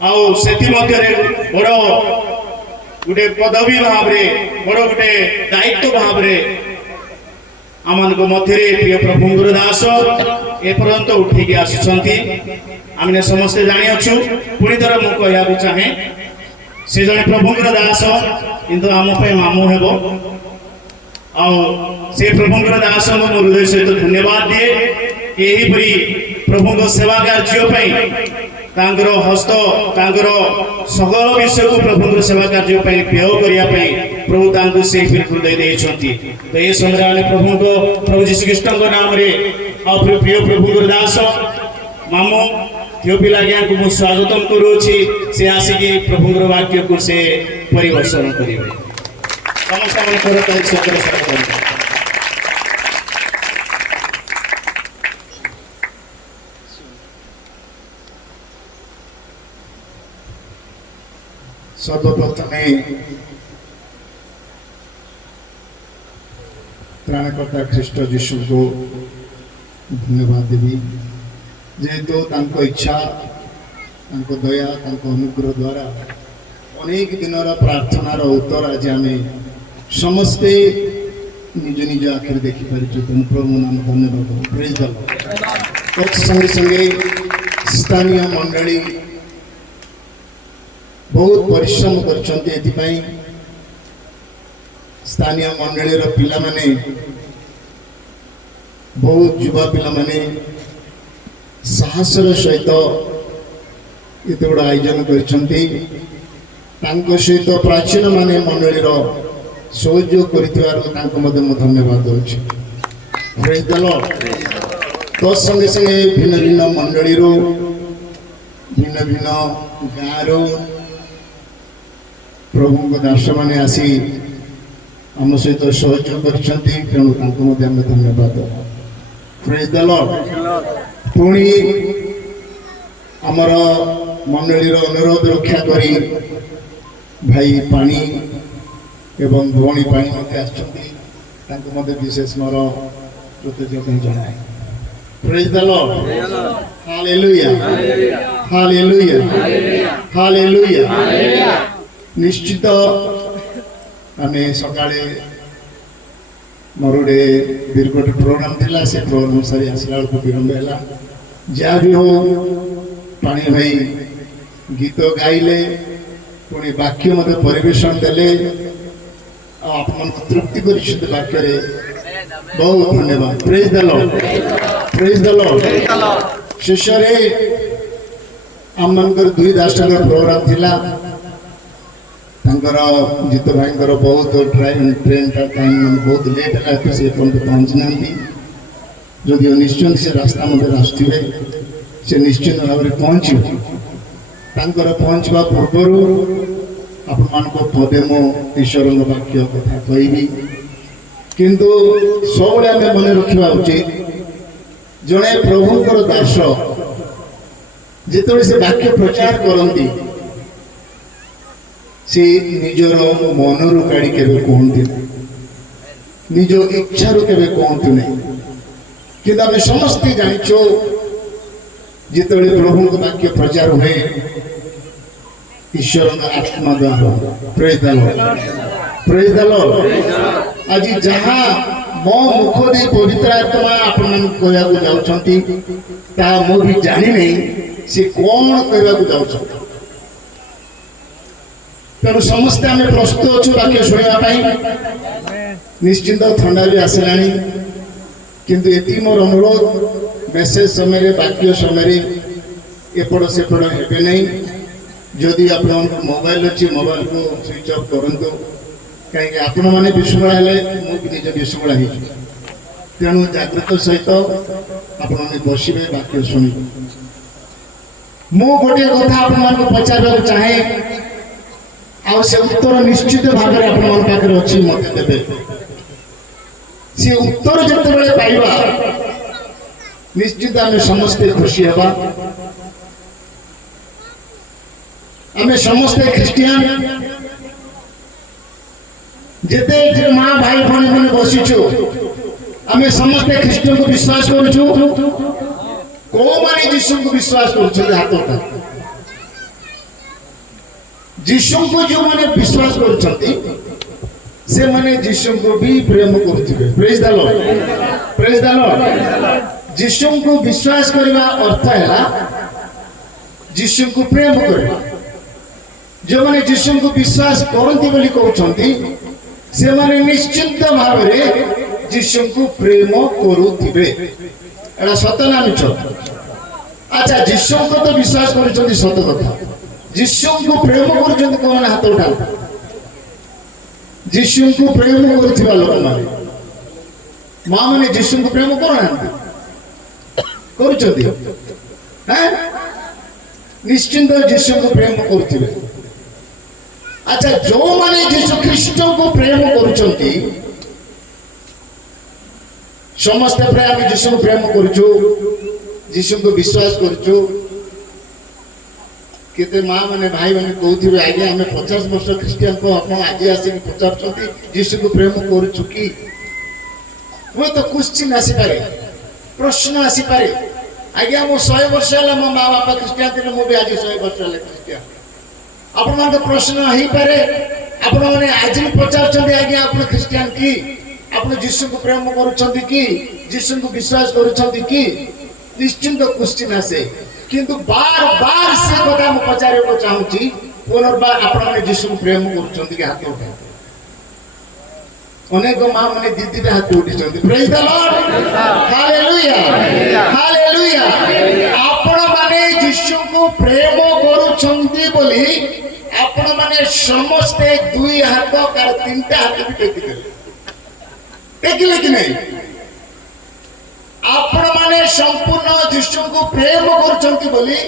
बड़ गोटे पदवी भाव बड़ गोटे दायित्व भाव आम मध्य प्रिय प्रभु दास एपर्यंत उठेकी आसमें समस्ते जानीचु पुणी थर मुझे चाहे से जड़े प्रभु दास किंतु आम मामू हे से प्रभु दास मो हृदय सहित धन्यवाद दिए यहीपरी प्रभु सेवा कार्य हस्त सकल विषय को प्रभु सेवा कार्य व्यय करने प्रभु से हृदय देते तो ये समय प्रभु जीशुख्रीष्ट नाम प्रिय प्रभु दास मामू थियोपिला आज्ञा को मुझे स्वागतम करुच्ची से आसिकी प्रभु वाक्य को से परिवर्तन करेंगे सर्वप्रथमे त्राणकर्ता ख्रीष्ट जीशु को धन्यवाद देवी जेहेतु तांको इच्छा तांको दया तांको अनुग्रह द्वारा अनेक दिन प्रार्थनार उत्तर आज आम समस्ते निज निज आखिर देखिपार तुम प्रभु नाम धन्यवाद प्रेज द संगे संगे स्थानीय मंडली बहुत परिश्रम कर स्थानीय मंडली पिला माने बहुत युवा पिला माने साहसर सहित ये गुड़ा आयोजन कर सहित प्राचीन माने मंडली सहयोग कर धन्यवाद दूसरी तो संगे संगे भिन्न भिन्न मंडली भिन्न भिन्न गाँव प्रभु दास मैंने आसी आम सहित सहयोग कर धन्यवाद प्रेज द लॉर्ड पुणी आमर मंडली अनुरोध रक्षा करी भाई पानी एवं भौणी पानी विशेष मोर कृतज्ञता जनाए praise the Lord hallelujah hallelujah hallelujah निश्चित आम सकाळे मोर गोटे दीर्घ प्रोग्राम थिला से प्रोग्राम सारी आसला बेलू विलंब है जहाँ भी हो पानी भाई गीत गाइले पुणी वाक्य मत परिवेशन देले आप तृप्ति कर वाक्य बहुत धन्यवाद praise the Lord praise the Lord शेष आम दुई दास प्रोग्राम थिला जीत भाई बहुत ट्रेन टाइम बहुत लेट है से पहुँची ना जदि निश्चिंत से रास्ता मध्य आसुवे से निश्चिंत भाव में पहुँचर पहुँचवा पूर्व आपण पदे मो ईश्वर वाक्य कथा कहि किंतु सब आम मन रखा उचित जड़े प्रभुंर दास जिते से वाक्य प्रचार करती से निजर मनरू काढ़ी के कहते निज इच्छार के कहते नहीं कि आम समस्ते जाचु जिते प्रभु वाक्य प्रचार हुए ईश्वर आत्मा द्वारा प्रेज द लॉर्ड आज जहाँ मो मुख दे पवित्र आत्मा आपण कहवाक जाऊँ मु भी जानी नहीं से कौन कहवाक जाऊँ तेणु समस्ते आम प्रस्तुत अच्छु वाक्य शुणा निश्चिंत थंडा भी आसला किंतु ये मोर अनुरोध मेसेज समय वाक्य समय एपट सेपट हे नहीं जदि आप मोबाइल अच्छी मोबाइल को स्विच ऑफ करूँ कहीं आपण मैंने विशृंखला मुझे निज विशृंखला तेणु जागृत सहित आपने बसवे वाक्य शुणी मु गोटे कथा आप पचार चाहे आ से उत्तर निश्चित भाव में आप अच्छी मत देवे सी उत्तर जिते पाइबा निश्चित आम समस्ते खुशी हवा आम समस्ते ख्रिस्टियान जिते माँ भाई भाई मैंने बसीचु आम समस्ते ख्रिस्ट को विश्वास करुचु कौ माने जीशु को विश्वास कर हाथ उठा ଯୀଶୁଙ୍କୁ ଯେଉଁମାନେ ବିଶ୍ୱାସ କରୁଛନ୍ତି ସେମାନେ ଯୀଶୁଙ୍କୁ ବି ପ୍ରେମ କରୁଥିବେ। ପ୍ରେଜ୍ ଦ ଲର୍ଡ, ପ୍ରେଜ୍ ଦ ଲର୍ଡ। ଯୀଶୁଙ୍କୁ ବିଶ୍ୱାସ କରିବା ଅର୍ଥ ହେଲା ଯୀଶୁଙ୍କୁ ପ୍ରେମ କରିବା। ଯେଉଁମାନେ ଯୀଶୁଙ୍କୁ ବିଶ୍ୱାସ କରନ୍ତି ବୋଲି କହୁଛନ୍ତି ସେମାନେ ନିଶ୍ଚିତ ଭାବରେ ଯୀଶୁଙ୍କୁ ପ୍ରେମ କରୁଥିବେ। ଏଟା ସତ ନା ମିଛ? ଆଚ୍ଛା, ଯୀଶୁଙ୍କୁ ତ ବିଶ୍ୱାସ କରୁଛନ୍ତି, ସତ କଥା। ଯୀଶୁଙ୍କୁ ପ୍ରେମ କରୁଛନ୍ତି କୋଉମାନେ? ହାତ ଉଠାନ୍ତୁ। ଯୀଶୁଙ୍କୁ ପ୍ରେମ କରୁଥିବା ଲୋକମାନେ, ମା ମାନେ ଯୀଶୁଙ୍କୁ ପ୍ରେମ କରୁନାହାନ୍ତି? କରୁଛନ୍ତି? ନିଶ୍ଚିନ୍ତ ଯୀଶୁଙ୍କୁ ପ୍ରେମ କରୁଥିବେ। ଆଚ୍ଛା, ଯୋଉମାନେ ଯୀଶୁ ଖ୍ରୀଷ୍ଟଙ୍କୁ ପ୍ରେମ କରୁଛନ୍ତି, ସମସ୍ତେ ପ୍ରାୟ ଆମେ ଯୀଶୁଙ୍କୁ ପ୍ରେମ କରୁଛୁ, ଯୀଶୁଙ୍କୁ ବିଶ୍ୱାସ କରୁଛୁ। କେତେ ମା ମାନେ ଭାଇ ମାନେ କହୁଥିବେ, ଆଜ୍ଞା ଆମେ 50 ବର୍ଷ ଖ୍ରୀଷ୍ଟିଆନ, ଆପଣ ଆଜି ଆସିକି ପଚାରୁଛନ୍ତି ଯୀଶୁଙ୍କୁ ପ୍ରେମ କରୁଛୁ କି? ହୁଏତ କ୍ୱେଶ୍ଚିନ୍ ଆସିପାରେ, ପ୍ରଶ୍ନ ଆସିପାରେ। ଆଜ୍ଞା ମୁଁ 100 ବର୍ଷ ହେଲା ମୋ ମା ବାପା ଖ୍ରୀଷ୍ଟିଆନ ଥିଲେ, ମୁଁ ବି ଆଜି 100 ବର୍ଷ ହେଲା ଖ୍ରୀଷ୍ଟିଆନ। ଆପଣମାନଙ୍କ ପ୍ରଶ୍ନ ହେଇପାରେ, ଆପଣମାନେ ଆଜି ବି ପଚାରୁଛନ୍ତି ଆଜ୍ଞା ଆପଣ ଖ୍ରୀଷ୍ଟିଆନ କି? ଆପଣ ଯୀଶୁଙ୍କୁ ପ୍ରେମ କରୁଛନ୍ତି କି? ଯୀଶୁଙ୍କୁ ବିଶ୍ୱାସ କରୁଛନ୍ତି କି? ନିଶ୍ଚିନ୍ତ କ୍ୱେଶ୍ଚିନ୍ ଆସେ। କିନ୍ତୁ ବାର ବାର ସେ କଥା ମୁଁ ପଚାରିବାକୁ ଚାହୁଁଛି, ପୁନର୍ବାର ଆପଣମାନେ ଯୀଶୁଙ୍କୁ ପ୍ରେମ କରୁଛନ୍ତି କି? ହାତ ଉଠାନ୍ତୁ। ଅନେକ ମା ମାନେ ଦିଦିରେ ହାତ ଉଠିଛନ୍ତି। ପ୍ରେଜ୍ ଦ ଲର୍ଡ, ହାଲେଲୁୟା, ହାଲେଲୁୟା। ଆପଣମାନେ ଯୀଶୁଙ୍କୁ ପ୍ରେମ କରୁଛନ୍ତି ବୋଲି ଆପଣମାନେ ସମସ୍ତେ 2 ହାତ, କାର 3ଟା ହାତ ବି ଟେକିଦେଲେ। ଟେକିଲେ କି ନାହିଁ? ଆପଣମାନେ ସମ୍ପୂର୍ଣ୍ଣ ଯୀଶୁଙ୍କୁ ପ୍ରେମ କରୁଛନ୍ତି ବୋଲି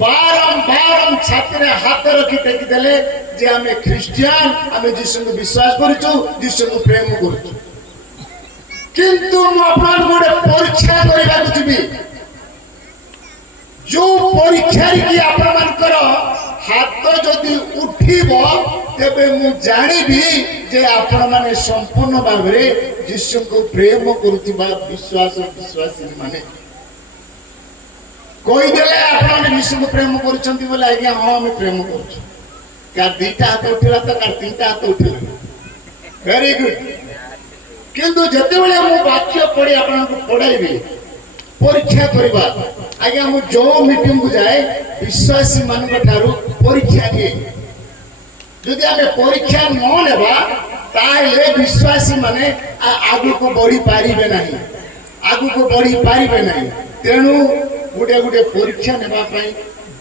ବାରମ୍ବାର ଛାତିରେ ହାତ ରଖି ଟେକିଦେଲେ ଯେ ଆମେ ଖ୍ରୀଷ୍ଟିଆନ, ଆମେ ଯୀଶୁଙ୍କୁ ବିଶ୍ୱାସ କରୁଛୁ, ଯୀଶୁଙ୍କୁ ପ୍ରେମ କରୁଛୁ। କିନ୍ତୁ ମୁଁ ଆପଣଙ୍କୁ ଗୋଟେ ପରୀକ୍ଷା କରିବାକୁ ଯିବି। ଯୋଉ ପରୀକ୍ଷାରେ କି ଆପଣମାନଙ୍କର ହାତ ଯଦି ଉଠିବ, ତେବେ ମୁଁ ଜାଣିବି ଯେ ଆପଣମାନେ ସମ୍ପୂର୍ଣ୍ଣ ଭାବରେ ଯୀଶୁଙ୍କୁ ପ୍ରେମ କରୁଥିବା ବିଶ୍ୱାସୀ ମାନେ। କହିଦେଲେ ଆପଣମାନେ ଯୀଶୁଙ୍କୁ ପ୍ରେମ କରୁଛନ୍ତି ବୋଲେ, ଆଜ୍ଞା ହଁ ଆମେ ପ୍ରେମ କରୁଛୁ। କାର 2ଟା ହାତ ଉଠିଲା ତ, କାର 3ଟା ହାତ ଉଠିଲା। Very good. କିନ୍ତୁ ଯେତେବେଳେ ମୁଁ ବାକ୍ୟ ପଢି ଆପଣଙ୍କୁ ପଢାଇବି, ପରୀକ୍ଷା କରିବା, ଆଜ୍ଞା ମୁଁ ଯୋଉ ମିଟିଂକୁ ଯାଏ ବିଶ୍ୱାସୀ ମାନଙ୍କ ଠାରୁ ପରୀକ୍ଷା ନିଏ। ଯଦି ଆମେ ପରୀକ୍ଷା ନ ନେବା ତାହେଲେ ବିଶ୍ୱାସୀ ମାନେ ଆଗକୁ ବଢି ପାରିବେ ନାହିଁ, ଆଗକୁ ବଢି ପାରିବେ ନାହିଁ। ତେଣୁ ଗୋଟେ ଗୋଟେ ପରୀକ୍ଷା ନେବା ପାଇଁ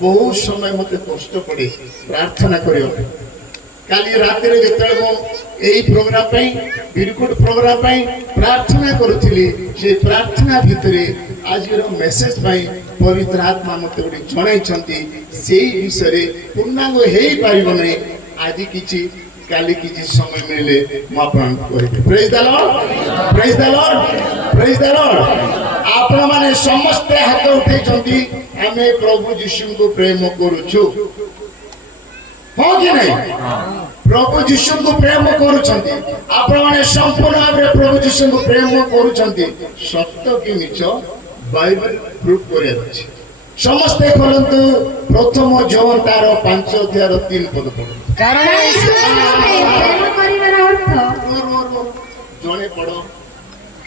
ବହୁତ ସମୟ ମତେ କଷ୍ଟ ପଡେ ପ୍ରାର୍ଥନା କରିବା ପାଇଁ। କାଲି ରାତିରେ ଯେତେବେଳେ ମୁଁ ଏହି ପ୍ରୋଗ୍ରାମ ପାଇଁ, ବିରକୁଟ ପ୍ରୋଗ୍ରାମ ପାଇଁ ପ୍ରାର୍ଥନା କରୁଥିଲି, ସେ ପ୍ରାର୍ଥନା ଭିତରେ ଆଜିର ମେସେଜ ପାଇଁ ପବିତ୍ର ଆତ୍ମା ମତେ ଗୋଟେ ଜଣାଇଛନ୍ତି। ସେଇ ବିଷୟରେ ପୂର୍ଣ୍ଣାଙ୍ଗ ହେଇପାରିବ ନାହିଁ। ଆଜି କିଛି, କାଲି କିଛି ସମୟ ମିଳିଲେ ମୁଁ ଆପଣଙ୍କୁ କହିବି। ପ୍ରେଜ୍ ଦ ଲର୍ଡ, ପ୍ରେଜ୍ ଦ ଲର୍ଡ, ପ୍ରେଜ୍ ଦ ଲର୍ଡ। ଆପଣମାନେ ସମସ୍ତେ ହାତ ଉଠେଇଛନ୍ତି, ଆମେ ପ୍ରଭୁ ଯୀଶୁଙ୍କୁ ପ୍ରେମ କରୁଛୁ, ହଁ କି ନାହିଁ? ପ୍ରଭୁ ଯୀଶୁଙ୍କୁ ପ୍ରେମ କରୁଛନ୍ତି। ଆପଣମାନେ ସମ୍ପୂର୍ଣ୍ଣ ଭାବରେ ପ୍ରଭୁ ଯୀଶୁଙ୍କୁ ପ୍ରେମ କରୁଛନ୍ତି। ସତ୍ୟ କି ମିଛ ବାଇବେଲ ପ୍ରୁଫ୍ କରିବାର ଅଛି। ସମସ୍ତେ ଖୋଲନ୍ତୁ ପ୍ରଥମ ଜୋହନ ତାର 5 ଅଧ୍ୟାୟର 3 ପଦ ପଢନ୍ତୁ। କାରଣ ପ୍ରେମ କରିବାର ଅର୍ଥ, ଜଣେ ପଢ।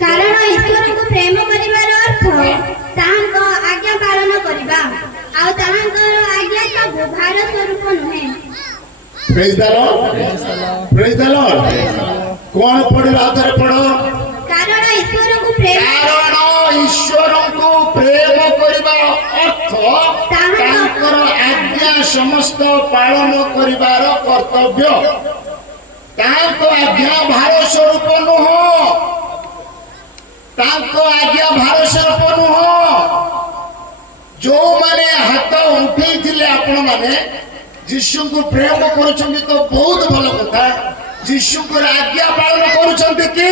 କାରଣ ଈଶ୍ୱରଙ୍କୁ ପ୍ରେମ କରିବାର ଅର୍ଥ ତାହାଙ୍କ ଆଜ୍ଞା ପାଳନ କରିବା, ଆଉ ତାହାଙ୍କର ଆଜ୍ଞା ସବୁ ଭାର ସ୍ୱରୂପ ନୁହେଁ। ପ୍ରେଜ୍ ଦ ଲର୍ଡ, ପ୍ରେଜ୍ ଦ ଲର୍ଡ। କଣ ପଢିଲା? ଆଉଥରେ ପଢ। କାରଣ ଈଶ୍ୱରଙ୍କୁ ପ୍ରେମ କରିବା ଅର୍ଥ ତାଙ୍କର ଆଜ୍ଞା ସମସ୍ତ ପାଳନ କରିବାର କର୍ତ୍ତବ୍ୟ। ତାଙ୍କ ଆଜ୍ଞା ଭାର ସ୍ୱରୂପ ନୁହଁ, ତାଙ୍କ ଆଜ୍ଞା ଭାର ସ୍ୱରୂପ ନୁହଁ। ଯୋଉମାନେ ହାତ ଉଠେଇଥିଲେ ଆପଣମାନେ ଯୀଶୁଙ୍କୁ ପ୍ରେମ କରୁଛନ୍ତି ତ ବହୁତ ଭଲ କଥା। ଯୀଶୁଙ୍କର ଆଜ୍ଞା ପାଳନ କରୁଛନ୍ତି କି?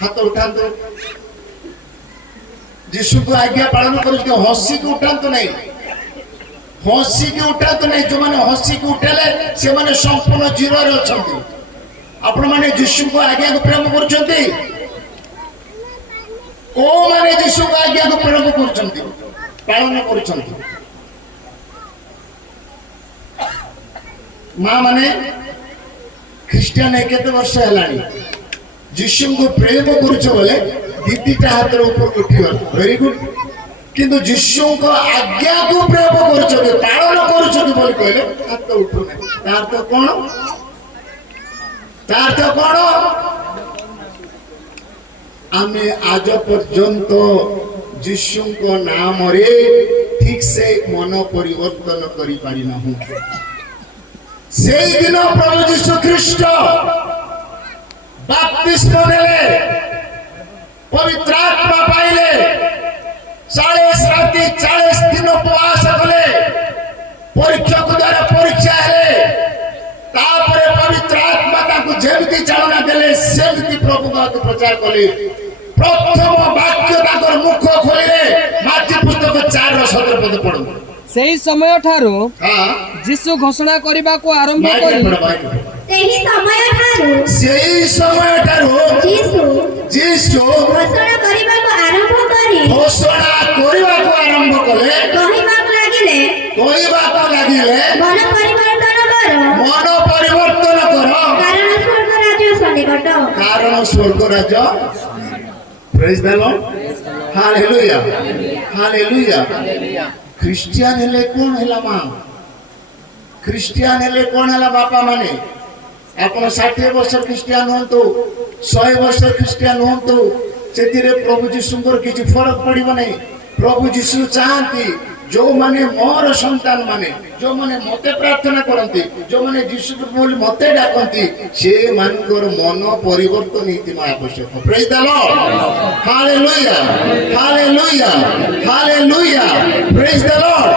ହାତ ଉଠାନ୍ତୁ। ଯୀଶୁଙ୍କୁ ଆଜ୍ଞା ପାଳନ କରୁଛନ୍ତି। ହସିକି ଉଠାନ୍ତୁ ନାହିଁ, ହସିକି ଉଠାନ୍ତୁ ନାହିଁ। ଯୋଉମାନେ ହସିକି ଉଠେଇଲେ ସେମାନେ ସମ୍ପୂର୍ଣ୍ଣ ଜିରୋରେ ଅଛନ୍ତି। ଆପଣମାନେ ଯୀଶୁଙ୍କୁ ଆଜ୍ଞାକୁ ପ୍ରେମ କରୁଛନ୍ତି? କୋଉମାନେ ଯୀଶୁଙ୍କ ଆଜ୍ଞାକୁ ପ୍ରେମ କରୁଛନ୍ତି, ପାଳନ କରୁଛନ୍ତି? ମା ମାନେ ଖ୍ରୀଷ୍ଟିଆନ କେତେ ବର୍ଷ ହେଲାଣି ଯୀଶୁଙ୍କୁ ପ୍ରେମ କରୁଛ ବୋଲେ ଦିଦିଟା ହାତର ଉପରକୁ ଉଠିଗଲା ଭେରି ଗୁଡ। କିନ୍ତୁ ଯୀଶୁଙ୍କ ଆଜ୍ଞାକୁ ପ୍ରେମ କରୁଛନ୍ତି ପାଳନ କରୁଛନ୍ତି ବୋଲି କହିଲେ ହାତ ଉଠୁନାହିଁ। ତାର ଅର୍ଥ କଣ? ତାର ଅର୍ଥ କଣ? ଆମେ ଆଜ ପର୍ଯ୍ୟନ୍ତ ଯୀଶୁଙ୍କ ନାମରେ ଠିକ ସେ ମନ ପରିବର୍ତ୍ତନ କରିପାରିନାହୁଁ। ସେଇଦିନ ପ୍ରଭୁ ଯୀଶୁ ଖ୍ରୀଷ୍ଟ ବାପ୍ତିସ୍ମ ନେଲେ, ପବିତ୍ର ଆତ୍ମା ପାଇଲେ, 40 ରାତି 40 ଦିନ ଉପବାସ କଲେ, ପରୀକ୍ଷକ ଦ୍ୱାରା ପରୀକ୍ଷା ହେଲେ, ତାପରେ ପବିତ୍ର ଆତ୍ମା ତାଙ୍କୁ ଯେମିତି ଚାଳନା ଦେଲେ ସେମିତି ପ୍ରଭୁଙ୍କ ପ୍ରଚାର କଲେ। ପ୍ରଥମ ବାକ୍ୟ ତାଙ୍କର ମୁଖ ଖୋଲିଲେ ମାଥ୍ୟୁ ପୁସ୍ତକ 4:17 ପଢନ୍ତୁ। ସେହି ସମୟ ଠାରୁ ହଁ ଯୀଶୁ ଘୋଷଣା କରିବାକୁ ଆରମ୍ଭ ମାଇକ୍ କରି ପଢ, ମାଇକ୍ ପଢ। ସେହି ସମୟଠାରୁ ସେଇ ସମୟଠାରୁ ଯୀଶୁ ଯୀଶୁ ଘୋଷଣା କରିବାକୁ ଆରମ୍ଭ କରି ଘୋଷଣା କରିବାକୁ ଆରମ୍ଭ କଲେ, କହିବାକୁ ଲାଗିଲେ, କହିବାକୁ ଲାଗିଲେ ମନ ପରିବର୍ତ୍ତନ କର, ମନ ପରିବର୍ତ୍ତନ କର, କାରଣ ସ୍ୱର୍ଗ ରାଜ୍ୟ ସନ୍ନିକଟ। କାରଣ ସ୍ୱର୍ଗ ରାଜ୍ୟ। ପ୍ରେଜ୍ ଦ ଲର୍ଡ, ହାଲେଲୁୟା, ହାଲେଲୁୟା। ଖ୍ରୀଷ୍ଟିଆନ ହେଲେ କଣ ହେଲା ମା? ଖ୍ରୀଷ୍ଟିଆନ ହେଲେ କଣ ହେଲା ବାପା ମାନେ? ଆପଣ 60 ବର୍ଷ ଖ୍ରୀଷ୍ଟିଆନ ହୁଅନ୍ତୁ, 100 ବର୍ଷ ଖ୍ରୀଷ୍ଟିଆନ ହୁଅନ୍ତୁ, ସେଥିରେ ପ୍ରଭୁ ଯୀଶୁଙ୍କର କିଛି ଫରକ ପଡିବ ନାହିଁ। ପ୍ରଭୁ ଯୀଶୁ ଚାହାନ୍ତି ଯୋଉମାନେ ମୋର ସନ୍ତାନ ମାନେ, ଯୋଉମାନେ ମତେ ପ୍ରାର୍ଥନା କରନ୍ତି, ଯୋଉମାନେ ଯୀଶୁ ବୋଲି ମତେ ଡାକନ୍ତି, ସେମାନଙ୍କର ମନ ପରିବର୍ତ୍ତନ ହେଇଥିବା ଆବଶ୍ୟକ। ପ୍ରେଜ୍ ଦ ଲର୍ଡ, ହାଲେଲୁୟା, ହାଲେଲୁୟା, ହାଲେଲୁୟା, ପ୍ରେଜ୍ ଦ ଲର୍ଡ।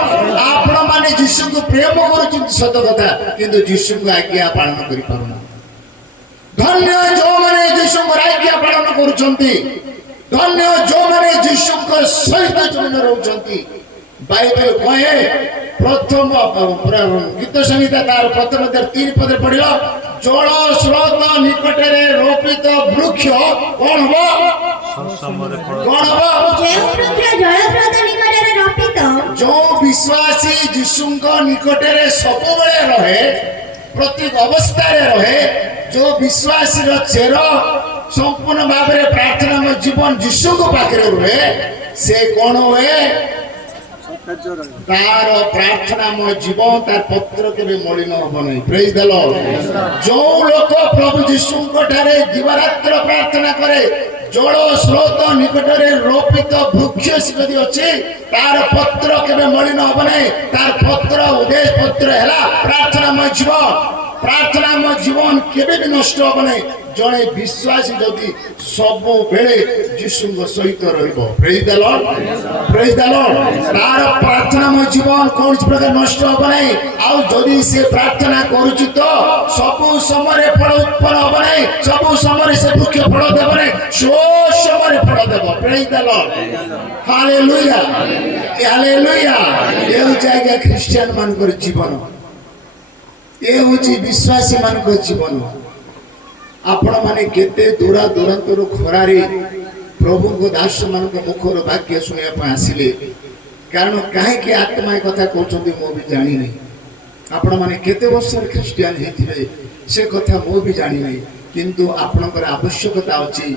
ଆପଣ ମାନେ ଯୀଶୁଙ୍କୁ ପ୍ରେମ କରୁଛନ୍ତି ସତ କଥା, କିନ୍ତୁ ଯୀଶୁଙ୍କୁ ଆଜ୍ଞା ପାଳନ କରିପାରୁନା। ଧନ୍ୟ ଯୋଉମାନେ ଯୀଶୁଙ୍କର ଆଜ୍ଞା ପାଳନ କରୁଛନ୍ତି, ଧନ୍ୟ ଯୋଉମାନେ ଯୀଶୁଙ୍କ ସହିତ ଜୀବନ ରହୁଛନ୍ତି। ବାଇବେଲ କହେ ପ୍ରଥମ ଗୀତ ସଂହିତା ତାର ପ୍ରଥମ 3 ପଦରେ ପଢିଲ, ଜଳ ସ୍ରୋତ ନିକଟରେ ରୋପିତ ବୃକ୍ଷ କଣ ହବ? କଣ ହବ? ଯେଉଁ ବୃକ୍ଷ ଜଳ ସ୍ରୋତ ନିକଟରେ ରୋପିତ, ଯୋଉ ବିଶ୍ୱାସୀ ଯୀଶୁଙ୍କ ନିକଟରେ ସବୁବେଳେ ରହେ, ପ୍ରତ୍ୟେକ ଅବସ୍ଥାରେ ରହେ, ଯୋଉ ବିଶ୍ୱାସୀର ଚେର ସମ୍ପୂର୍ଣ୍ଣ ଭାବରେ ପ୍ରାର୍ଥନାମୟ ଜୀବନ ଯୀଶୁଙ୍କ ପାଖରେ ରୁହେ, ସେ କଣ ହୁଏ? ତାର ପ୍ରାର୍ଥନାମୟ ଜୀବନ, ତାର ପତ୍ର କେବେ ମଳିନ ହବ ନାହିଁ। ପ୍ରେଜ୍ ଦ ଲର୍ଡ। ଯୋଉ ଲୋକ ପ୍ରଭୁ ଯୀଶୁଙ୍କ ଠାରେ ଦିବାରାତ୍ର ପ୍ରାର୍ଥନା କରେ, ଜଳ ସ୍ରୋତ ନିକଟରେ ରୋପିତ ବୃକ୍ଷ ଯଦି ଅଛି, ତାର ପତ୍ର କେବେ ମଳିନ ହବ ନାହିଁ। ତାର ପତ୍ର ଉଦ୍ଦେଶ ପତ୍ର ହେଲା ପ୍ରାର୍ଥନାମୟ ଜୀବନ। ପ୍ରାର୍ଥନାମୟ ଜୀବନ କେବେ ବି ନଷ୍ଟ ହବ ନାହିଁ। ଜଣେ ବିଶ୍ୱାସୀ ଯଦି ସବୁବେଳେ ଯୀଶୁଙ୍କ ସହିତ ରହିବ, ପ୍ରେଜ୍ ଦ ଲର୍ଡ, ପ୍ରେଜ୍ ଦ ଲର୍ଡ, ତାର ପ୍ରାର୍ଥନାମୟ ଜୀବନ କୌଣସି ପ୍ରକାର ନଷ୍ଟ ହବ ନାହିଁ। ଆଉ ଯଦି ସେ ପ୍ରାର୍ଥନା କରୁଛି ତ ସବୁ ସମୟରେ ଫଳ ଉତ୍ପନ୍ନ ହବ ନାହିଁ, ସବୁ ସମୟରେ ସେ ବୃକ୍ଷ ଫଳ ଦେବ ନାହିଁ, ସବୁ ସମୟରେ ଫଳ ଦେବ। ପ୍ରେଜ୍ ଦ ଲର୍ଡ, ହାଲେଲୁୟା, ହାଲେଲୁୟା। ଏ ହେଉଛି ଆଜ୍ଞା ଖ୍ରୀଷ୍ଟିଆନ ମାନଙ୍କର ଜୀବନ, ଏ ହେଉଛି ବିଶ୍ୱାସୀ ମାନଙ୍କ ଜୀବନ। ଆପଣ ମାନେ କେତେ ଦୂର ଦୂରାନ୍ତର ଖରାରେ ପ୍ରଭୁଙ୍କ ଦାସ ମାନଙ୍କ ମୁଖର ବାକ୍ୟ ଶୁଣିବା ପାଇଁ ଆସିଲେ, କାରଣ କାହିଁକି ଆତ୍ମା ଏ କଥା କହୁଛନ୍ତି ମୁଁ ବି ଜାଣିନାହିଁ। ଆପଣ ମାନେ କେତେ ବର୍ଷର ଖ୍ରୀଷ୍ଟିଆନ ହେଇଥିବେ ସେ କଥା ମୁଁ ବି ଜାଣିନାହିଁ, କିନ୍ତୁ ଆପଣଙ୍କର ଆବଶ୍ୟକତା ଅଛି।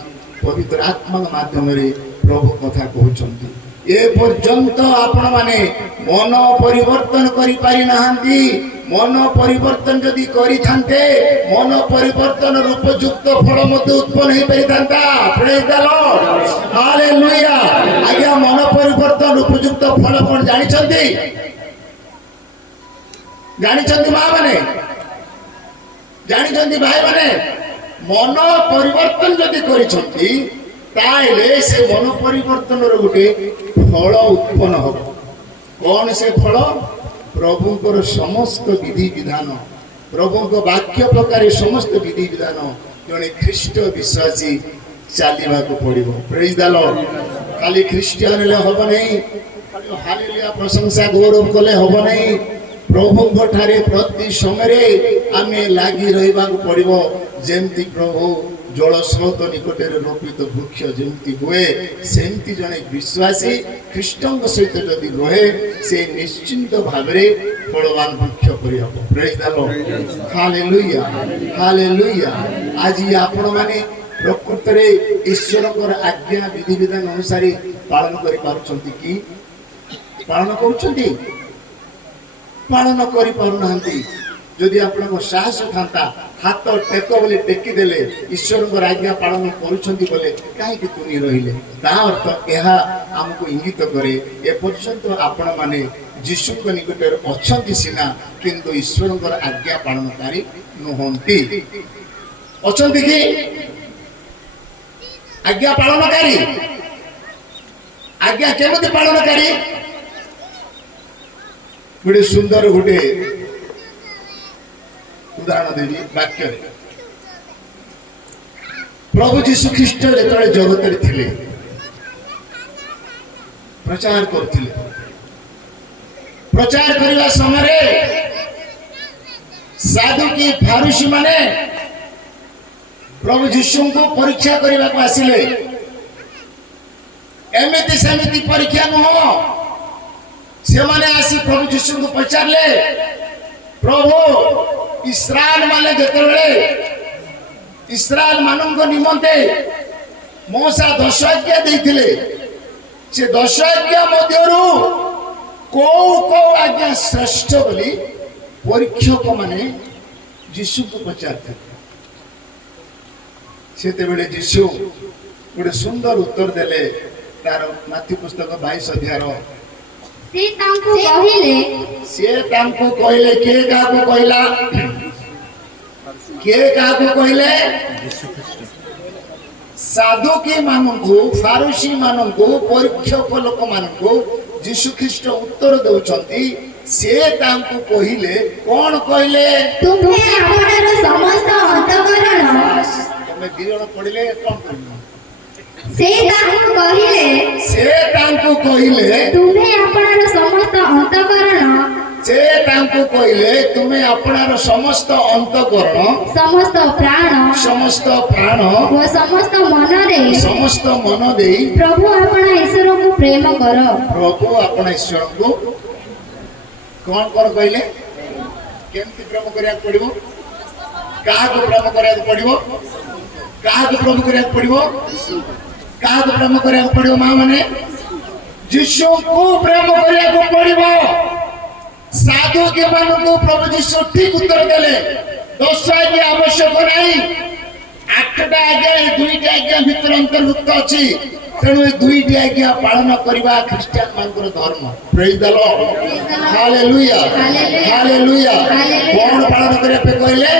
ପବିତ୍ର ଆତ୍ମାଙ୍କ ମାଧ୍ୟମରେ ପ୍ରଭୁ କଥା କହୁଛନ୍ତି। ଏ ପର୍ଯ୍ୟନ୍ତ ଆପଣ ମାନେ ମନ ପରିବର୍ତ୍ତନ କରିପାରି ନାହାନ୍ତି। ମନ ପରିବର୍ତ୍ତନ ଯଦି କରିଥାନ୍ତେ, ମନ ପରିବର୍ତ୍ତନର ଉପଯୁକ୍ତ ଫଳ ମଧ୍ୟ ଉତ୍ପନ୍ନ ହେଇପାରିଥାନ୍ତା। ପ୍ରେଜ୍ ଦ ଲର୍ଡ, ହାଲେଲୁୟା। ଆଜ୍ଞା ମନ ପରିବର୍ତ୍ତନ ଉପଯୁକ୍ତ ଫଳ କଣ ଜାଣିଛନ୍ତି? ଜାଣିଛନ୍ତି ମା ମାନେ? ଜାଣିଛନ୍ତି ଭାଇ ମାନେ? ମନ ପରିବର୍ତ୍ତନ ଯଦି କରିଛନ୍ତି, ତାହେଲେ ସେ ମନ ପରିବର୍ତ୍ତନର ଗୋଟେ ଫଳ ଉତ୍ପନ୍ନ ହବ। କଣ ସେ ଫଳ? ପ୍ରଭୁଙ୍କର ସମସ୍ତ ବିଧି ବିଧାନ, ପ୍ରଭୁଙ୍କ ବାକ୍ୟ ପ୍ରକାର ସମସ୍ତ ବିଧି ବିଧାନ ଜଣେ ଖ୍ରୀଷ୍ଟ ବିଶ୍ୱାସୀ ଚାଲିବାକୁ ପଡିବ। ପ୍ରେଜ୍ ଦ ଲର୍ଡ। ଖାଲି ଖ୍ରୀଷ୍ଟିଆନ ହେଲେ ହବ ନାହିଁ, ଖାଲି ହାଲେଲୁୟା ପ୍ରଶଂସା ଗୌରବ କଲେ ହବ ନାହିଁ। ପ୍ରଭୁଙ୍କ ଠାରେ ପ୍ରତି ସମୟରେ ଆମେ ଲାଗି ରହିବାକୁ ପଡିବ। ଯେମିତି ପ୍ରଭୁ ଜଳ ସ୍ରୋତ ନିକଟରେ ରୋପିତ ବୃକ୍ଷ ଯେମିତି ହୁଏ ସେମିତି ଜଣେ ବିଶ୍ୱାସୀ ଖ୍ରୀଷ୍ଟଙ୍କ ସହିତ ଯଦି ରହେ ସେ ନିଶ୍ଚିନ୍ତ ଭାବରେ ଫଳବାନ ବୃକ୍ଷ କରିହେବ। ପ୍ରେଜ୍ ଦ ଲର୍ଡ, ହାଲେଲୁୟା, ହାଲେଲୁୟା। ଆଜି ଆପଣମାନେ ପ୍ରକୃତରେ ଈଶ୍ୱରଙ୍କର ଆଜ୍ଞା ବିଧିବିଧାନ ଅନୁସାରେ ପାଳନ କରିପାରୁଛନ୍ତି କି? ପାଳନ କରୁଛନ୍ତି? ପାଳନ କରିପାରୁନାହାନ୍ତି। ଯଦି ଆପଣଙ୍କ ସାହସ ଥାନ୍ତା ହାତ ଟେକ ବୋଲି ଟେକିଦେଲେ ଈଶ୍ୱରଙ୍କର ଆଜ୍ଞା ପାଳନ କରୁଛନ୍ତି ବୋଲେ କାହିଁକି ତୁନି ରହିଲେ? ତା ଅର୍ଥ ଏହା ଆମକୁ ଇଙ୍ଗିତ କରେ ଏପର୍ଯ୍ୟନ୍ତ ଆପଣମାନେ ଯୀଶୁଙ୍କ ନିକଟରେ ଅଛନ୍ତି ସିନା କିନ୍ତୁ ଈଶ୍ୱରଙ୍କର ଆଜ୍ଞା ପାଳନକାରୀ ନୁହନ୍ତି। ଅଛନ୍ତି କି ଆଜ୍ଞା ପାଳନକାରୀ? ଆଜ୍ଞା କେମିତି ପାଳନକାରୀ? ଗୋଟେ ସୁନ୍ଦର ଗୋଟେ ଉଦାହରଣ ଦେବି ବାକ୍ୟରେ। ପ୍ରଭୁ ଯୀଶୁ ଖ୍ରୀଷ୍ଟ ଯେତେବେଳେ ଜଗତରେ ଥିଲେ ପ୍ରଚାର କରୁଥିଲେ, ପ୍ରଚାର କରିବା ସମୟରେ ସାଧୁକି ଫାରୁସି ମାନେ ପ୍ରଭୁ ଯୀଶୁଙ୍କୁ ପରୀକ୍ଷା କରିବାକୁ ଆସିଲେ। ଏମିତି ସେମିତି ପରୀକ୍ଷା ନୁହଁ। ସେମାନେ ଆସି ପ୍ରଭୁ ଯୀଶୁଙ୍କୁ ପଚାରିଲେ, ପ୍ରଭୁ ଇସ୍ରାଏଲ ମାନେ ଯେତେବେଳେ ଇସ୍ରାଏଲ ମାନଙ୍କ ନିମନ୍ତେ ମୋଶା 10 ଆଜ୍ଞା ଦେଇଥିଲେ, ସେ 10 ଆଜ୍ଞା ମଧ୍ୟରୁ କୋଉ କୋଉ ଆଜ୍ଞା ଶ୍ରେଷ୍ଠ ବୋଲି ପରୀକ୍ଷକ ମାନେ ଯୀଶୁଙ୍କୁ ପଚାରିଥିଲେ। ସେତେବେଳେ ଯୀଶୁ ଗୋଟେ ସୁନ୍ଦର ଉତ୍ତର ଦେଲେ। ତାର ମାଥ୍ୟୁ ପୁସ୍ତକ 22 ଅଧ୍ୟାୟର ସେ ତାଙ୍କୁ କହିଲେ, କିଏ କାହାକୁ କହିଲା? କିଏ କାହାକୁ କହିଲେ? ସାଧୁକି ମାନଙ୍କୁ, ଫାରୁସି ମାନଙ୍କୁ, ପରୀକ୍ଷକ ଲୋକମାନଙ୍କୁ ଯୀଶୁ ଖ୍ରୀଷ୍ଟ ଉତ୍ତର ଦେଉଛନ୍ତି। ସେ ତାଙ୍କୁ କହିଲେ, କଣ କହିଲେ? ତୁମେ ଆପଣର ସମସ୍ତ ଅନ୍ତଃକରଣ। ତମେ ଦି ଜଣ ପଢିଲେ କଣ କହିଲ? ସେ ତାଙ୍କୁ କହିଲେ, ତୁମେ ଆପଣର ସମସ୍ତ ଅନ୍ତଃକରଣ, ସେ ତାଙ୍କୁ କହିଲେ ତୁମେ ଆପଣର ସମସ୍ତ ଅନ୍ତଃକରଣ, ସମସ୍ତ ପ୍ରାଣ ଓ ସମସ୍ତ ମନ ଦେଇ ପ୍ରଭୁ ଆପଣ ଈଶ୍ୱରଙ୍କୁ ପ୍ରେମ କର। ପ୍ରଭୁ ଆପଣ ଈଶ୍ୱରଙ୍କୁ କଣ କଣ କହିଲେ? କେମିତି ପ୍ରେମ କରିବାକୁ ପଡିବ? କାହାକୁ ପ୍ରେମ କରିବାକୁ ପଡିବ? କାହାକୁ ପ୍ରେମ କରିବାକୁ ପଡିବ? କାହାକୁ ପ୍ରେମ କରିବାକୁ ପଡିବ? ମା ମାନେ ଯୀଶୁଙ୍କୁ ପ୍ରେମ କରିବାକୁ ପଡିବ। ସାଧୁ ମାନଙ୍କୁ ପ୍ରଭୁ ଯୀଶୁ ଠିକ ଉତ୍ତର ଦେଲେ। 10 ଆଜ୍ଞା ଆବଶ୍ୟକ ନାହିଁ, 8ଟା ଆଜ୍ଞା, 2ଟି ଆଜ୍ଞା ଭିତରେ ଅନ୍ତର୍ଭୁକ୍ତ ଅଛି। ତେଣୁ ଏ 2ଟି ଆଜ୍ଞା ପାଳନ କରିବା ଖ୍ରୀଷ୍ଟିଆନ ମାନଙ୍କର ଧର୍ମ। ପ୍ରେଜ୍ ଦ ଲର୍ଡ, ହାଲେଲୁୟା, ହାଲେଲୁୟା। କଣ ପାଳନ କରିବା ପାଇଁ କହିଲେ?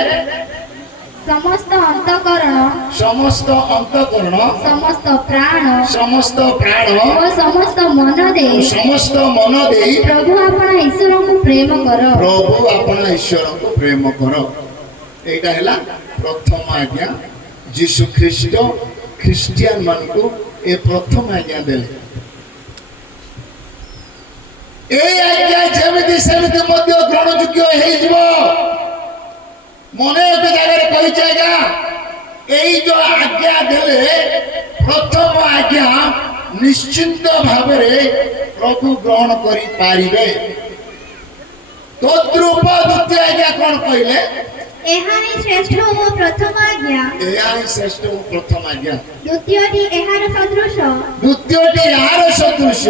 ସମସ୍ତ ଅନ୍ତଃକରଣ, ସମସ୍ତ ପ୍ରାଣ ଓ ସମସ୍ତ ମନ ଦେଇ ପ୍ରଭୁ ଆପଣ ଈଶ୍ୱରଙ୍କୁ ପ୍ରେମ କର। ପ୍ରଭୁ ଆପଣ ଈଶ୍ୱରଙ୍କୁ ପ୍ରେମ କର। ଏଇଟା ହେଲା ପ୍ରଥମ ଆଜ୍ଞା। ଯୀଶୁ ଖ୍ରୀଷ୍ଟ ଖ୍ରୀଷ୍ଟିଆନ ମାନଙ୍କୁ ଏ ପ୍ରଥମ ଆଜ୍ଞା ଦେଲେ। এই আজ্ঞা যেମିତି সেମିତି ମଧ୍ୟ ଗ୍ରହଣযোଗ୍ୟ ହେଇଯିବ। ମନେ ଏକ ଜାଗାରେ କହିଛି ଆଜ୍ଞା, ଏଇ ଯୋଉ ଆଜ୍ଞା ଦେଲେ ପ୍ରଥମ ଆଜ୍ଞା ନିଶ୍ଚିନ୍ତ ଭାବରେ ପ୍ରଭୁ ଗ୍ରହଣ କରିପାରିବେ। ତଦ୍ରୂପ ଦ୍ୱିତୀୟ ଆଜ୍ଞା କଣ କହିଲେ? ଏହା ହିଁ ଶ୍ରେଷ୍ଠ ଓ ପ୍ରଥମ ଆଜ୍ଞା। ଏହା ହିଁ ଶ୍ରେଷ୍ଠ ଓ ପ୍ରଥମ ଆଜ୍ଞା। ଦ୍ୱିତୀୟଟି ଏହାର ସଦୃଶ। ଦ୍ୱିତୀୟଟି ଏହାର ସଦୃଶ।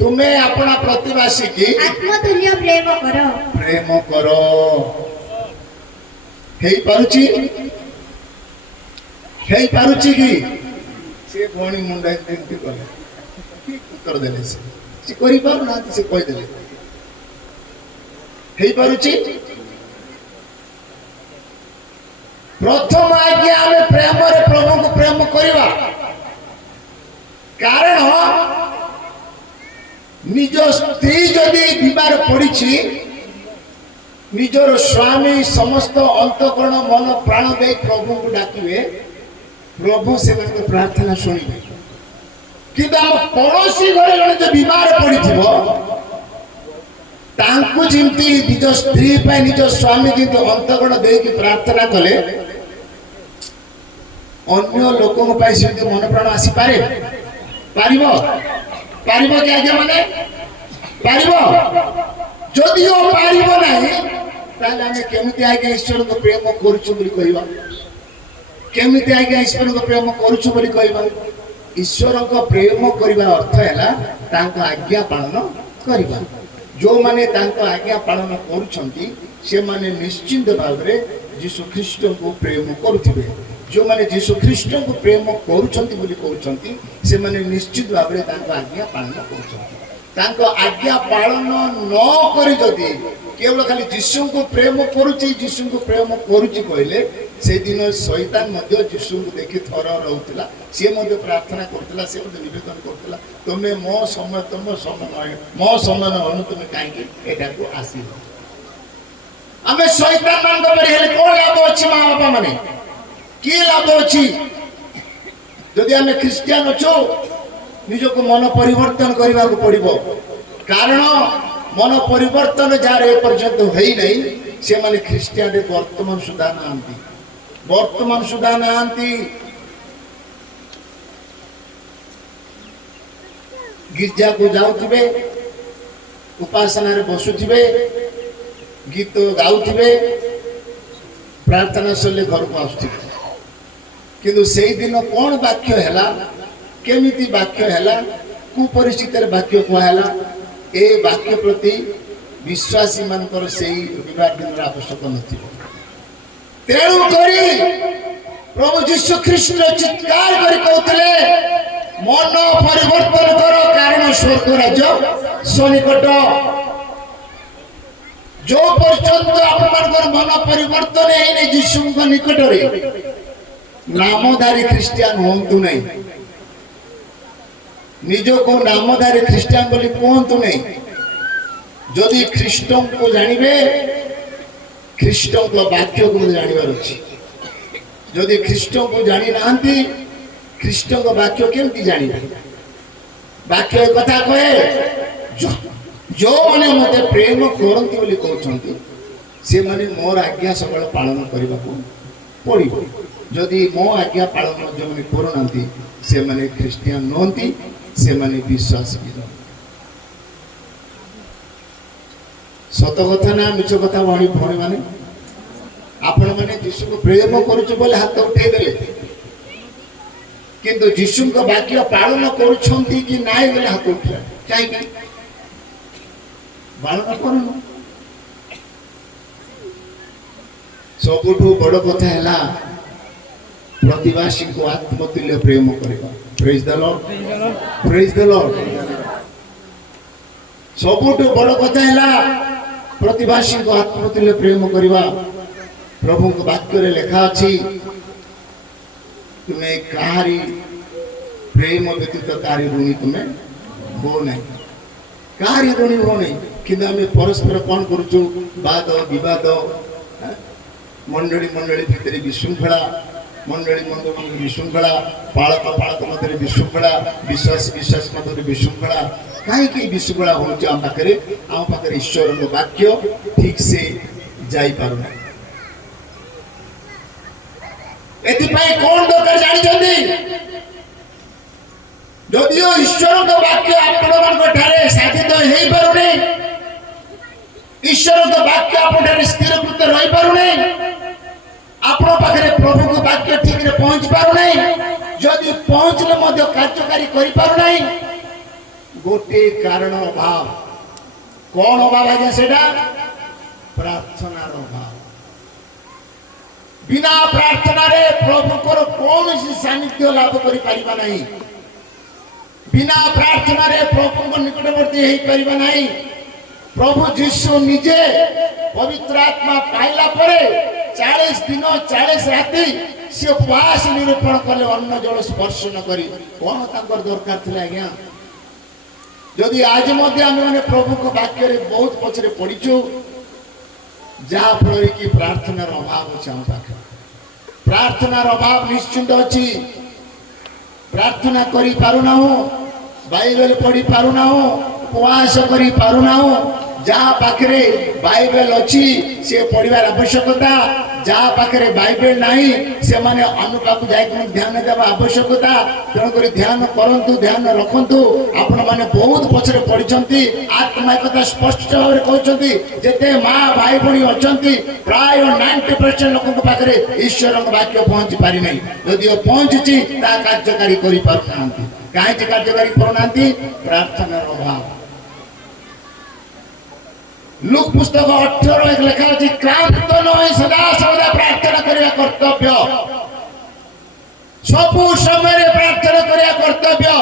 ତୁମେ ଆପଣ ପ୍ରତିବାସୀକି ଆତ୍ମତୁଲ୍ୟ ପ୍ରେମ କର। ପ୍ରେମ କର। ହେଇପାରୁଛି? ହେଇପାରୁଛି କି? ସେ ଭଉଣୀ ମୁଣ୍ଡ ଏମିତି କଲେ, ଉତ୍ତର ଦେଲେ। ସେ କରିପାରୁନାହାନ୍ତି, ସେ କହିଦେଲେ। ହେଇପାରୁଛି? ପ୍ରଥମ ଆଜ୍ଞା ଆମେ ପ୍ରେମରେ ପ୍ରଭୁଙ୍କୁ ପ୍ରେମ କରିବା। କାରଣ ନିଜ ସ୍ତ୍ରୀ ଯଦି ବିବାହ ପଡ଼ିଛି, ନିଜର ସ୍ୱାମୀ ସମସ୍ତ ଅନ୍ତଃକରଣ ମନ ପ୍ରାଣ ଦେଇ ପ୍ରଭୁଙ୍କୁ ଡାକିବେ, ପ୍ରଭୁ ସେମାନଙ୍କ ପ୍ରାର୍ଥନା ଶୁଣିବେ। କିନ୍ତୁ ଆମ ପଡ଼ୋଶୀ ଘରେ ଜଣେ ଯେ ବିମାର ପଡ଼ିଥିବ, ତାଙ୍କୁ ଯେମିତି ନିଜ ସ୍ତ୍ରୀ ପାଇଁ ନିଜ ସ୍ୱାମୀ ଯେମିତି ଅନ୍ତଃକରଣ ଦେଇକି ପ୍ରାର୍ଥନା କଲେ, ଅନ୍ୟ ଲୋକଙ୍କ ପାଇଁ ସେମିତି ମନ ପ୍ରାଣ ଆସିପାରେ? ପାରିବ? ପାରିବ କି ଆଜ୍ଞା ମାନେ? ପାରିବ? ଯଦିଓ ପାରିବ ନାହିଁ ତାହେଲେ ଆମେ କେମିତି ଆଜ୍ଞା ଈଶ୍ୱରଙ୍କ ପ୍ରେମ କରୁଛୁ ବୋଲି କହିବା? କେମିତି ଆଜ୍ଞା ଈଶ୍ୱରଙ୍କ ପ୍ରେମ କରୁଛୁ ବୋଲି କହିବା? ଈଶ୍ୱରଙ୍କ ପ୍ରେମ କରିବା ଅର୍ଥ ହେଲା ତାଙ୍କ ଆଜ୍ଞା ପାଳନ କରିବା। ଯେଉଁମାନେ ତାଙ୍କ ଆଜ୍ଞା ପାଳନ କରୁଛନ୍ତି ସେମାନେ ନିଶ୍ଚିନ୍ତ ଭାବରେ ଯୀଶୁ ଖ୍ରୀଷ୍ଟଙ୍କୁ ପ୍ରେମ କରୁଥିବେ। ଯେଉଁମାନେ ଯୀଶୁ ଖ୍ରୀଷ୍ଟଙ୍କୁ ପ୍ରେମ କରୁଛନ୍ତି ବୋଲି କହୁଛନ୍ତି ସେମାନେ ନିଶ୍ଚିତ ଭାବରେ ତାଙ୍କ ଆଜ୍ଞା ପାଳନ କରୁଛନ୍ତି। ତାଙ୍କ ଆଜ୍ଞା ପାଳନ ନ କରି ଯଦି କେବଳ ଖାଲି ଯୀଶୁଙ୍କୁ ପ୍ରେମ କରୁଛି ଯୀଶୁଙ୍କୁ ପ୍ରେମ କରୁଛି କହିଲେ ସେଦିନ ଶୈତାନ ମଧ୍ୟ ଯୀଶୁଙ୍କୁ ଦେଖି ଥର ରହୁଥିଲା। ସିଏ ମଧ୍ୟ ପ୍ରାର୍ଥନା କରୁଥିଲା, ସେ ମଧ୍ୟ ନିବେଦନ କରୁଥିଲା, ତୁମେ ମୋ ସମୟ ତୁମ ସମୟ ନୁହେଁ, ମୋ ସମୟ ନୁହେଁ, ତୁମେ କାହିଁକି ଏଠାକୁ ଆସିବ? ଆମେ ଶୈତାନ ମାନଙ୍କ ପରେ ହେଲେ କଣ ଲାଭ ଅଛି? ମା ବାପା ମାନେ କି ଲାଭ ଅଛି? ଯଦି ଆମେ ଖ୍ରୀଷ୍ଟିଆନ ଅଛୁ ନିଜକୁ ମନ ପରିବର୍ତ୍ତନ କରିବାକୁ ପଡିବ। କାରଣ ମନ ପରିବର୍ତ୍ତନ ଯାହାର ଏପର୍ଯ୍ୟନ୍ତ ହେଇନାହିଁ ସେମାନେ ଖ୍ରୀଷ୍ଟିଆନରେ ବର୍ତ୍ତମାନ ସୁଦ୍ଧା ନାହାନ୍ତି। ବର୍ତ୍ତମାନ ସୁଦ୍ଧା ନାହାନ୍ତି। ଗିର୍ଜାକୁ ଯାଉଥିବେ, ଉପାସନାରେ ବସୁଥିବେ, ଗୀତ ଗାଉଥିବେ, ପ୍ରାର୍ଥନା ସରିଲେ ଘରକୁ ଆସୁଥିବେ। କିନ୍ତୁ ସେଇଦିନ କଣ ବାକ୍ୟ ହେଲା, କେମିତି ବାକ୍ୟ ହେଲା, କୁ ପରିସ୍ଥିତିରେ ବାକ୍ୟ କୁହାହେଲା, ଏ ବାକ୍ୟ ପ୍ରତି ବିଶ୍ୱାସୀ ମାନଙ୍କର ସେଇ ରବିବାର ଦିନର ଆବଶ୍ୟକ ନଥିବ। ତେଣୁ କରି ପ୍ରଭୁ ଯୀଶୁ ଖ୍ରୀଷ୍ଟ ଚିତ୍କାର କରି କହୁଥିଲେ ମନ ପରିବର୍ତ୍ତନ କର କାରଣ ସ୍ୱର୍ଗ ରାଜ୍ୟ ସନ୍ନିକଟ। जो पर्यंत आपनकर मन परिवर्तन है जीशुଙ୍କ निकटरे नामधारी ख्रिस्टियान होंतु नहीं, निजो को नामधारी ख्रिस्टियान बोली कहतु नहीं। जदि ख्रीष्ट को जानिबे ख्रीष्ट को वाक्य को जानिबार अछि। जदि ख्रीष्ट को जानि नांती ख्रीष्ट को वाक्य केमती जानिबे? वाक्य कथा कहे जो माने मते प्रेम करंती बोली कहउछंती से माने मोर आज्ञा सबल पालन करबा को पड़िबो। जदि मो आज्ञा पालन जो माने करनांती से माने ख्रिस्टियन नहंती, से माने विश्वास भी न। सत कथा ना मिछ कथा भाणी भणी माने आपण माने यीशु को प्रेम करूछ बोले हाथ उठे देले, किंतु यीशु को वाक्य पालन करूछंती कि नाइ बोले हाथ उठला काई कि पालन करन। सबुठु बड़ कथा हैला प्रतिवासी को आत्मतुल्य प्रेम करबा। Praise the Lord, praise the Lord. सबुठु बड़ कथा हैला प्रतिवासी को आत्मतुल्य प्रेम करबा। प्रभु को वाक्य रे लिखा अछि तुम्हें काहारी प्रेम व्यतीत कारी ऋणी तुम्हें हो नहीं, काहारी ऋणी हो नहीं। किंतु आम परस्पर कौन करुचु वाद विवाद, मंडली मंडली भितर विशृंखला, मंडली मंडली विशृंखला, पालक पालक मध्य विशृंखला, विश्वास विश्वास मध्य विशृंखला। कहीं विशृंखला हो आम पाखे ईश्वर वाक्य ठीक से जाई पारना। एथिपाई कौन दरकार जानिछन्ती? जदिओ ईश्वर वाक्य आपण ठारे साधित हो पारुनी, ईश्वर वाक्य आप स्थिरकृत रही पारुनी, आपण पाखे प्रभु को वाक्य ठीक रे पहुंच पारुनी, जदि पहुंचले मध्य कार्यकारी करि पारुनी गोटे कारण अभाव। कौन अभाव है सेटा? प्रार्थनार अभाव। बिना प्रार्थना रे प्रभु को कौन सी सानिध्य लाभ करि परिबा नहीं। बिना प्रार्थना रे प्रभु को निकटवर्ती हो परिबा नहीं। प्रभु जीशु निजे पवित्र आत्मा पाइला परे 40 दिन 40 राति से उपवास निरूपण कले अन्न जल स्पर्श न करी। कौन तांकर दरकार थिला आज्ञा? जदि आज मध्य आम मैंने प्रभु को वाक्य रे बहुत पछरे पड़ीचु जहाँ फल कि प्रार्थनार अभाव अच्छे। आम पाखे प्रार्थनार अभाव निश्चिंत अच्छी। प्रार्थना करि पारुना, बाइबल पढ़ी पारुना, उपवास करि पारुना। जहाँ पाखे बाइबल अच्छी से पढ़वार आवश्यकता, जहाँ पाखे बाइबल नहीं से माने अनुपाक जाए ध्यान देवा आवश्यकता तेणुक ध्यान करंतु ध्यान रखंतु आपण माने बहुत पछरे पढ़ी आत्मा कथा स्पष्ट भाव कहते जिते माँ भाई भाई अच्छा प्राय 90% लोक पाखे ईश्वर वाक्य पहुंची पारि नहीं यदि पहुंची कार्यकारी करें कहीं कार्यकारी करूना प्रार्थनार अभाव लुक पुस्तक 18 लिखा अच्छी क्रांत नई सदा सर्वदा प्रार्थना करने कर्तव्य सबु समय प्रार्थना करने कर्तव्य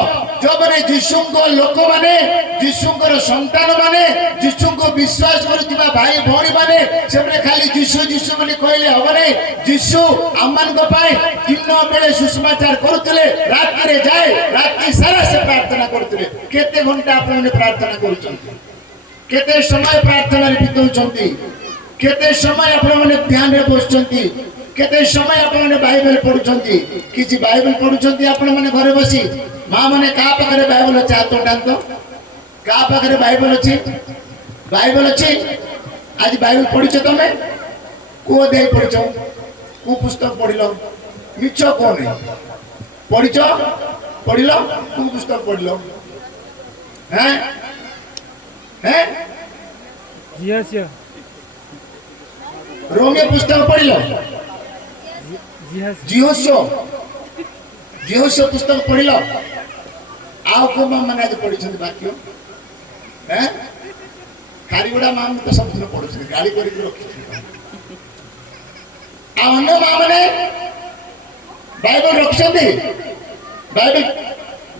जो मैंने जीशु लोक मैंने जीशु संतान मैंने जीशु को विश्वास करुवा भाई भौणी मैंने से खाली जीशु जीशु कहले हम नहीं जीशु आम दिन बेले सुषमाचार करुले राति जाए राति सारा से प्रार्थना करुले केते घंटा आपने प्रार्थना करुँच केते समय प्रार्थना बिताउछंती केते समय आपण माने ध्यान रे बसछंती केते समय आपण माने बाइबल पढुछंती किछि बाइबल पढुछंती आपण माने घरे बसी मां माने का पाखरे बाइबल अछि हाथ उठांतो का पाखरे बाइबल अछि आज बाइबल पढिछ तमे को दे पढिछ को पुस्तक पढिलो मिछ कोने पढिलो को पुस्तक पढिलो हैं हैं यस यस रोमियो पुस्तक पढ़िलो जिहोशो पुस्तक पढ़िलो आउ को माने आज पढ़ी वाक्य हैं खारीगुड़ा मां तो सब दिन पढ़ुछ गाड़ी करके रखी आ अन्य मां माने बाइबल रखछंती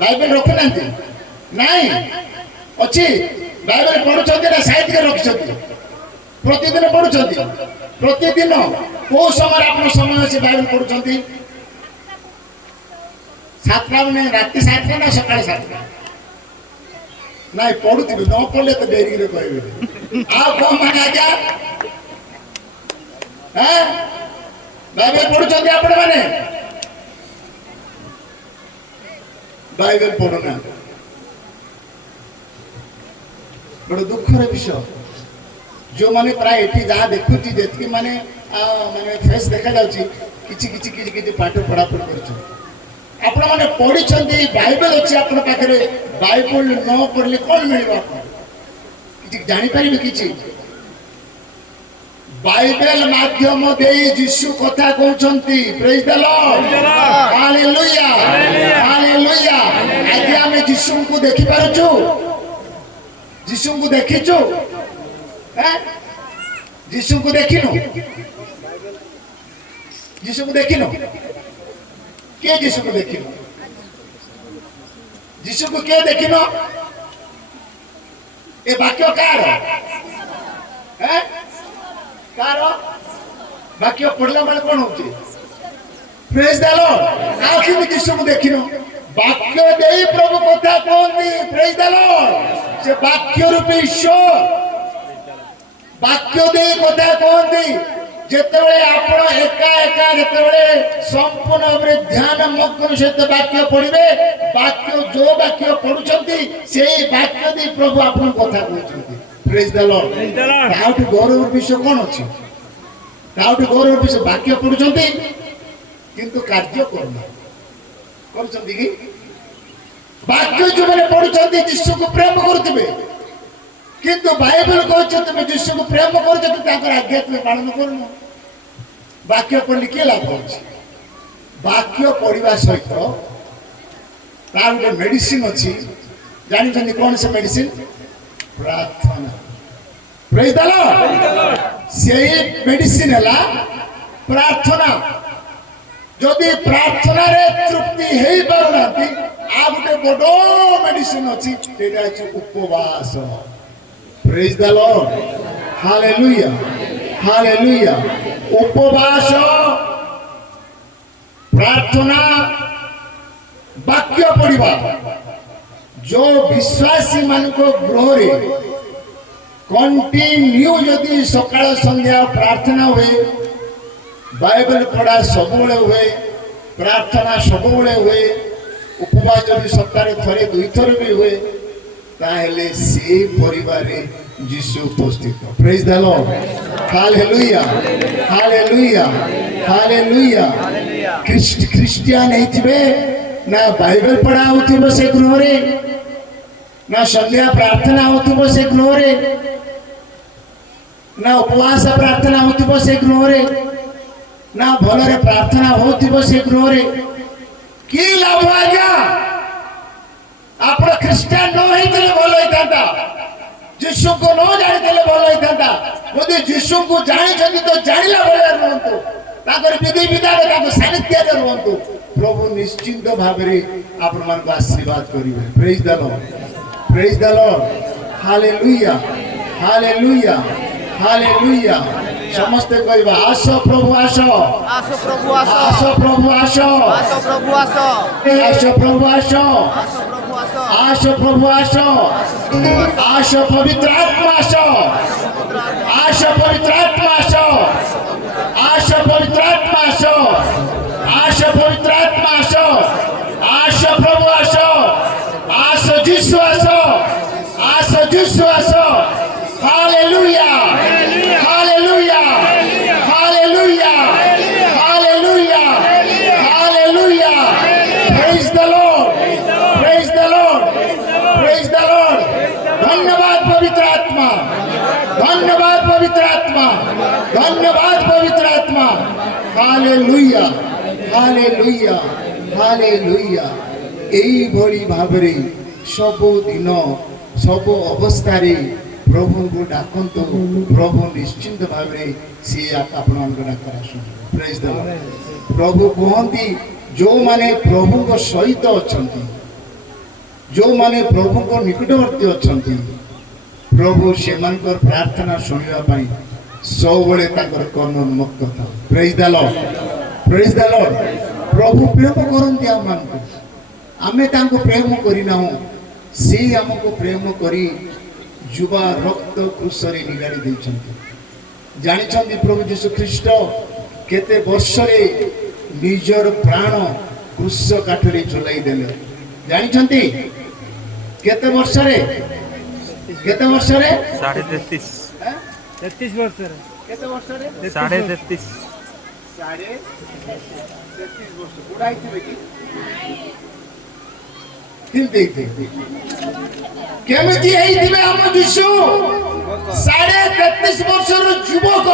बाइबल रखुनांती नहीं अच्छी बाइबल पढ़ुछंती ना साइड के रखछंती प्रतिदिन पढ़ुछंती प्रतिदिन को समय आपन समय अछि बाइबल पढ़ुछंती 7 माने राति 7 ना सकाळ 7 नहीं पढ़ुथि न पढ़ले तो देरी रे कहबे आ को माने आज्ञा हैं बाइबल पढ़ुछंती आपण माने बाइबल पढ़ना बड़ दुखर विषय जो माने प्राय एठी जहाँ देखुची जेतकी माने माने फेस देखा जाउची किछि पाठ पढ़ा पढ़ करछ आपण माने पढ़ी छंती बाइबल अछि आपण पाखरे बाइबल न पढ़ले कोन मिलिबो आपण किछि जानि परिबे किछि बाइबल माध्यम देई यीशु कथा कहउछंती praise the Lord hallelujah hallelujah आज हम यीशु को देखि पारुछु यीशु को देखिछु हैं यीशु को देखिनो यीशु को देखिनो के यीशु को देखिनो यीशु को के देखिनो ए वाक्य कार हैं कार वाक्य पढ़ला माने कोन होची प्रेज द लॉर्ड आखि में यीशु को देखिनो वाक्य देई प्रभु कथा कहंती प्रेज द लॉर्ड से वाक्य रूपी ईश्वर वाक्य दे कथा कहती जितेबले आपण एका एका जितेबले संपूर्ण भाव ध्यान मग्न सहित वाक्य पढ़िबे वाक्य जो वाक्य पढ़ुछंती सेही वाक्य दे प्रभु आपण कथा कहउछंती प्रेज द लॉर्ड ताउट गौरव विषय कोन अछि ताउट गौरव विषय वाक्य पढ़ुछंती किंतु कार्य करना करछंती कि वाक्य जो माने पढ़ुछंती यीशु को प्रेम करथिबे किंतु बाइबल कहछ तुम यीशु को प्रेम करछ तो ताकर आज्ञा तुम पालन करनो वाक्य पढ़ली के लाभ होछ वाक्य पढ़िबा सहित तार ଗୋଟେ मेडिसिन अछि जानि जनि कोन से मेडिसिन प्रार्थना प्रेज द लॉर्ड सेही मेडिसिन हला प्रार्थना जदि प्रार्थना रे तृप्ति हेई पारुनाती आ ଗୋଟେ बडो मेडिसिन अछि सेटा अछि उपवास praise the Lord hallelujah hallelujah उपवास प्रार्थना वाक्य पढ़िबा जो विश्वासी मान को गृह रे कंटिन्यू यदि सकाळ संध्या प्रार्थना हुए बाइबल पढ़ा सबुले हुए प्रार्थना सबुले हुए उपवास यदि सप्ताह थरे 2 थर भी हुए তাহলে সেই পরিবারে যিশু উপস্থিত। Praise the Lord, hallelujah hallelujah hallelujah. Christian ହେଇଥିବେ ନା ବାଇବେଲ ପଢା ହଉଥିବ ସେ ଗୃହରେ, ନା ସନ୍ଧ୍ୟା ପ୍ରାର୍ଥନା ହଉଥିବ ସେ ଗୃହରେ, ନା ଉପବାସ ପ୍ରାର୍ଥନା ହଉଥିବ ସେ ଗୃହରେ, ନା ଭଲରେ ପ୍ରାର୍ଥନା ହଉଥିବ ସେ ଗୃହରେ, କି ଲାଭ ଆଜ୍ଞା? ଆପଣ ଖ୍ରୀଷ୍ଟିଆନ ନ ହେଇଥିଲେ ଭଲ ହେଇଥାନ୍ତା, ଯୀଶୁଙ୍କୁ ନ ଜାଣିଥିଲେ ଭଲ ହେଇଥାନ୍ତା। ଯଦି ଯୀଶୁଙ୍କୁ ଜାଣିଛନ୍ତି ତ ଜାଣିଲା ଭଳିଆ ରୁହନ୍ତୁ, ତାଙ୍କର ବିଧି ବିଧାନ ତାଙ୍କ ସାନ୍ନିଧ୍ୟରେ ରୁହନ୍ତୁ। ପ୍ରଭୁ ନିଶ୍ଚିନ୍ତ ଭାବରେ ଆପଣମାନଙ୍କୁ ଆଶୀର୍ବାଦ କରିବେ। Praise the Lord, praise the Lord, hallelujah hallelujah hallelujah. ସମସ୍ତେ କହିବା ଆସ ପ୍ରଭୁ ଆସ, ଆସ ପ୍ରଭୁ ଆସ, ଆସ ପ୍ରଭୁ ଆସ, ଆସ ପ୍ରଭୁ ଆସ, ଆସ ପ୍ରଭୁ ଆସ, ଆସ ପ୍ରଭୁ ଆସ, ଆସ ପ୍ରଭୁ ଆସ, ଆସ ପବିତ୍ର ଆତ୍ମା ଆସ, ଆସ ପବିତ୍ର ଆତ୍ମା ଆସ, ଆସ ପବିତ୍ର ଆତ୍ମା ଆସ, ଆସ ପବିତ୍ର ଆତ୍ମା ଆସ, ଆସ ପ୍ରଭୁ ଆସ, ଆସ ଯୀଶୁ ଆସ, ଆସ ଯୀଶୁ ଆସ। Hallelujah hallelujah hallelujah hallelujah hallelujah. Praise the Lord, praise the Lord, praise the Lord. ধন্যবাদ পবিত্র আত্মা, ধন্যবাদ পবিত্র আত্মা, ধন্যবাদ পবিত্র আত্মা। Hallelujah hallelujah hallelujah. এইভଳି ଭାବରେ ସବୁଦିନ ସବୁ ଅବସ୍ଥାରେ ପ୍ରଭୁଙ୍କୁ ଡାକନ୍ତୁ। ପ୍ରଭୁ ନିଶ୍ଚିନ୍ତ ଭାବରେ ସିଏ ଆପଣଙ୍କ ଡାକରା ଶୁଣିବେ। Praise the Lord. ପ୍ରଭୁ କୁହନ୍ତି ଯେଉଁମାନେ ପ୍ରଭୁଙ୍କ ସହିତ ଅଛନ୍ତି, ଯେଉଁମାନେ ପ୍ରଭୁଙ୍କ ନିକଟବର୍ତ୍ତୀ ଅଛନ୍ତି, ପ୍ରଭୁ ସେମାନଙ୍କର ପ୍ରାର୍ଥନା ଶୁଣିବା ପାଇଁ ସବୁବେଳେ ତାଙ୍କର କର୍ଣ୍ଣ ଉନ୍ମୁକ୍ତ ଥାଏ। Praise the Lord, praise the Lord. ପ୍ରଭୁ ପ୍ରେମ କରନ୍ତି ଆମମାନଙ୍କୁ, ଆମେ ତାଙ୍କୁ ପ୍ରେମ କରିନାହୁଁ। ସେ ଆମକୁ ପ୍ରେମ କରି ଯୁବା ରକ୍ତ କୃଷରେ ନିଗାଡ଼ି ଦେଇଛନ୍ତି। ଜାଣିଛନ୍ତି ପ୍ରଭୁ ଯୀଶୁ ଖ୍ରୀଷ୍ଟ କେତେ ବର୍ଷରେ ନିଜର ପ୍ରାଣ କୃଷ କାଠରେ ଝୁଲାଇ ଦେଲେ? ଜାଣିଛନ୍ତି କେତେ ବର୍ଷରେ? କେତେ ବର୍ଷରେ? 33.5 33 ବର୍ଷରେ। କେତେ ବର୍ଷରେ? 33.5 33 ବର୍ଷ। ବୁଢା ହେଇଥିବେ କି? କେମିତି ହେଇଥିବେ ଆମ ଯୀଶୁ? 33.5 ବର୍ଷର ଯୁବକ,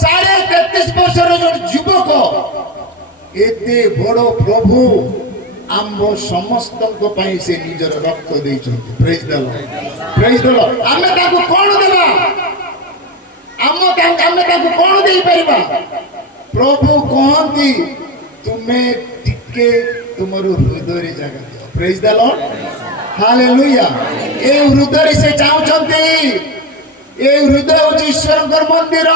33.5 ବର୍ଷର ଜଣେ ଯୁବକ, ଏତେ ବଡ଼ ପ୍ରଭୁ ଆମ ସମସ୍ତଙ୍କ ପାଇଁ ସେ ନିଜର ରକ୍ତ ଦେଇଛନ୍ତି। Praise the Lord, praise the Lord. ଆମେ ତାକୁ କଣ ଦେବା? ଆମେ ତାକୁ କଣ ଦେଇପାରିବା? ପ୍ରଭୁ କହନ୍ତି ତୁମେ ଟିକେ ତୁମର ହୃଦୟରେ ଜାଗା ଦିଅ। Praise the Lord, hallelujah. এই ହୃଦୟରେ ସେ ଚାହୁଁଛନ୍ତି, এই ହୃଦୟ ହେଉଛି ଈଶ୍ୱରଙ୍କର ମନ୍ଦିର।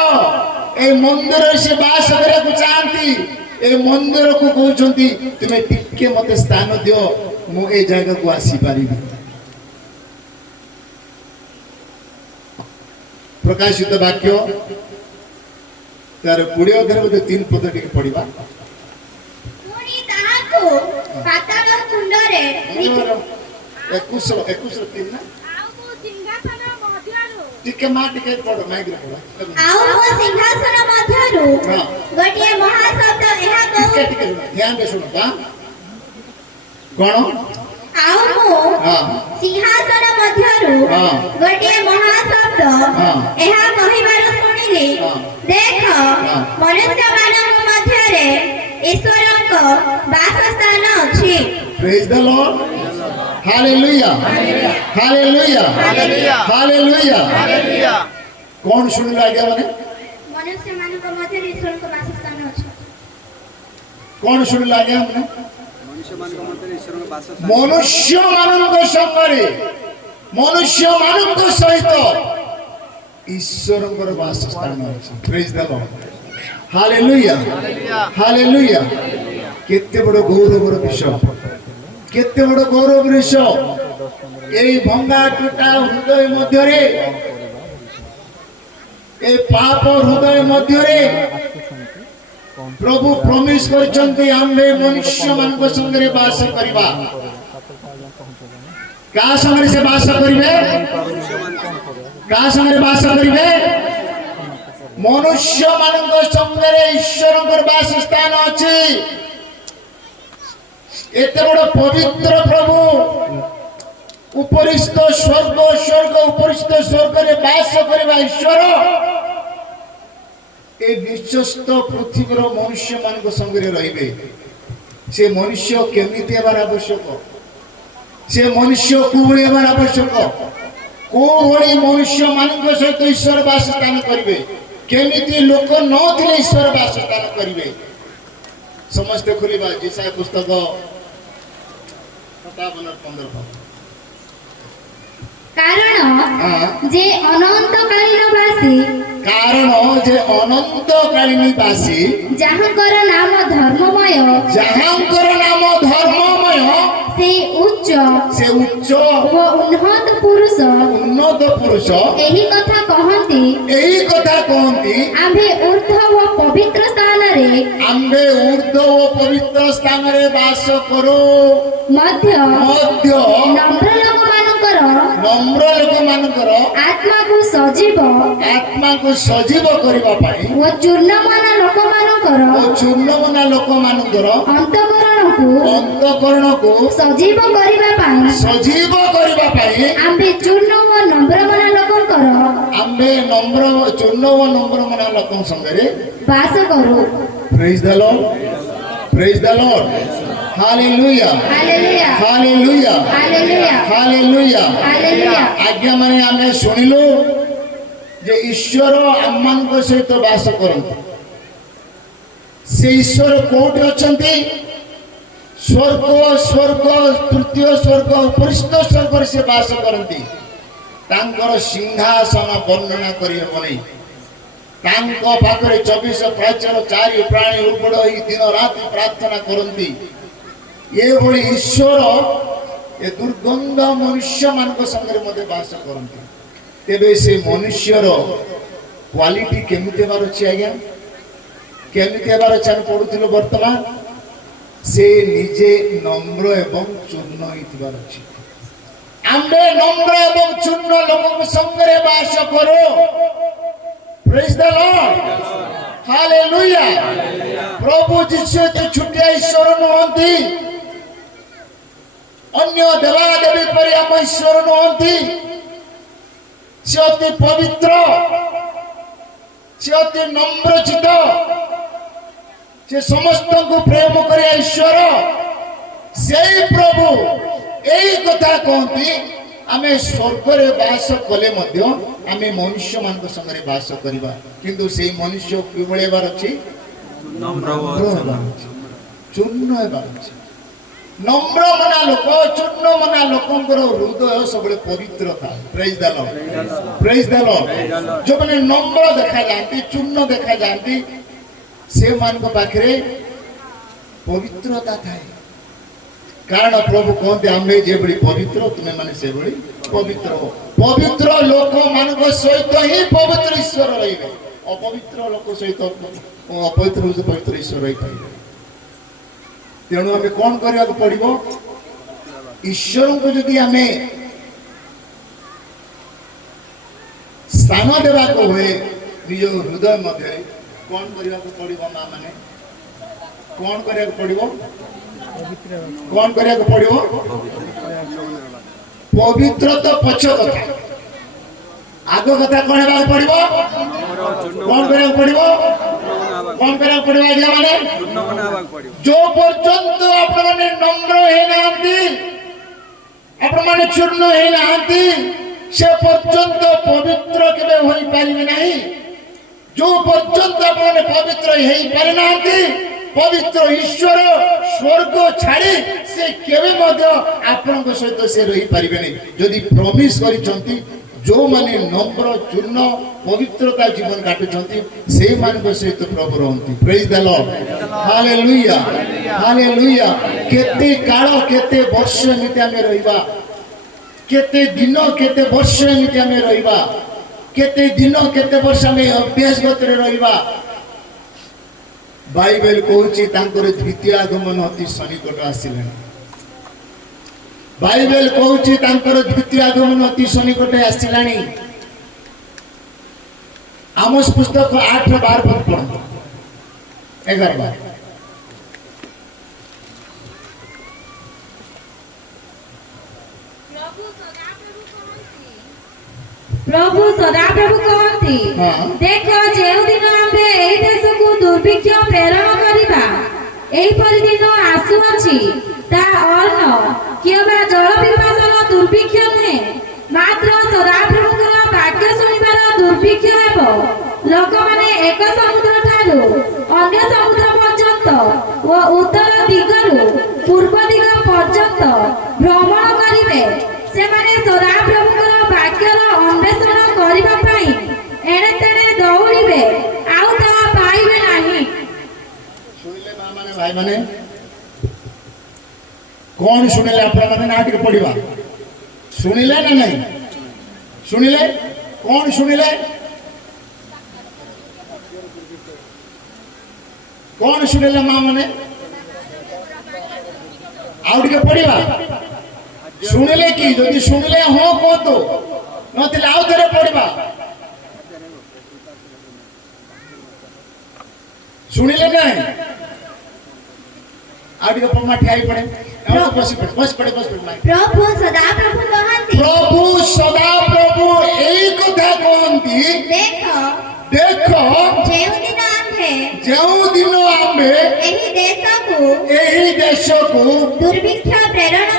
এই ମନ୍ଦିରରେ ସେ ବାସ କରିବାକୁ ଚାହାନ୍ତି। এই ମନ୍ଦିରକୁ କହୁଛନ୍ତି ତୁମେ ଟିକେ ମତେ ସ୍ଥାନ ଦିଅ, ମୁଁ ଏ ଜାଗାକୁ ଆସିପାରିବି। ପ୍ରକାଶିତ ବାକ୍ୟ ତାର 20 ଅଧ୍ୟାୟ ବୋଧେ 3 ପଦ ଟିକେ ପଢିବା। ପୁଣି ତାହାକୁ ପାତାଳ କୁଣ୍ଡରେ 21 ନା ଆଉ ମୁଁ ସିଂହାସନ ମଧ୍ୟରୁ ଟିକେ ମା ଟିକେ ପଢ, ମାଇକ୍ରେ ପଢ। ଆଉ ମୋ ସିଂହାସନ ମଧ୍ୟରୁ ହଁ। ଗୋଟିଏ ମହାଶବ୍ଦ ଏହା ଟିକେ କହୁ ଟିକେ ଧ୍ୟାନ ରେ ଶୁଣ। କଣ? ଆଉ ମୁଁ ହଁ ସିଂହାସନ ମଧ୍ୟରୁ ହଁ। ଗୋଟିଏ ମହାଶବ୍ଦ ହଁ। ଏହା କହିବାର ଶୁଣିଲି, ହଁ। ଦେଖ ହଁ। ମନୁଷ୍ୟମାନଙ୍କ ମଧ୍ୟରେ ଈଶ୍ୱରଙ୍କ ବାସସ୍ଥାନ ଅଛି। Praise the Lord, hallelujah hallelujah hallelujah hallelujah. Hallelujah. କଣ ଶୁଣିଲ ଆଜ୍ଞା ମାନେ? ମନୁଷ୍ୟମାନଙ୍କ ମଧ୍ୟରେ ଈଶ୍ୱରଙ୍କ ବାସସ୍ଥାନ ଅଛି। କଣ ଶୁଣିଲ ଆଜ୍ଞା ମାନେ? ମନୁଷ୍ୟମାନଙ୍କ ମଧ୍ୟରେ ଈଶ୍ୱରଙ୍କ ବାସସ୍ଥାନ। ମନୁଷ୍ୟ ମାନଙ୍କ ସାଙ୍ଗରେ, ମନୁଷ୍ୟ ମାନଙ୍କ ସହିତ ଈଶ୍ୱରଙ୍କର ବାସସ୍ଥାନ ଅଛି। Praise the Lord, hallelujah hallelujah. କେତେ ବଡ଼ ଗୌରବର ବିଷୟ, କେତେ ବଡ଼ ଗୌରବ ବିଷୟ। এই ভঙ্গা টুটা হৃদয় ମଧ୍ୟରେ, এই পাপ হৃদয় ମଧ୍ୟରେ প্রভু প্রমিস କରିଛନ୍ତି ଆମେ ମନୁଷ୍ୟ ମାନଙ୍କ ସଙ୍ଗରେ ବାସ କରିବା। କାହା ସାଙ୍ଗରେ ସେ ବାସ କରିବେ? କାହା ସାଙ୍ଗରେ ବାସ କରିବେ? ମନୁଷ୍ୟ ମାନଙ୍କ ସଙ୍ଗରେ ଈଶ୍ୱରଙ୍କର ବାସ ସ୍ଥାନ ଅଛି। ଏତେ ବଡ଼ ପବିତ୍ର ପ୍ରଭୁ ଉପରିସ୍ଥ ସ୍ୱର୍ଗ ଉପରିସ୍ଥ ସ୍ୱର୍ଗରେ ବାସ କରିବା ଈଶ୍ୱର ଏ ବିଶ୍ୱସ୍ତ ପୃଥିବୀର ମନୁଷ୍ୟ ମାନଙ୍କ ସଙ୍ଗରେ ରହିବେ। ସେ ମନୁଷ୍ୟ କେମିତି ହେବାର ଆବଶ୍ୟକ? ସେ ମନୁଷ୍ୟ କୋଉଭଳି ହେବାର ଆବଶ୍ୟକ? କୋଉଭଳି ମନୁଷ୍ୟ ମାନଙ୍କ ସହିତ ଈଶ୍ୱର ବାସ ସ୍ଥାନ କରିବେ? କେମିତି ଲୋକ ନଥିଲେ ଈଶ୍ୱର ବାସ ସ୍ଥାନ କରିବେ? ସମସ୍ତେ ଖୋଲିବା ଯେସାୟା ପୁସ୍ତକ 57:15। କାରଣ ଯେ ଅନନ୍ତକାଳୀନ ବାସୀ ବାସୀ ଯାହାଙ୍କର ନାମ ଧର୍ମମୟ ସେ ଉଚ୍ଚ ଓ ଉନ୍ନତ ପୁରୁଷ ଏହି କଥା କହନ୍ତି ଆମ୍ଭେ ଉର୍ଦ୍ଧ୍ୱ ଓ ପବିତ୍ର ସ୍ଥାନରେ ବାସ କରୁ ମଧ୍ୟ ନମ୍ର ଲୋକମାନଙ୍କର ଆତ୍ମାକୁ ସଜୀବ କରିବା ପାଇଁ ଓ ଚୂର୍ଣ୍ଣମନା ଲୋକମାନଙ୍କର ଅନ୍ତଃକରଣକୁ ସଜୀବ କରିବା ପାଇଁ ଆମ୍ଭେ ଚୂର୍ଣ୍ଣ ଓ ନମ୍ରମନା ଲୋକଙ୍କ ସଙ୍ଗରେ ବାସ କରୁ। Praise the Lord. Praise the Lord. Hallelujah. Hallelujah. Hallelujah. Hallelujah. Hallelujah. Hallelujah. आज्ञा माने आमे सुनिलु जे ईश्वर आम्मानक सहित बास करंती। से ईश्वर कोठी अछंती? स्वर्ग तृतीय स्वर्ग उपरिस्थ स्वर्ग से बास करंती। तांकर सिंहासन वर्णना करि हेबनी। तांको पाखरे 24 प्राचीन 4 प्राणी उपड़ होई दिन रात प्रार्थना करंती। ये भली ईश्वर ए दुर्गंध मनुष्य मानक संगे मध्य बास करंती। तेबे से मनुष्यर क्वालिटी केमिति हेबार अछि आज्ञा? केमिति हेबार अछि हम पढुथिलु वर्तमान? से निजे नम्र एवं चूर्ण होइतिबार अछि। आम्बे नम्र एवं चूर्ण लोकक संगे बास करो। Praise the Lord. Hallelujah. प्रभु जिसु तो छुटिया ईश्वर नुहंती। अन्य देवादेवी परि हम ईश्वर नुहंती। से अति पवित्र, से अति नम्रचित, से समस्त को प्रेम करे ईश्वर। से प्रभु यही कथा कहती आमे स्वर्ग रे बास कले मध्य आमे मनुष्य मानक संगे बास करिबा। किंतु से मनुष्य किबळे बार अछि? नम्र चूर्ण हेबार अछि। नम्र मना लोक चूर्ण मना लोकंकर हृदय सबले पवित्र था। Praise the Lord. Praise the Lord. जो माने नम्र देखा जानती चूर्ण देखा जानती से मानक पाखरे पवित्रता थाए। कारण प्रभु कहते आम्बे जे बड़ी पवित्र तुमे माने से बड़ी पवित्र हो। पवित्र लोक मानक सहित ही पवित्र ईश्वर रहिबे। अपवित्र लोक सहित पवित्र ईश्वर रहि पाइबे। तेणु आमे कोन करिया को पड़िबो? ईश्वर को यदि आमे स्थान देबा को होए निज हृदय मध्य कोन करिया को पड़िबो? मां माने कोन करिया को पड़िबो? कौन करिया को पड़िबो? पवित्र तो पछ कथा आग कथा कौन हेबा पड़िबो? कौन करिया को पड़िबो? कौन करिया को पड़िबो? आज्ञा माने जो पर्यंत आपण माने नम्र हे नांती आपण माने चूर्ण हे नांती से पर्यंत पवित्र केबे होई पारिबे नाही। जो पर्यंत आपण माने पवित्र हे पारि नांती पवित्र ईश्वर स्वर्ग छाड़ी से केवे मध्य आपनक सहित से रही पारिबे नहीं। यदि प्रॉमिस करिसंती जो माने नम्र चूर्ण पवित्रता जीवन काटुचंती से मानक सहित प्रभु रहंती। Praise the Lord. Hallelujah. Hallelujah. केते काल केते वर्ष एमिति आमे रहिबा, केते दिन केते वर्ष एमिति आमे रहिबा, केते दिन केते वर्ष आमे अभ्यास गतरे रहिबा। बाइबल कहूँ द्वितीय आगमन अति सन्निकट आसिले। बाइबल कहूची तांकर द्वितीय आगमन अति सन्निकटे आसिलानी। आमोस पुस्तक 8:12 पद पढ़ो 11 बार। प्रभु सदाप्रभु कहती हाँ। देख जो दिन आम्भे एई देश को दुर्भिक्ष प्रेरण करिबा एहीपरि दिन आसुअछि ता अन्न किबा जल पिपासर दुर्भिक्ष नुहे मात्र सदाप्रभुकर वाक्य शुणिबार दुर्भिक्ष हेबो। लोक माने एक समुद्र ठारू अन्य समुद्र पर्यंत ओ उत्तर दिगरु पूर्व दिग पर्यंत भ्रमण करिवे। सेमाने सदाप्रभुकर वाक्यर अन्वेषण करिबा पई एणे तेणे दौड़िबे आउ ताहा पाइबे नाही। सुनिले मां माने भाई माने कौन सुनिले आपण माने नाटक पढ़िबा सुनिले ना नहीं सुनिले कौन सुनिले कौन सुनिले मां माने आउट के पढ़िबा शुणिले कि जदि शुणिले हाँ कहतु नथिले आउ थरे पढ़िबा शुणिले नहीं आउ टिके परमा ठियाई पड़े बस पड़े प्रभु सदाप्रभु कहती प्रभु सदा प्रभु एई कथा कहंती देख देख जो दिन आम्भे एही देश को दुर्भिक्ष प्रेरण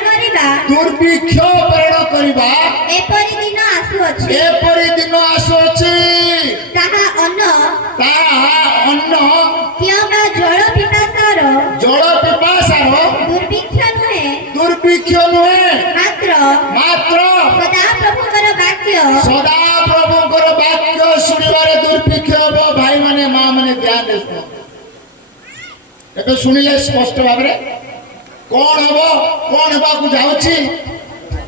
करिबा एपरि दिन आसुअछि ताहा अन्न किंबा जल पिपासार दुर्भिक्ष नुहे मात्र सदा प्रभुकर वाक्य शुणिबारे दुर्भिक्ष हेबो। भाई माने मां माने ध्यान देसो एबे शुणिले स्पष्ट भाबरे कौन हेबो कौन हेबाकू जाउछि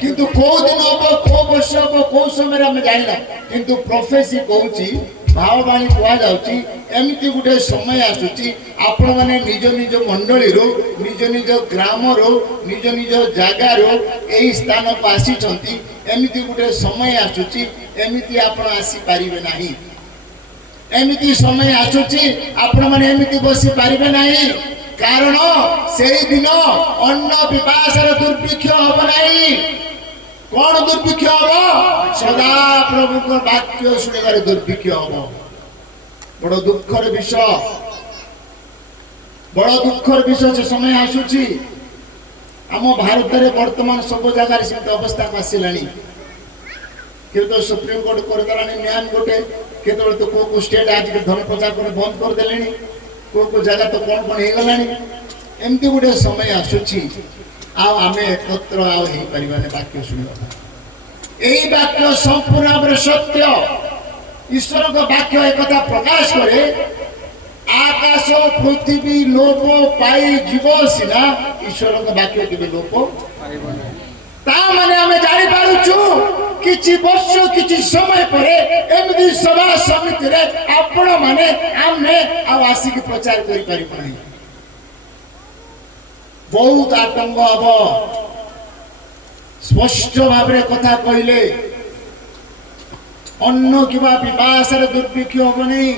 किंतु को दिन हेबो को वर्ष हेबो को समय रे हम जानिला किंतु प्रोफेसी कहूछि भाववाणी कुआ जाउछि एमिति गुटे समय आसुछि आपण माने निज निज मंडली रो निज निज ग्राम रो निज निज जागा रो एही स्थान को आसी छंती एमिति गुटे समय आसुछि एमिति आपण आसी परिबे नाही एमिति समय आसुछि आपण माने एमिति बसी परिबे नाही कारण सेही दिन अन्न पिपासार दुर्भिक्ष हब नाही। कौन दुर्भिक्ष हम सदा प्रभु को वाक्य शुणिबार दुर्भिक्ष हम बड़ दुखर विषय से समय आसुची आम भारत में वर्तमान सब जगह से अवस्था को आसिलानी तो सुप्रीम कोर्ट करदेलानी न्याय गोटे केतबे तो को स्टेट आज धन प्रचार कर बंद कर देलेनी को जगह तो कौन कौन हो गलानी एमती गोटे समय आसुची आमे एकत्र वाक्य शुणा यही वाक्य संपूर्ण भाव सत्य ईश्वर को वाक्य एक प्रकाश करे आकाश पृथ्वी लोप पाई जीव सीना ईश्वर को वाक्य के लोप ता माने हमें जानि पारुछु किछि वर्ष किछि समय परे एमदी सभा समिति रे आपण माने आमे आसी के प्रचार करि परिबो नाही बहुत आतंक हम स्पष्ट भाव कथा कहले अन्न किबा पिपासार दुर्भिक्ष हम नहीं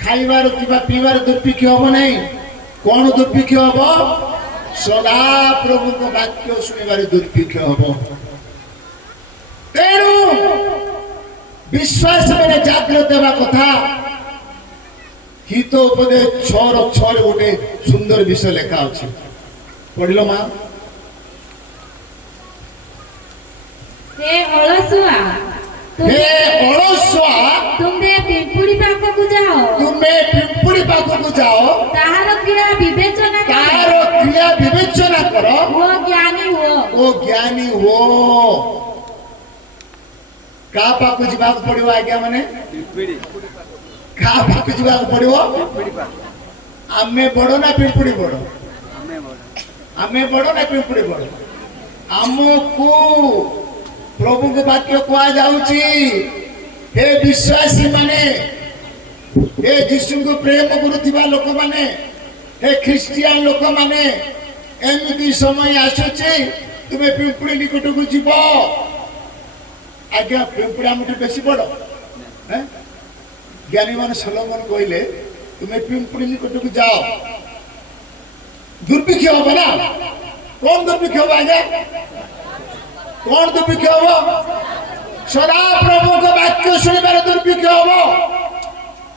खाइबार किबा पीबार दुर्भिक्ष हम नहीं कौन दुर्भिक्ष हम सदा प्रभु को वाक्य शुणिबार दुर्भिक्ष हम तेणु विश्वास में जागृत होगा कथा हित उपदेश 6 गोटे सुंदर विषय लेखा अच्छे पढ़िल मां हे अलसुआ तुमे पिंपुड़ी पाखकु जाओ ताहार क्रिया विवेचना करो वो ज्ञानी हो का पाखकु जीवाक पड़ियो आज्ञा माने का पाखकु जीवाक पड़ियो आमे बड़ो ना पिंपुड़ी बड़ो आमे बड़ो ना पिंपुड़ी बड़ो आमको प्रभु को वाक्य कहा जाउची हे विश्वासी माने हे यीशु को प्रेम करुथिबा लोक माने हे ख्रिस्टियन लोक माने एमिति समय आसुची তুমি পিঁপুড়ি নিকটକୁ ଯିବ ଆଜ୍ଞା ପିମ୍ପୁଡ଼ି ଆମଠୁ ବେଶୀ ବଡ଼ ଜ୍ଞାନୀ ମାନେ ସଲୋମନ କହିଲେ ତୁମେ ପିମ୍ପୁଡ଼ି ନିକଟକୁ ଯାଅ ଦୁର୍ଭିକ୍ଷ ହବ ନା କଣ ଦୁର୍ଭିକ୍ଷ ହବ ଆଜ୍ଞା କଣ ଦୁର୍ଭିକ୍ଷ ହବ ସଦା ପ୍ରଭୁଙ୍କ ବାକ୍ୟ ଶୁଣିବାର ଦୁର୍ଭିକ୍ଷ ହବ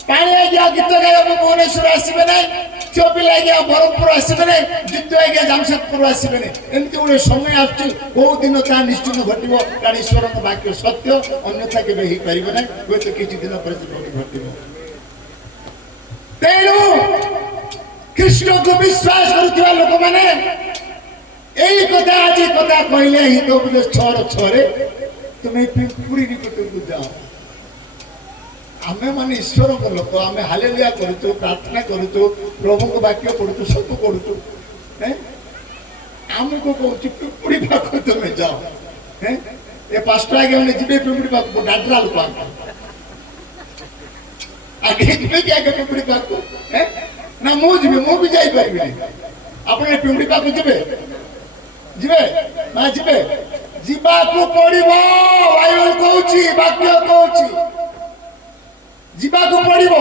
ପାଣି ଆଜ୍ଞା ଗୀତ ଗାଇବାକୁ ଭୁବନେଶ୍ୱର ଆସିବେ ନାହିଁ ଝିଅ ପିଲା ଆଜ୍ଞା ବ୍ରହ୍ମପୁର ଆସିବେ ନାହିଁ ଜିତୁ ଆଜ୍ଞା ଜାମଶେଦପୁର ଆସିବେ ନାହିଁ ଏମିତି ଗୋଟେ ସମୟ ଆସୁଛି କୋଉ ଦିନ ତାହା ନିଶ୍ଚିତ ଘଟିବ କାରଣ ଈଶ୍ୱରଙ୍କ ବାକ୍ୟ ସତ୍ୟ ଅନ୍ୟଥା କେବେ ହେଇପାରିବ ନାହିଁ ହୁଏତ କିଛି ଦିନ ପରେ ସେପରି ଘଟିବ ତେଣୁ ଖ୍ରୀଷ୍ଟକୁ ବିଶ୍ୱାସ କରୁଥିବା ଲୋକମାନେ ଏଇ କଥା ଆଜି କଥା କହିଲେ ହିତ ଉପଦେଶ 6:6 ତୁମେ ପିମ୍ପୁଡ଼ି ନିକଟକୁ ଯାଅ ଆମେ ମାନେ ଈଶ୍ୱରଙ୍କ ଲୋକ ଆମେ ହାଲେଲୁୟା କରୁଛୁ ପ୍ରାର୍ଥନା କରୁଛୁ ପ୍ରଭୁଙ୍କ ବାକ୍ୟ ପଢୁଛୁ ସବୁ କରୁଛୁ ଆମକୁ କହୁଛି ପିମ୍ପୁଡ଼ି ପାଖକୁ ତୁମେ ଯାଅ ଏ ପାଷ୍ଟର ଆଜ୍ଞା ମାନେ ଯିବେ ପିମ୍ପୁଡ଼ି ପାଖକୁ ଡାଡରା ଲୋକ ଆଗେ ଯିବେ କି ଆଗେ ପିମ୍ପୁଡ଼ି ପାଖକୁ ନା ମୁଁ ଯିବି ମୁଁ ବି ଯାଇପାରିବିନି ଆପଣ ଏ ପିମ୍ପୁଡ଼ି ପାଖକୁ ଯିବେ ଯିବେ ନା ଯିବେ ଯିବାକୁ ପଡିବ ବାଇବଲ କହୁଛି ବାକ୍ୟ କହୁଛି ଯିବାକୁ ପଡିବ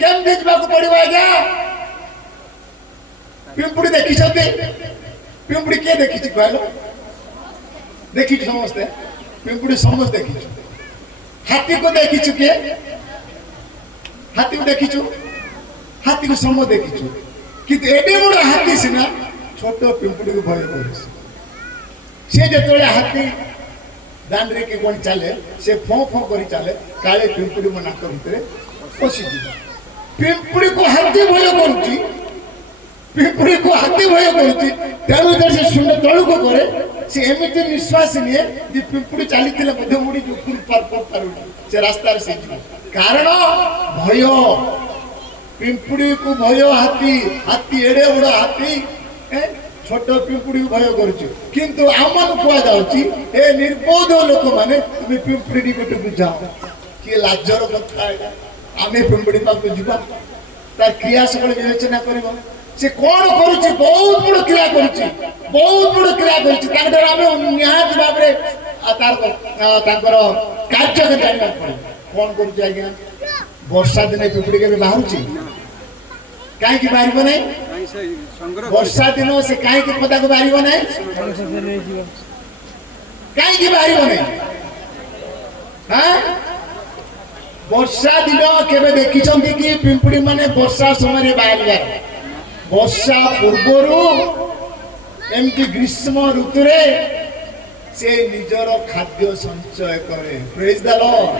କେମିତି ଯିବାକୁ ପଡିବ ଆଜ୍ଞା ପିମ୍ପୁଡ଼ି ଦେଖିଛନ୍ତି ପିମ୍ପୁଡ଼ି କିଏ ଦେଖିଛି କହିଲ ଦେଖିଛୁ ସମସ୍ତେ ପିମ୍ପୁଡ଼ି ସମସ୍ତେ ଦେଖିଛୁ ହାତୀକୁ ଦେଖିଛୁ କିଏ ହାତୀକୁ ଦେଖିଛୁ ହାତୀକୁ ସମସ୍ତେ ଦେଖିଛୁ କିନ୍ତୁ ଏଡେ ବଡ଼ ହାତୀ ସିନା ଛୋଟ ପିମ୍ପୁଡ଼ିକୁ ଭୟ କରୁଛି ସେ ଯେତେବେଳେ ହାତୀ ଦାଣ୍ଡରେ କି କ'ଣ ଚାଲେ ସେ ଫଁ ଫଁ କରି ଚାଲେ କାଳେ ପିମ୍ପୁଡ଼ି ମୋ ନାକ ଭିତରେ ପଶିଯିବ ପିମ୍ପୁଡ଼ିକୁ ହାତୀ ଭୟ କରୁଛି ପିମ୍ପୁଡ଼ିକୁ ହାତୀ ଭୟ କରୁଛି ତେଣୁ ସେ ଶୁଣ୍ଡ ତଳକୁ କରେ ସେ ଏମିତି ନିଶ୍ୱାସ ନିଏ ଯେ ପିମ୍ପୁଡ଼ି ଚାଲିଥିଲେ ମଧ୍ୟ ଉଡ଼ିକି ଉପରୁ ପାରୁନି ସେ ରାସ୍ତାରେ ସେ ଯିବ କାରଣ ଭୟ ପିମ୍ପୁଡ଼ିକୁ ଭୟ ହାତୀ ହାତୀ ଏଡେ ବଡ଼ ହାତୀ ଛୋଟ ପିମ୍ପୁଡ଼ିକୁ ଭୟ କରୁଛୁ କିନ୍ତୁ ଆମମାନଙ୍କୁ କୁହାଯାଉଛି ଏ ନିର୍ବୋଧ ଲୋକମାନେ ତୁମେ ପିମ୍ପୁଡ଼ି ନିକଟକୁ ଯାଅ କିଏ ଲାଜର କଥା ଆମେ ପିମ୍ପୁଡ଼ି ପାଖକୁ ଯିବା ତାର କ୍ରିୟା ସବୁବେଳେ ବିବେଚନା କରିବ ସେ କଣ କରୁଛି ବହୁତ ବଡ଼ କ୍ରିୟା କରୁଛି ବହୁତ ବଡ଼ କ୍ରିୟା କରୁଛି ତାଙ୍କଠାରୁ ଆମେ ନିହାତି ଭାବରେ ତାଙ୍କର କାର୍ଯ୍ୟ ଜାଣିବାକୁ ପଡ଼ିବ କଣ କରୁଛି ଆଜ୍ଞା ବର୍ଷା ଦିନେ ପିମ୍ପୁଡ଼ି କେବେ ବାହାରୁଛି କାହିଁକି ବାହାରିବ ନାହିଁ ବର୍ଷା ଦିନ ସେ କାହିଁକି ପଦାକୁ ବାହାରିବ ନାହିଁ କାହିଁକି ବାହାରିବ ନାହିଁ ବର୍ଷା ଦିନ କେବେ ଦେଖିଛନ୍ତି କି ପିମ୍ପୁଡ଼ି ମାନେ ବର୍ଷା ସମୟରେ ବାହାରିବାର ବର୍ଷା ପୂର୍ବରୁ ଏମିତି ଗ୍ରୀଷ୍ମ ଋତୁରେ ସେ ନିଜର ଖାଦ୍ୟ ସଞ୍ଚୟ କରେ ପ୍ରେଜ୍ ଦ ଲର୍ଡ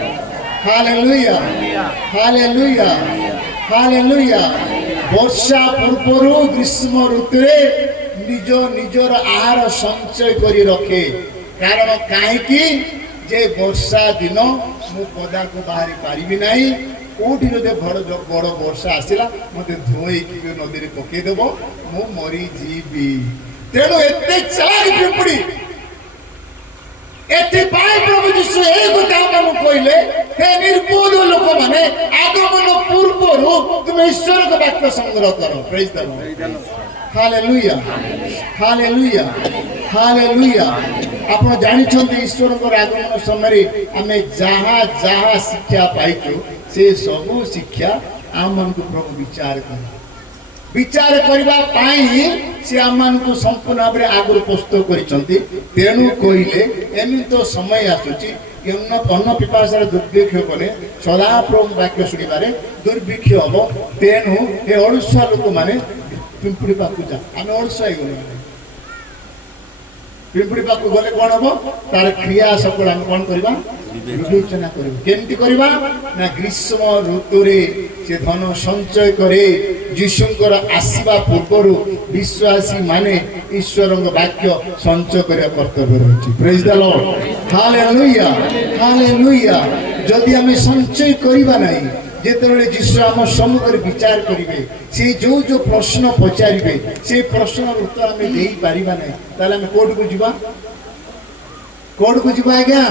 ହାଲେଲୁୟା ହାଲେଲୁୟା ହାଲେଲୁୟା ବର୍ଷା ପୂର୍ବରୁ ଗ୍ରୀଷ୍ମ ଋତୁରେ ନିଜର ଆହାର ସଞ୍ଚୟ କରି ରଖେ କାରଣ କାହିଁକି ଯେ ବର୍ଷା ଦିନ ମୁଁ ପଦାକୁ ବାହାରି ପାରିବି ନାହିଁ କୋଉଠି ଯଦି ବଡ଼ ବର୍ଷା ଆସିଲା ମତେ ଧୋଇକି ନଦୀରେ ପକେଇଦେବ ମୁଁ ମରିଯିବି ତେଣୁ ଏତେ ଚାଲାକ ପିମ୍ପୁଡ଼ି ଏଥିପାଇଁ ପ୍ରଭୁ ଯୀଶୁ ଏହି କଥା ଆମକୁ କହିଲେ ହେ ନିର୍ବୋଧ ଲୋକମାନେ ଆଗମନ ପୂର୍ବରୁ ତୁମେ ଈଶ୍ୱରଙ୍କ ବାକ୍ୟ ସଂଗ୍ରହ କର ପ୍ରେଜ୍ ଦ ଲର୍ଡ ହାଲେଲୁୟା ହାଲେଲୁୟା ହାଲେଲୁୟା ଆପଣ ଜାଣିଛନ୍ତି ଈଶ୍ୱରଙ୍କର ଆଗମନ ସମୟରେ ଆମେ ଯାହା ଯାହା ଶିକ୍ଷା ପାଇଛୁ ସେ ସବୁ ଶିକ୍ଷା ଆମମାନଙ୍କୁ ପ୍ରଭୁ ବିଚାର କରିବା ପାଇଁ ସେ ଆମମାନଙ୍କୁ ସମ୍ପୂର୍ଣ୍ଣ ଭାବରେ ଆଗରୁ ପ୍ରସ୍ତୁତ କରିଛନ୍ତି ତେଣୁ କହିଲେ ଏମିତି ତ ସମୟ ଆସୁଛି ଅନ୍ନ ପିପାସାର ଦୁର୍ଭିକ୍ଷ କଲେ ସଦାପ୍ରଭୁ ବାକ୍ୟ ଶୁଣିବାରେ ଦୁର୍ଭିକ୍ଷ ହବ ତେଣୁ ଏ ଅଳସୁଆ ଲୋକମାନେ ପିମ୍ପୁଡ଼ି ପାଖକୁ ଯା ଆମେ ଅଳସୁଆ ହେଇଗଲେ ପିମ୍ପୁଡ଼ି ପାଖକୁ ଗଲେ କ'ଣ ହବ ତାର କ୍ରିୟା ସକଳ ଆମେ କ'ଣ କରିବା ବିବେଚନା କରିବ କେମିତି କରିବା ନା ଗ୍ରୀଷ୍ମ ଋତୁରେ ସେ ଧନ ସଞ୍ଚୟ କରେ ଯୀଶୁଙ୍କର ଆସିବା ପୂର୍ବରୁ ବିଶ୍ୱାସୀ ମାନେ ଈଶ୍ୱରଙ୍କ ବାକ୍ୟ ସଞ୍ଚୟ କରିବା କର୍ତ୍ତବ୍ୟ ରହିଛି ପ୍ରେଜ୍ ଦ ଲର୍ଡ ହାଲେଲୁୟା ହାଲେଲୁୟା ଯଦି ଆମେ ସଞ୍ଚୟ କରିବା ନାହିଁ ଯେତେବେଳେ ଯୀଶୁ ଆମ ସମ୍ମୁଖରେ ବିଚାର କରିବେ ସେ ଯୋଉ ପ୍ରଶ୍ନ ପଚାରିବେ ସେଇ ପ୍ରଶ୍ନର ଉତ୍ତର ଆମେ ଦେଇପାରିବା ନାହିଁ ତାହେଲେ ଆମେ କୋଉଠିକୁ ଯିବା ଆଜ୍ଞା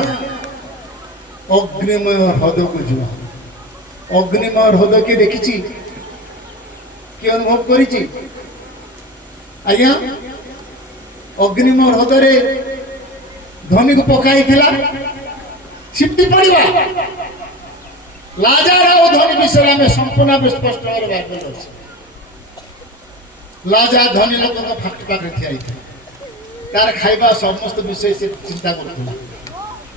ଅଗ୍ନିମୟ ହ୍ରଦକୁ ଯିବା ଅଗ୍ନିମୟ ହ୍ରଦ କିଏ ଦେଖିଛି କିଏ ଅନୁଭବ କରିଛି ଆଜ୍ଞା ଅଗ୍ନିମ ହ୍ରଦରେ ଧନୀକୁ ପକାଇଥିଲା ସିମ୍ପି ପଡ଼ିବା। ଲାଜାର ଆଉ ଧନୀ ବିଷୟରେ ଆମେ ସମ୍ପୂର୍ଣ୍ଣ ଭାବେ ସ୍ପଷ୍ଟ ଭାବରେ ବାଇବେଲ ଅଛି। ଲାଜାର ଧନୀ ଲୋକଙ୍କ ପାଖରେ ଠିଆ ହେଇଥିଲା, ତାର ଖାଇବା ସମସ୍ତ ବିଷୟ ସେ ଚିନ୍ତା କରୁଥିଲା।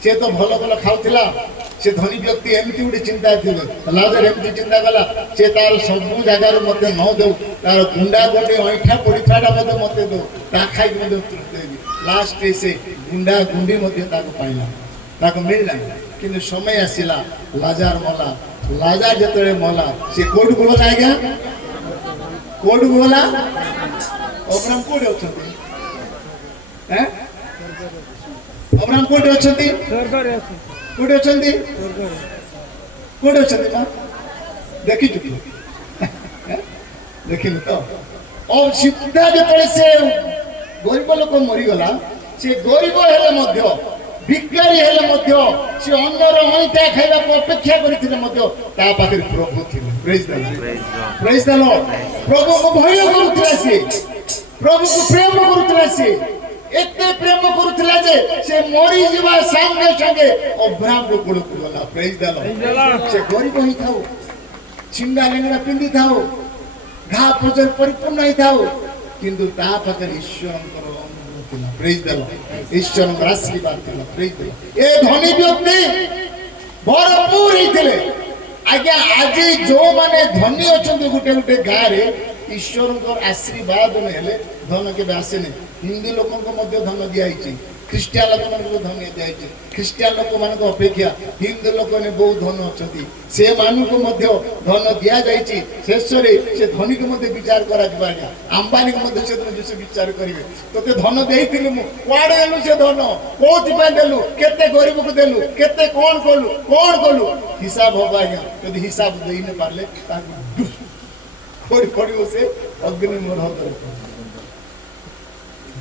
ସେ ତ ଭଲ ଭଲ ଖାଉଥିଲା, ସେ ଧନୀ ବ୍ୟକ୍ତି ଏମିତି ଗୋଟେ ଚିନ୍ତା ଥିଲେ। ଲାଜାର ଏମିତି ଚିନ୍ତା କଲା, ସେ ତାର ସବୁ ଜାଗାରୁ ମଧ୍ୟ ନ ଦେଉ, ତାର ଗୁଣ୍ଡା ଗୁଣ୍ଡି ଅଇଁଠା ପଡ଼ିଥାଟା ମଧ୍ୟ ମୋତେ ଦେଉ, ତା ଖାଇକି ମଧ୍ୟ ତୃପ୍ତି ଦେବି। ଲାଷ୍ଟରେ ସେ ଗୁଣ୍ଡା ଗୁଣ୍ଡି ମଧ୍ୟ ତାକୁ ପାଇଲା, ତାକୁ ମିଳିଲାନି। କିନ୍ତୁ ସମୟ ଆସିଲା, ଲାଜାର ମଲା। ଲାଜାର ଯେତେବେଳେ ମଲା, ସେ କୋଉଠୁ ଗଲା ଆଜ୍ଞା? କୋଉଠୁ ଗଲା? ଅବ୍ରାହମ କୋଉଠି ଅଛନ୍ତି? ଅବ୍ରାହମ କୋଉଠି ଅଛନ୍ତି? ସ୍ୱର୍ଗରେ ଅଛି। କୋଉଠି ଅଛନ୍ତି? ସ୍ୱର୍ଗରେ। କୋଉଠି ଅଛନ୍ତି ମା? ଦେଖିଛୁ କି? ଦେଖିନୁ ତ? ସିଧା ଯେତେବେଳେ ସେ ଗରିବ ଲୋକ ମରିଗଲା, ସେ ଗରିବ ହେଲେ ମଧ୍ୟ, ଭିକାରୀ ହେଲେ ମଧ୍ୟ, ସେ ଅନ୍ୟର ଅଇଁଠା ଖାଇବାକୁ ଅପେକ୍ଷା କରିଥିଲେ ମଧ୍ୟ ତା ପାଖରେ ପ୍ରଭୁ ଥିଲେ। ପ୍ରେଜ୍ ଦ ଲର୍ଡ। ପ୍ରେଜ୍ ଦ ଲର୍ଡ। ପ୍ରଭୁକୁ ଭୟ କରୁଥିଲା ସିଏ, ପ୍ରଭୁକୁ ପ୍ରେମ କରୁଥିଲା ସିଏ। ଏତେ ପ୍ରେମ କରୁଥିଲା ଯେ ସେ ମରିଯିବା ସାଙ୍ଗେ ସାଙ୍ଗେ ଅବ୍ରାହମର କୂଳକୁ ଗଲା। ପ୍ରେଜ୍ ଦ ଲର୍ଡ। ସେ ଗରିବ ହେଇଥାଉ, ଛିଣ୍ଡା ଲେଙ୍ଗଡ଼ା ପିନ୍ଧିଥାଉ, ଘା ପଚର ପରିପୂର୍ଣ୍ଣ ହେଇଥାଉ, କିନ୍ତୁ ତା ପାଖରେ ଈଶ୍ୱରଙ୍କର ଅନୁଗ୍ରହ ଥିଲା। ପ୍ରେଜ୍ ଦ ଲର୍ଡ। ଈଶ୍ୱରଙ୍କର ଆଶୀର୍ବାଦ ଥିଲା। ପ୍ରେଜ୍ ଦ ଲର୍ଡ। ଏ ଧନୀ ବ୍ୟକ୍ତି ଭରପୁର ହେଇଥିଲେ। ଆଜ୍ଞା, ଆଜି ଯୋଉମାନେ ଧନୀ ଅଛନ୍ତି ଗୋଟେ ଗୋଟେ ଗାଁରେ, ଈଶ୍ୱରଙ୍କର ଆଶୀର୍ବାଦ ନେଲେ ଧନ କେବେ ଆସେନି। ହିନ୍ଦୁ ଲୋକଙ୍କୁ ମଧ୍ୟ ଧନ ଦିଆଯାଇଛି, ଖ୍ରୀଷ୍ଟିଆନ ଲୋକମାନଙ୍କୁ ଧନ ଦିଆଯାଇଛି। ଖ୍ରୀଷ୍ଟିଆନ ଲୋକମାନଙ୍କ ଅପେକ୍ଷା ହିନ୍ଦୁ ଲୋକମାନେ ବହୁତ ଧନ ଅଛନ୍ତି, ସେମାନଙ୍କୁ ମଧ୍ୟ ଧନ ଦିଆଯାଇଛି। ଶେଷରେ ସେ ଧନୀକୁ ମଧ୍ୟ ବିଚାର କରାଯିବ। ଆଜ୍ଞା, ଆମ୍ବାନୀକୁ ମଧ୍ୟ ସେ ବିଚାର କରିବେ, ତୋତେ ଧନ ଦେଇଥିଲି ମୁଁ, କୁଆଡ଼େ ଦେଲୁ ସେ ଧନ, କୋଉଥିପାଇଁ ଦେଲୁ, କେତେ ଗରିବକୁ ଦେଲୁ, କେତେ କଣ କଲୁ, କଣ କଲୁ, ହିସାବ ହବ। ଆଜ୍ଞା, ଯଦି ହିସାବ ଦେଇ ନ ପାରିଲେ ତାକୁ ପଡ଼ିବ ସେ ଅଗ୍ନି ହ୍ରଦରେ।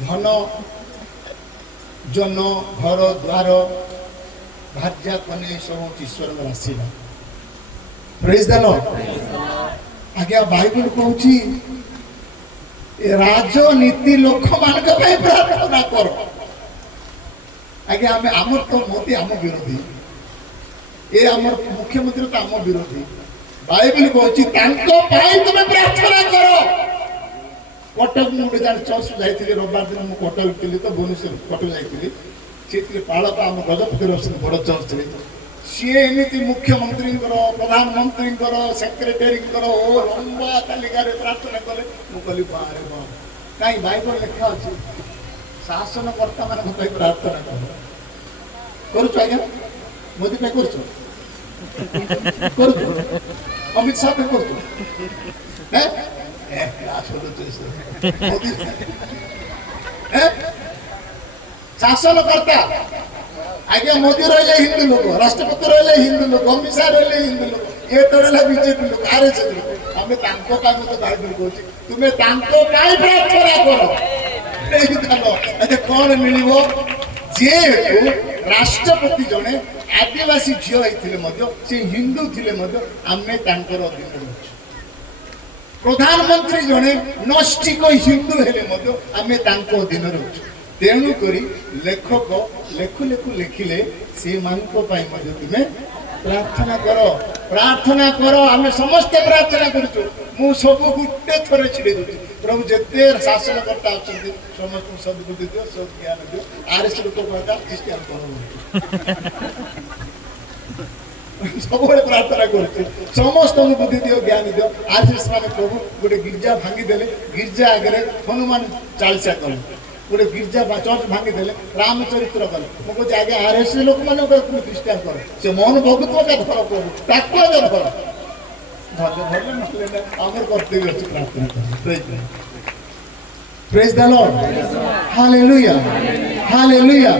ଧନ, ଜନ, ଘର ଦ୍ୱାର, ଭାର୍ଯ୍ୟା କନ୍ୟା ସବୁ ଈଶ୍ୱରଙ୍କର ଆଶୀର୍ବାଦ। ପ୍ରେଜ୍ ଦ ଲର୍ଡ। ଆଜ୍ଞା, ବାଇବେଲ କହୁଛି ରାଜନୀତି ଲୋକମାନଙ୍କ ପାଇଁ ପ୍ରାର୍ଥନା କର। ଆଜ୍ଞା, ଆମର ତ ମୋଦି ଆମ ବିରୋଧୀ, ଏ ଆମର ମୁଖ୍ୟମନ୍ତ୍ରୀ ତ ଆମ ବିରୋଧୀ। ବାଇବେଲ କହୁଛି ତାଙ୍କ ପାଇଁ ତୁମେ ପ୍ରାର୍ଥନା କର। କଟକ ମୁଁ ଗୋଟେ ଜାଣି ଚର୍ଚ୍ଚ ଯାଇଥିଲି, ରବିବାର ଦିନ ମୁଁ କଟକ ଥିଲି ତ, ଭୁବନେଶ୍ୱର କଟକ ଯାଇଥିଲି। ସେଠି ପାଳକ ଆମ ଗଜପତିରେ ଅଛନ୍ତି, ବଡ଼ ଚର୍ଚ୍ଚରେ। ସିଏ ଏମିତି ମୁଖ୍ୟମନ୍ତ୍ରୀଙ୍କର, ପ୍ରଧାନମନ୍ତ୍ରୀଙ୍କର, ସେକ୍ରେଟାରୀଙ୍କର ଓ ଲମ୍ବା ତାଲିକାରେ ପ୍ରାର୍ଥନା କଲେ। ମୁଁ କହିଲି ବାରେ ବା, କାହିଁ ବାଇବେଲ ଲେଖା ଅଛି ଶାସନକର୍ତ୍ତା ମାନଙ୍କ ପାଇଁ ପ୍ରାର୍ଥନା କର। କରୁଛୁ ଆଜ୍ଞା? ମୋଦି ପାଇଁ କରୁଛୁ? କରୁଛୁ? ଅମିତ ଶାହ ପାଇଁ କରୁଛୁ? ଶାସନକର୍ତ୍ତା ଆଜ୍ଞା, ମୋଦି ରହିଲେ ହିନ୍ଦୁ ଲୋକ, ରାଷ୍ଟ୍ରପତି ରହିଲେ ହିନ୍ଦୁ ଲୋକ, ଅମିତ ଶାହ ରହିଲେ ହିନ୍ଦୁ ଲୋକ, ଏ ତଳେ ବିଜେପି ଲୋକ, ଆରଏସଏସ ଲୋକ। ଆମେ ତାଙ୍କ ପାଇଁ ମତେ ବାଇବେଲ କହୁଛି ତୁମେ ତାଙ୍କ ପାଇଁ ପ୍ରାର୍ଥନା କର। କଣ ମିଳିବ? ଯେହେତୁ ରାଷ୍ଟ୍ରପତି ଜଣେ ଆଦିବାସୀ ଝିଅ ହେଇଥିଲେ ମଧ୍ୟ, ସେ ହିନ୍ଦୁ ଥିଲେ ମଧ୍ୟ, ଆମେ ତାଙ୍କର ଅଧୀନରେ ଅଛୁ। ପ୍ରଧାନମନ୍ତ୍ରୀ ଜଣେ ନୈଷ୍ଠିକ ହିନ୍ଦୁ ହେଲେ ମଧ୍ୟ ଆମେ ତାଙ୍କ ଅଧୀନରେ ଅଛୁ। ତେଣୁକରି ଲେଖକ ଲେଖୁ ଲେଖୁ ଲେଖିଲେ ସେମାନଙ୍କ ପାଇଁ ମଧ୍ୟ ତୁମେ ପ୍ରାର୍ଥନା କର, ପ୍ରାର୍ଥନା କର। ଆମେ ସମସ୍ତେ ପ୍ରାର୍ଥନା କରୁଛୁ। ମୁଁ ସବୁ ଗୋଟେ ଥରେ ଛିଡ଼େଇ ଦେଉଛି, ପ୍ରଭୁ ଯେତେ ଶାସନକର୍ତ୍ତା ଅଛନ୍ତି ସମସ୍ତଙ୍କୁ ସଦ୍ବୁଦ୍ଧି ଦିଅ, ସଦ୍ଜ୍ଞାନ ଦିଅ। ଆରଏସ ଲୋକ ଖ୍ରୀଷ୍ଟିଆନ ସବୁବେଳେ ପ୍ରାର୍ଥନା କରୁଛୁ, ସମସ୍ତଙ୍କୁ ବୁଦ୍ଧି ଦିଅ, ଜ୍ଞାନ ଦିଅ। ଆରଏସ ମାନେ ପ୍ରଭୁ ଗୋଟେ ଗିର୍ଜା ଭାଙ୍ଗିଦେଲେ, ଗିର୍ଜା ଆଗରେ ହନୁମାନ ଚାଳିଶା କଲେ, ଗୋଟେ ଗିର୍ଜା ଚର୍ଚ୍ଚ ଭାଙ୍ଗିଦେଲେ, ରାମଚରିତ୍ର କଲେ। ମୁଁ କହୁଛି ଆଜ୍ଞା, ଆରଏସ ଲୋକମାନଙ୍କୁ ଖ୍ରୀଷ୍ଟିଆନ କର, ସେ ମୋହନ ଭଗତ ଧର, ପ୍ରଭୁ ତାକୁ ଧର, ଆମର କର୍ତ୍ତବ୍ୟ ଅଛି ପ୍ରାର୍ଥନା କର। ପ୍ରେଜ୍ ଦ ଲର୍ଡ। Hallelujah, hallelujah.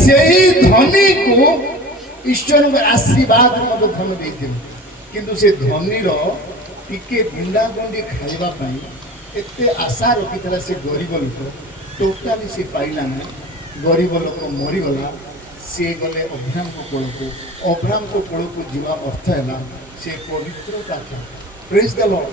ସେହି ଧନୀକୁ ଈଶ୍ୱରଙ୍କ ଆଶୀର୍ବାଦ ମଧ୍ୟ ଧନ ଦେଇଥିଲେ, କିନ୍ତୁ ସେ ଧନୀର ଟିକେ ଗୁଣ୍ଡାଗୁଣ୍ଡି ଖାଇବା ପାଇଁ ଏତେ ଆଶା ରଖିଥିଲା। ସେ ଗରିବ ଲୋକ ଟୋଟାଲି ସେ ପାଇଲା ନାହିଁ। ଗରିବ ଲୋକ ମରିଗଲା। ସେ ଗଲେ ଅବ୍ରାହ୍ମଙ୍କ କୋଳକୁ। ଅବ୍ରାହ୍ମଙ୍କ କୋଳକୁ ଯିବା ଅର୍ଥ ହେଲା ସେ ପବିତ୍ରତା ଥିଲା। ପ୍ରେଜ୍ ଦ ଲର୍ଡ।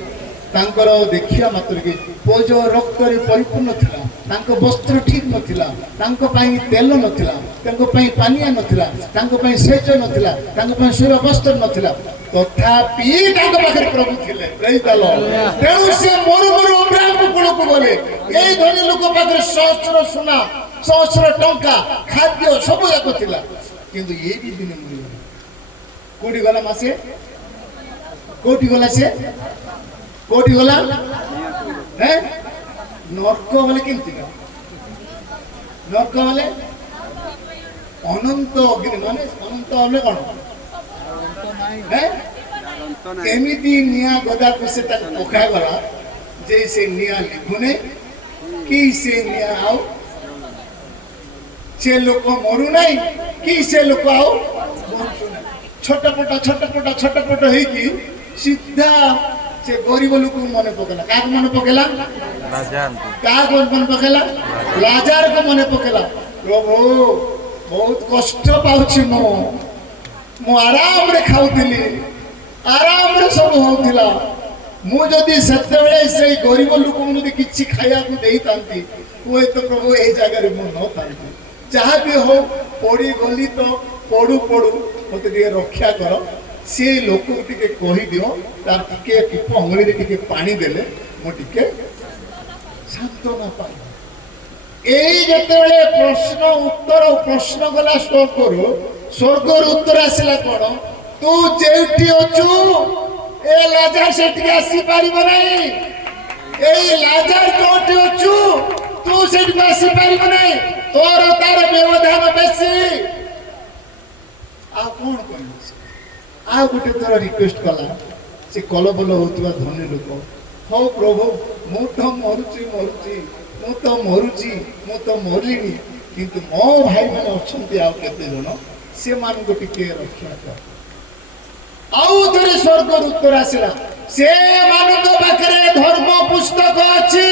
ତାଙ୍କର ଦେଖିବା ମାତ୍ରକେ ପୋଜ ରକ୍ତରେ ପରିପୂର୍ଣ୍ଣ ଥିଲା। ତାଙ୍କ ବସ୍ତ୍ର ଠିକ ନଥିଲା, ତାଙ୍କ ପାଇଁ ତେଲ ନଥିଲା, ତାଙ୍କ ପାଇଁ ପାନୀୟ ନଥିଲା, ତାଙ୍କ ପାଇଁ ସେଚ ନଥିଲା, ତାଙ୍କ ପାଇଁ ଶୋଇବା ବସ୍ତ୍ର ନଥିଲା, ତଥାପି ତାଙ୍କ ପାଖରେ ପ୍ରଭୁ ଥିଲେ। Praise the Lord। ତେଣୁ ସେ ମରୁମରୁ ଅବ୍ରାହ୍ମଙ୍କ କୂଳକୁ ଗଲେ। ଏଇ ଧନୀ ଲୋକ ପାଖରେ ସହସ୍ର ସୁନା, ସହସ୍ର ଟଙ୍କା, ଖାଦ୍ୟ ସବୁ ଯାକ ଥିଲା, କିନ୍ତୁ ଏ ବି ଦିନେ ମରିଗଲା। କୋଉଠି ଗଲା ମାସେ? କୋଉଠି ଗଲା ସେ? କୋଉଠି ଗଲା? ନର୍କ ଗଲେ କେମିତି? ନର୍କ ଗଲେ ଅନନ୍ତ ଅଗ୍ନି, ମାନେ ଅନନ୍ତ ହେଲେ କଣ? ଏମିତି ନିଆଁ ଗଦାକୁ ସେ ତାକୁ ପକାଗଲା ଯେ ସେ ନିଆଁ ଲିଭୁନି କି ସେ ନିଆଁ ଆଉ ସେ ଲୋକ ମରୁନାହିଁ କି ସେ ଲୋକ ଆଉ ଛଟପଟ ହେଇକି ସିଧା ସେ ଗରିବ ଲୋକକୁ ମନେ ପକେଇଲା। କାହାକୁ ମନେ ପକେଇଲା? କାହାକୁ ମନେ ପକେଇଲା? ଲାଜାରକୁ ମନେ ପକେଇଲା। ପ୍ରଭୁ ବହୁତ କଷ୍ଟ ପାଉଛି, ମୁଁ ଆରାମରେ ଖାଉଥିଲି, ଆରାମରେ ସବୁ ହଉଥିଲା, ମୁଁ ଯଦି ସେତେବେଳେ ସେଇ ଗରିବ ଲୋକଙ୍କୁ ଯଦି କିଛି ଖାଇବାକୁ ଦେଇଥାନ୍ତି ହୁଏତ ପ୍ରଭୁ ଏଇ ଜାଗାରେ ମୁଁ ନଥାନ୍ତି। ଯାହା ବି ହଉ ପଡ଼ିଗଲି ତ ପଡୁ ମତେ ଟିକେ ରକ୍ଷା କର। ସେ ଲୋକକୁ ଟିକେ କହିଦିଅ ତାର ଟିକେ ଟିପ ଅଙ୍ଗୁଳିରେ ଟିକେ ପାଣି ଦେଲେ ମୁଁ ଟିକେ ସାନ୍ତ୍ୱନା ପାଇ। ଏଇ ଯେତେବେଳେ ପ୍ରଶ୍ନ ଗଲା ସ୍ୱର୍ଗରୁ ଉତ୍ତର ଆସିଲା କଣ? ତୁ ଯେଉଁଠି ଅଛୁ ଏ ଲାଜାର ସେଠିକି ଆସିପାରିବ ନାହିଁ। ଏଇ ଲାଜାର ଯୋଉଠି ଅଛୁ ତୁ ସେଠିକୁ ଆସିପାରିବ ନାହିଁ, ତୋର ତାର ବ୍ୟବଧାନ ବେଶୀ। ଆଉ କଣ କହିବ? ଆଉ ଗୋଟେ ଥର ରିକ୍ୱେଷ୍ଟ କଲା ସେ କଲବଲ ହଉଥିବା ଧନୀ ଲୋକ, ହଉ ପ୍ରଭୁ ମୁଁ ତ ମରିଲିଣି, କିନ୍ତୁ ମୋ ଭାଇମାନେ ଅଛନ୍ତି ଆଉ କେତେ ଜଣ, ସେମାନଙ୍କୁ ଟିକେ ରକ୍ଷା କର। ଆଉ ଥରେ ସ୍ୱର୍ଗରୁ ଉତ୍ତର ଆସିଲା, ସେମାନଙ୍କ ପାଖରେ ଧର୍ମ ପୁସ୍ତକ ଅଛି,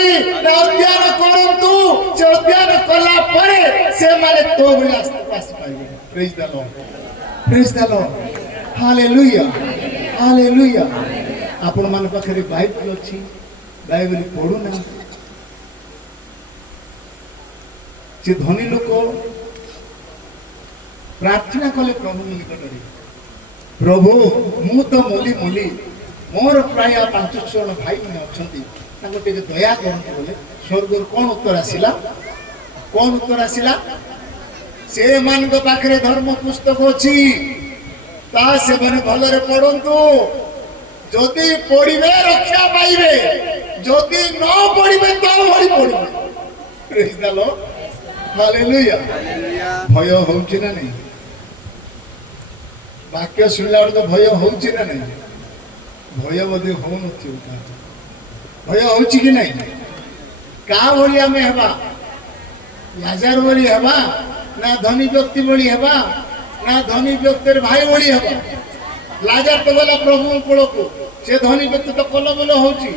ଅଧ୍ୟୟନ କରନ୍ତୁ। ସେ ଅଧ୍ୟୟନ କଲା ପରେ ସେମାନେ ତୋ ଭଳି ଆସିପାରିବେ। Praise the Lord, praise the Lord, hallelujah, hallelujah। ଆପଣ ମାନଙ୍କ ପାଖରେ ବାଇବେଲ ଅଛି, ବାଇବେଲ ପଢୁନାହାନ୍ତି। ସେ ଧନୀ ଲୋକ ପ୍ରାର୍ଥନା କଲେ ପ୍ରଭୁ ନିକଟରେ, ପ୍ରଭୁ ମୁଁ ତ ମଲି ମୋର ପ୍ରାୟ 5 ଜଣ ଭାଇମାନେ ଅଛନ୍ତି, ତାଙ୍କୁ ଟିକେ ଦୟା କରନ୍ତୁ ବୋଲେ ସ୍ୱର୍ଗରୁ କଣ ଉତ୍ତର ଆସିଲା? ସେମାନଙ୍କ ପାଖରେ ଧର୍ମ ପୁସ୍ତକ ଅଛି, ତାହା ସେମାନେ ଭଲରେ ପଢନ୍ତୁ। ଯଦି ପଢିବେ ରକ୍ଷା ପାଇବେ, ଯଦି ନ ପଢିବେ ତ ଭଳି ପଢିବେ। Praise the Lord, hallelujah। ଭୟ ହଉଛି ନା ନାହିଁ? ବାକ୍ୟ ଶୁଣିଲା ବେଳକୁ ଭୟ ହଉଛି ନା ନାହିଁ? ଭୟ ବୋଧେ ହଉନଥିବ। ଭୟ ହଉଛି କି ନାହିଁ? କାହା ଭଳି ଆମେ ହେବା? ଲାଜାର ଭଳି ହେବା ନା ଧନୀ ବ୍ୟକ୍ତି ଭଳି ହେବା ନା ଧନୀ ବ୍ୟକ୍ତିର ଭାଇ ଭଳି ହେବା? ଲାଜାର ତ ଗଲା ପ୍ରଭୁଙ୍କ କୂଳକୁ, ସେ ଧନୀ ବ୍ୟକ୍ତି ତ କଲବଲ ହଉଛି,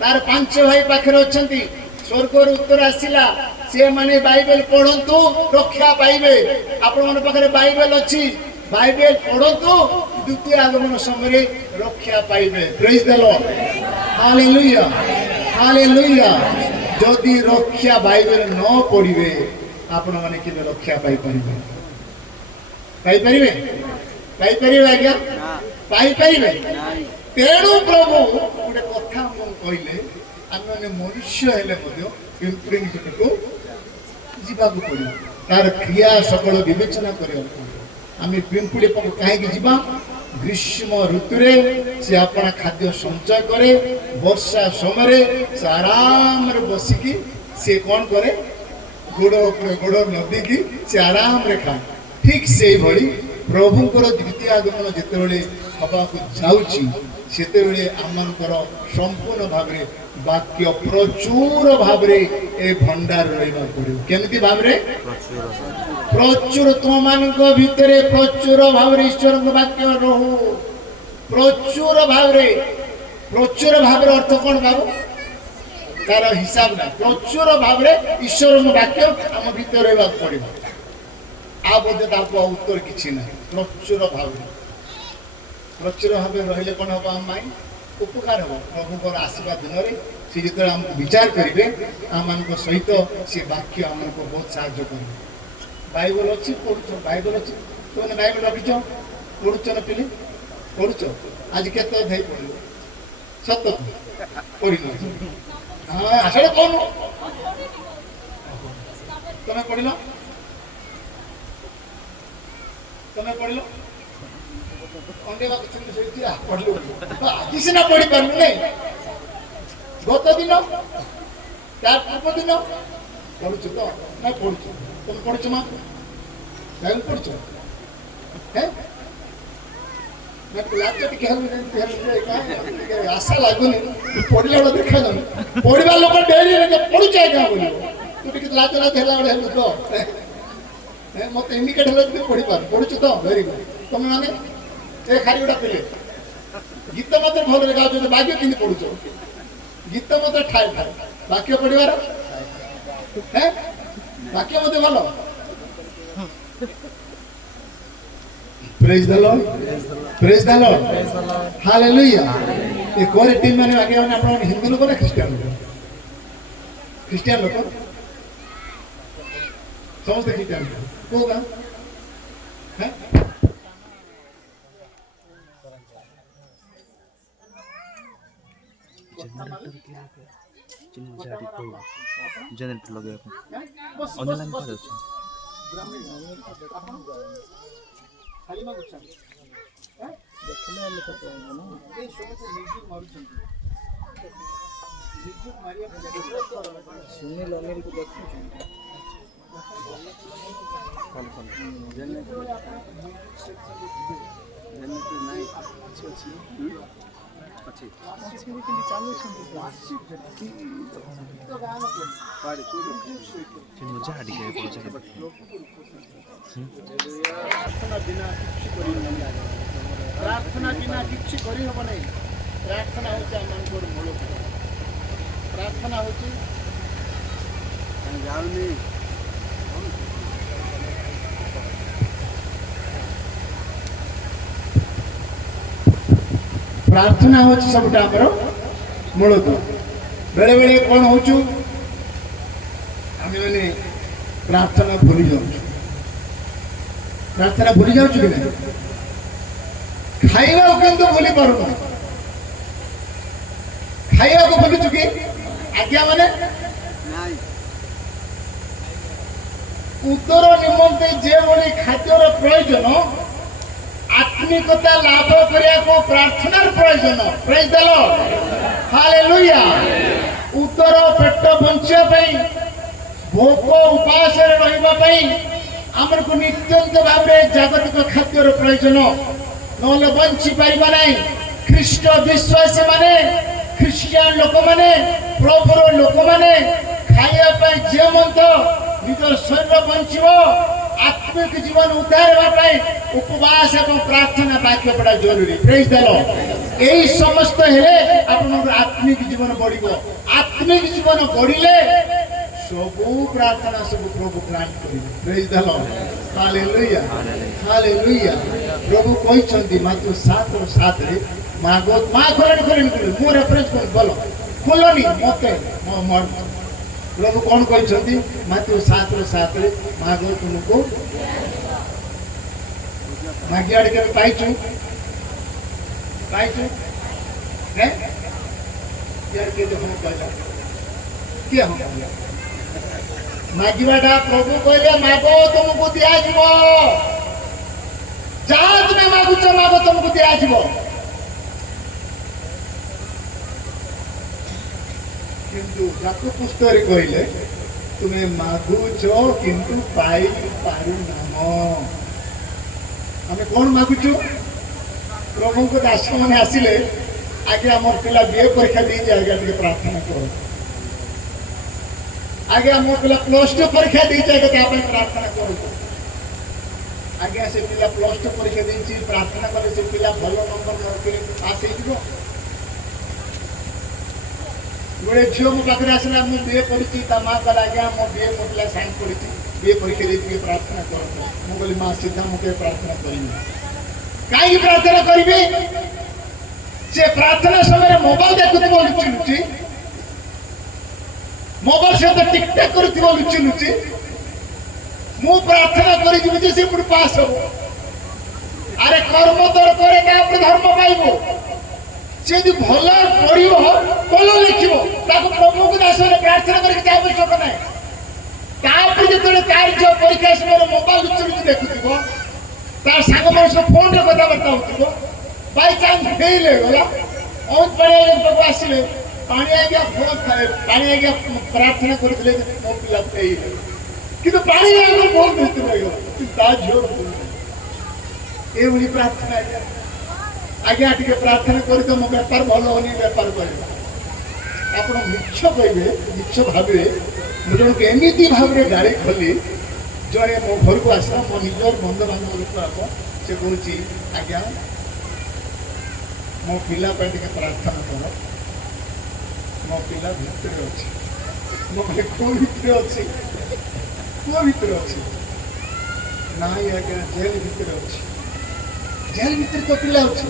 ତାର 5 ଭାଇ ପାଖରେ ଅଛନ୍ତି। ସ୍ୱର୍ଗରୁ ଉତ୍ତର ଆସିଲା, ସେମାନେ ବାଇବେଲ ପଢନ୍ତୁ ରକ୍ଷା ପାଇବେ। ଆପଣମାନଙ୍କ ପାଖରେ ବାଇବେଲ ଅଛି, ବାଇବେଲ ପଢନ୍ତୁ, ଦ୍ୱିତୀୟ ଆଗମନ ସମୟରେ ରକ୍ଷା ପାଇବେ। Praise the Lord, hallelujah, hallelujah। ଯଦି ରକ୍ଷା ବାଇବେଲ ନ ପଢିବେ ଆପଣମାନେ କେବେ ରକ୍ଷା ପାଇପାରିବେ? ଆଜ୍ଞା ପାଇପାରିବେ? ତେଣୁ ପ୍ରଭୁ ଗୋଟେ କଥା ମୁଁ କହିଲେ, ଆମେ ମନୁଷ୍ୟ ହେଲେ ମଧ୍ୟ ପିମ୍ପୁଡ଼ି ନିକଟକୁ ଯିବାକୁ ପଡ଼ିବ, ତାର କ୍ରିୟା ସକଳ ବିବେଚନା କରିବାକୁ ପଡ଼ିବ। ଆମେ ପିମ୍ପୁଡ଼ି ପାଖକୁ କାହିଁକି ଯିବା? ଗ୍ରୀଷ୍ମ ଋତୁରେ ସେ ଆପଣା ଖାଦ୍ୟ ସଞ୍ଚୟ କରେ, ବର୍ଷା ସମୟରେ ସେ ଆରାମରେ ବସିକି ସେ କଣ କରେ? ଗୋଡ଼ ଉପରେ ଗୋଡ଼ ନଦୀକି ସେ ଆରାମରେ ଖାଏ। ଠିକ ସେଇଭଳି ପ୍ରଭୁଙ୍କର ଦ୍ୱିତୀୟ ଆଗମନ ଯେତେବେଳେ ହେବାକୁ ଯାଉଛି, ସେତେବେଳେ ଆମମାନଙ୍କର ସମ୍ପୂର୍ଣ୍ଣ ଭାବରେ ବାକ୍ୟ ପ୍ରଚୁର ଭାବରେ ଏ ଭଣ୍ଡାର ରହିବାକୁ ପଡ଼ିବ। କେମିତି ଭାବରେ? ପ୍ରଚୁର ତୁମମାନଙ୍କ ଭିତରେ ପ୍ରଚୁର ଭାବରେ ଈଶ୍ୱରଙ୍କ ବାକ୍ୟ ରହୁ। ପ୍ରଚୁର ଭାବରେ ଅର୍ଥ କଣ ବାବୁ? ତାର ହିସାବ ନାହିଁ। ପ୍ରଚୁର ଭାବରେ ଈଶ୍ୱରଙ୍କ ବାକ୍ୟ ଆମ ଭିତରେ ରହିବାକୁ ପଡ଼ିବ। ଆଉ ବୋଧେ ତାକୁ ଆଉ ଉତ୍ତର କିଛି ନାହିଁ। ପ୍ରଚୁର ଭାବରେ ରହିଲେ କଣ ହବ? ଆମ ପାଇଁ ଉପକାର ହବ। ପ୍ରଭୁଙ୍କର ଆସିବା ଦିନରେ से जो आम विचार करेंगे आम सहित से वाक्य आमको बहुत साहाଯ୍य करेंगे। बाइबल अच्छी पढ़ुच बाइबल अच्छी तुमने बाइबल रखिच पढ़ुच ना पिले पढ़ुच आज केत अध्याय पढ़ल सत पढ़ हाँ आषाढ़ कौन तुम्हें पढ़ल तुम्हें पढ़ल अंडे पढ़ल आज सीना पढ़ी पार्लु नहीं गत दिन तार पूर्व दिन पढ़ुच तो ना पढ़ुच तुम पढ़ुच माँ बाइबल पढ़ुच है आशा लगुनि पढ़ला बेड़ा देखा जाऊँ पढ़ा लोक डेरी पढ़ुच क्या बोल तू लाज लाज है तो मत इंडिकेट है पढ़ी पार पढ़ुच तो वेरी गुड तुम मैंने ये खाली गोटा पिले गीत मत भल गाँव बाक्य कि पढ़ुच गीत मत ठाए ठाए बाक्य पढ़वार है बाक्य मत भल praise the Lord praise the Lord hallelujah ये कोरे टीम माने आगे माने आपण हिंदू लोक ना क्रिश्चियन लोक समस्त क्रिश्चियन को गां हैं जनरेटर लगे ऑनलाइन कर दो खाली मा गुच्छा हैं देखले वाले तो कहना ना ए सोच म्यूजिक मारुछन म्यूजिक मारिया सुनील अनिल को देखु कल जनरेटर नहीं अच्छी अच्छी लेकिन चालू प्रार्थना बिना किसी करी हम नहीं प्रार्थना होची आमनकर मूल प्रार्थना होची जाऊनी प्रार्थना होची सबटा हमर मूल बेले बेले कौन होचु आमे माने प्रार्थना भूली जाऊ प्रार्थना भूली जाऊ कि नहीं खाइबा किंतु भूली पारु खाइबा को भूली चुकी आज्ञा माने नहीं उदर निमंते जे भली खाद्यर प्रयोजन आत्मिकता लाभ करने प्रार्थनार प्रयोजन प्रेज द लॉर्ड हालेलुया उदर पेट बंचिया भोक उपास आमर को नित्यंत भाव जागतिक खाद्यर प्रयोजन ना बंची पार ना ख्रीष्ट विश्वासी माने ख्रीस्टियन लोक माने प्रभुर लोक माने खाइबा जे मंत निज शरीर बंचब आत्मिक जीवन उद्धार उपवास और प्रार्थना वाक्य पढ़ा जरूरी प्रेज द लॉर्ड यही समस्त हेले आपन आत्मिक जीवन बढ़िबो आत्मिक जीवन बढ़िले सबू प्रार्थना सब प्रभु ग्रांट करिबे praise the Lord hallelujah hallelujah प्रभु कहछंती मात्र 7 और 7 रे मागो मा खरन मो रेफरेंस कर बोलो खोलनी मते मोर प्रभु कौन कहछंती मात्र 7 और 7 रे मागो तुमको मागियाड़ के पाइछु हैं यार के जो हम कहला के हम कहला मागिबाटा प्रभु कहले मागो तुमको दिया जीवो जहाँ तुम्हें मागुच मागो तुमको दिया जीवो किंतु जाको पुस्तक कहले तुम्हें मागुच किंतु पाई पारु नाम आम कौन मागुचु प्रभु को दास मैंने आसिले आगे आम पिला बीए परीक्षा दीजिए आगे प्रार्थना करो आगे आम पिला +2 परीक्षा दीजिए आगे प्रार्थना करो आगे से पिला +2 परीक्षा दी प्रार्थना कले से पिला भल नंबर रखिले पास हो गोटे झील मो पाखे आसला मुझे बीए पढ़ी माँ कहला आज्ञा मो बीए मो पिला साइंस पढ़ी बीए परीक्षा दी प्रार्थना कर मुझे कहली माँ सीधा मुझे प्रार्थना करी कहीं प्रार्थना करी से प्रार्थना समय मोबाइल देखुच लुचि ମୋବାଇଲ ସହିତ ଟିକଟକ୍ କରୁଥିବ ଲୁଚି ଲୁଚି ମୁଁ ପ୍ରାର୍ଥନା କରିଯିବି ଯେ ସେ ପୁଣି ପାସ୍ ହବ। ଆରେ କର୍ମ ତୋର କରେ ତାପରେ ଧର୍ମ ପାଇବ। ସେ ଯଦି ଭଲ ପଢିବ ଭଲ ଲେଖିବ ତାକୁ ପ୍ରଭୁଙ୍କୁ ଦାସରେ ପ୍ରାର୍ଥନା କରିକି ତା ଆବଶ୍ୟକ ନାହିଁ। ତାପରେ ଯେତେବେଳେ ତାର ଝିଅ ପରୀକ୍ଷା ସମୟରେ ମୋବାଇଲ ଲୁଚି ଲୁଚି ଦେଖୁଥିବ ତାର ସାଙ୍ଗମାନଙ୍କ ସହ ଫୋନରେ କଥାବାର୍ତ୍ତା ହଉଥିବ ବାଇଚାନ୍ସ ଫେଲ୍ ହେଇଗଲା ଅଉତ ପାଣି ଆସିଲେ ପାଣି ଆଜ୍ଞା ଫୋନ ପାଣି ଆଜ୍ଞା ପ୍ରାର୍ଥନା କରିଥିଲେ ଯେ ମୋ ପିଲା ଫେଲ୍ କିନ୍ତୁ ପାଣି ଆଜ୍ଞା ବହୁତ ଭିତରେ ରହିଗଲା କିନ୍ତୁ ତା ଝିଅ ଏଭଳି ପ୍ରାର୍ଥନା ଆଜ୍ଞା ଟିକେ ପ୍ରାର୍ଥନା କରିଦ ମୋ ବେପାର ଭଲ ହଉନି ବେପାର କରିବ। ଆପଣ ମିଛ କହିବେ ମିଛ ଭାବିବେ ମୁଁ ଜଣକୁ ଏମିତି ଭାବରେ ଗାଳି ଖୋଲି ଜଣେ ମୋ ଘରକୁ ଆସିଲା ମୋ ନିଜର ବନ୍ଧୁବାନ୍ଧବ ଲୋକ ଆଗ ସେ କହୁଛି ଆଜ୍ଞା ମୋ ପିଲା ପାଇଁ ଟିକେ ପ୍ରାର୍ଥନା କର ମୋ ପିଲା ଭିତରେ ଅଛି। ମୋ କହିଲେ କୋଉ ଭିତରେ ଅଛି କୋଉ ଭିତରେ ଅଛି ନାଇଁ ଆଜ୍ଞା ଜେଲ ଭିତରେ ଅଛି। ଜେଲ ଭିତରେ ତ ପିଲା ଅଛି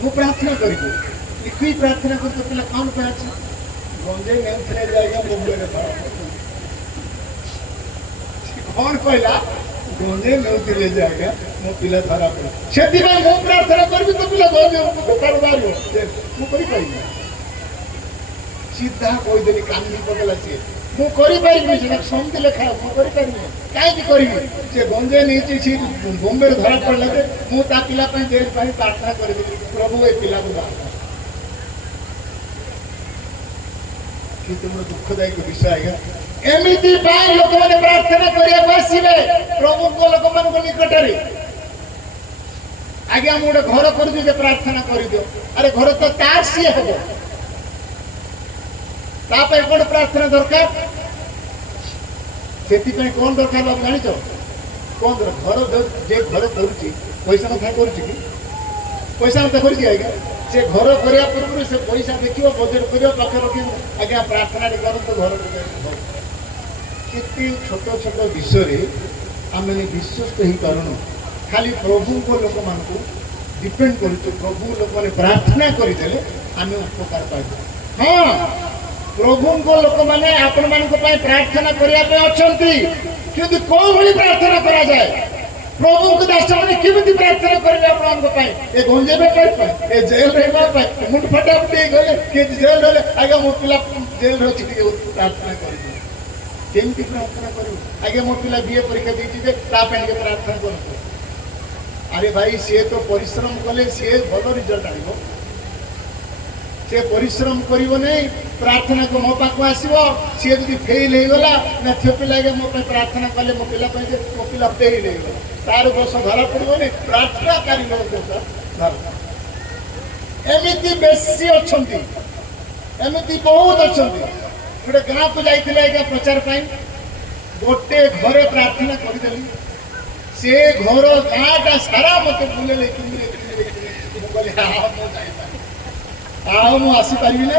ମୁଁ ପ୍ରାର୍ଥନା କରିବି লিখি প্রার্থনা করতে পিলা কম পেয়েছে গঞ্জে নেউଥିଲେ জায়গা মোবাইলে ধরা কଣ କହିଲା ଗଞ୍ଜେ ନେଉଥିଲେ ଜାଗା ମୋ ପିଲା ଧରା ପଡ଼ିଲା ସେଥିପାଇଁ ମୁଁ ପ୍ରାର୍ଥନା କରିବି ତ ପିଲା ଗଞ୍ଜେ ବେପାର ବାହାରିବ ମୁଁ କରିପାରିବି ସିଧା କହିଦେଲି କାନ୍ଦି ପକେଇଲା ସିଏ ମୁଁ କରିପାରିବି ସେଟା ସମିତି ଲେଖା ମୁଁ କରିପାରିବି କାହିଁକି କରିବି ସେ ଗଞ୍ଜେ ନେଇଛି ସେ ବମ୍ବେରେ ଧରା ପଡ଼ିଲା ଯେ ମୁଁ ତା ପିଲା ପାଇଁ ଜେଲ ପାଇଁ ପ୍ରାର୍ଥନା କରିଦେଲି ପ୍ରଭୁ ଏ ପିଲାକୁ ବାହାର କିନ୍ତୁ ମୋର ଦୁଃଖଦାୟକ ବିଷୟ ଆଜ୍ଞା ଏମିତି ପାଇଁ ଲୋକମାନେ ପ୍ରାର୍ଥନା କରିବାକୁ ଆସିବେ ପ୍ରଭୁଙ୍କ ଲୋକମାନଙ୍କ ନିକଟରେ ଆଜ୍ଞା ମୁଁ ଗୋଟେ ଘର କରିବି ଯେ ପ୍ରାର୍ଥନା କରିଦିଅ ଆରେ ଘର ତ ତାର ସିଏ ହବ ତା ପାଇଁ କଣ ପ୍ରାର୍ଥନା ଦରକାର ସେଥିପାଇଁ କଣ ଦରକାର ବାବୁ ଜାଣିଛ କଣ ଘର ଯେ ଘର କରୁଛି ପଇସା ନଥାଏ କରୁଛି କି ପଇସା ନଥାଏ କରୁଛି ଆଜ୍ଞା ସେ ଘର କରିବା ପୂର୍ବରୁ ସେ ପଇସା ଦେଖିବ ବଜେଟ୍ କରିବ ପାଖରେ ରଖିବ ଆଜ୍ଞା ପ୍ରାର୍ଥନାଟି କରନ୍ତୁ ଘର କେତେ ଛୋଟ ଛୋଟ ବିଷୟରେ ଆମେ ବିଶ୍ୱସ୍ତ ହେଇପାରୁନୁ ଖାଲି ପ୍ରଭୁଙ୍କ ଲୋକମାନଙ୍କୁ ଡିପେଣ୍ଡ କରୁଛୁ ପ୍ରଭୁ ଲୋକମାନେ ପ୍ରାର୍ଥନା କରିଦେଲେ ଆମେ ଉପକାର ପାଇବୁ ହଁ ପ୍ରଭୁଙ୍କ ଲୋକମାନେ ଆପଣମାନଙ୍କ ପାଇଁ ପ୍ରାର୍ଥନା କରିବା ପାଇଁ ଅଛନ୍ତି କିନ୍ତୁ କୋଉ ଭଳି ପ୍ରାର୍ଥନା କରାଯାଏ ପ୍ରଭୁଙ୍କ ଦାସମାନେ କେମିତି ପ୍ରାର୍ଥନା କରିବେ ଆପଣଙ୍କ ପାଇଁ ଏ ଗଞ୍ଜେଇ ବେପାର ପାଇଁ ଏ ଜେଲ ରହିବା ପାଇଁ ମୁଣ୍ଡ ଫଟାଫଟି ହେଇଗଲେ କିଏ ଜେଲ ରହିଲେ ଆଜ୍ଞା ମୋ ପିଲା ଜେଲରେ ଅଛି ଟିକେ ପ୍ରାର୍ଥନା କରିବେ କେମିତି ପ୍ରାର୍ଥନା କରିବୁ ଆଜ୍ଞା ମୋ ପିଲା ବିଏ ପରୀକ୍ଷା ଦେଇଛି ଯେ ତା ପାଇଁ ଟିକେ ପ୍ରାର୍ଥନା କରନ୍ତୁ ଆରେ ଭାଇ ସିଏ ତ ପରିଶ୍ରମ କଲେ ସିଏ ଭଲ ରିଜଲ୍ଟ ଆଣିବ ସେ ପରିଶ୍ରମ କରିବ ନାହିଁ ପ୍ରାର୍ଥନାକୁ ମୋ ପାଖକୁ ଆସିବ ସିଏ ଯଦି ଫେଲ୍ ହେଇଗଲା ନା ଝିଅ ପିଲା ଆଜ୍ଞା ମୋ ପାଇଁ ପ୍ରାର୍ଥନା କଲେ ମୋ ପିଲା ପାଇଁ ଯେ ମୋ ପିଲା ଫେଲ୍ ହେଇଗଲା ତାର ଦୋଷ ଧରା ପଡ଼ିବନି ପ୍ରାର୍ଥନାକାରୀ ଦୋଷ ଧରା ଏମିତି ବେଶୀ ଅଛନ୍ତି ଏମିତି ବହୁତ ଅଛନ୍ତି ଗୋଟେ ଗାଁକୁ ଯାଇଥିଲେ ଆଜ୍ଞା ପ୍ରଚାର ପାଇଁ ଗୋଟେ ଘରେ ପ୍ରାର୍ଥନା କରିଦେଲି ସେ ଘର ଗାଁଟା ସାରା ମତେ ବୁଲେଇଲେ ମୁଁ କହିଲି ମୁଁ ଯାଇପାରିବି ଆଉ ମୁଁ ଆସିପାରିବି ନା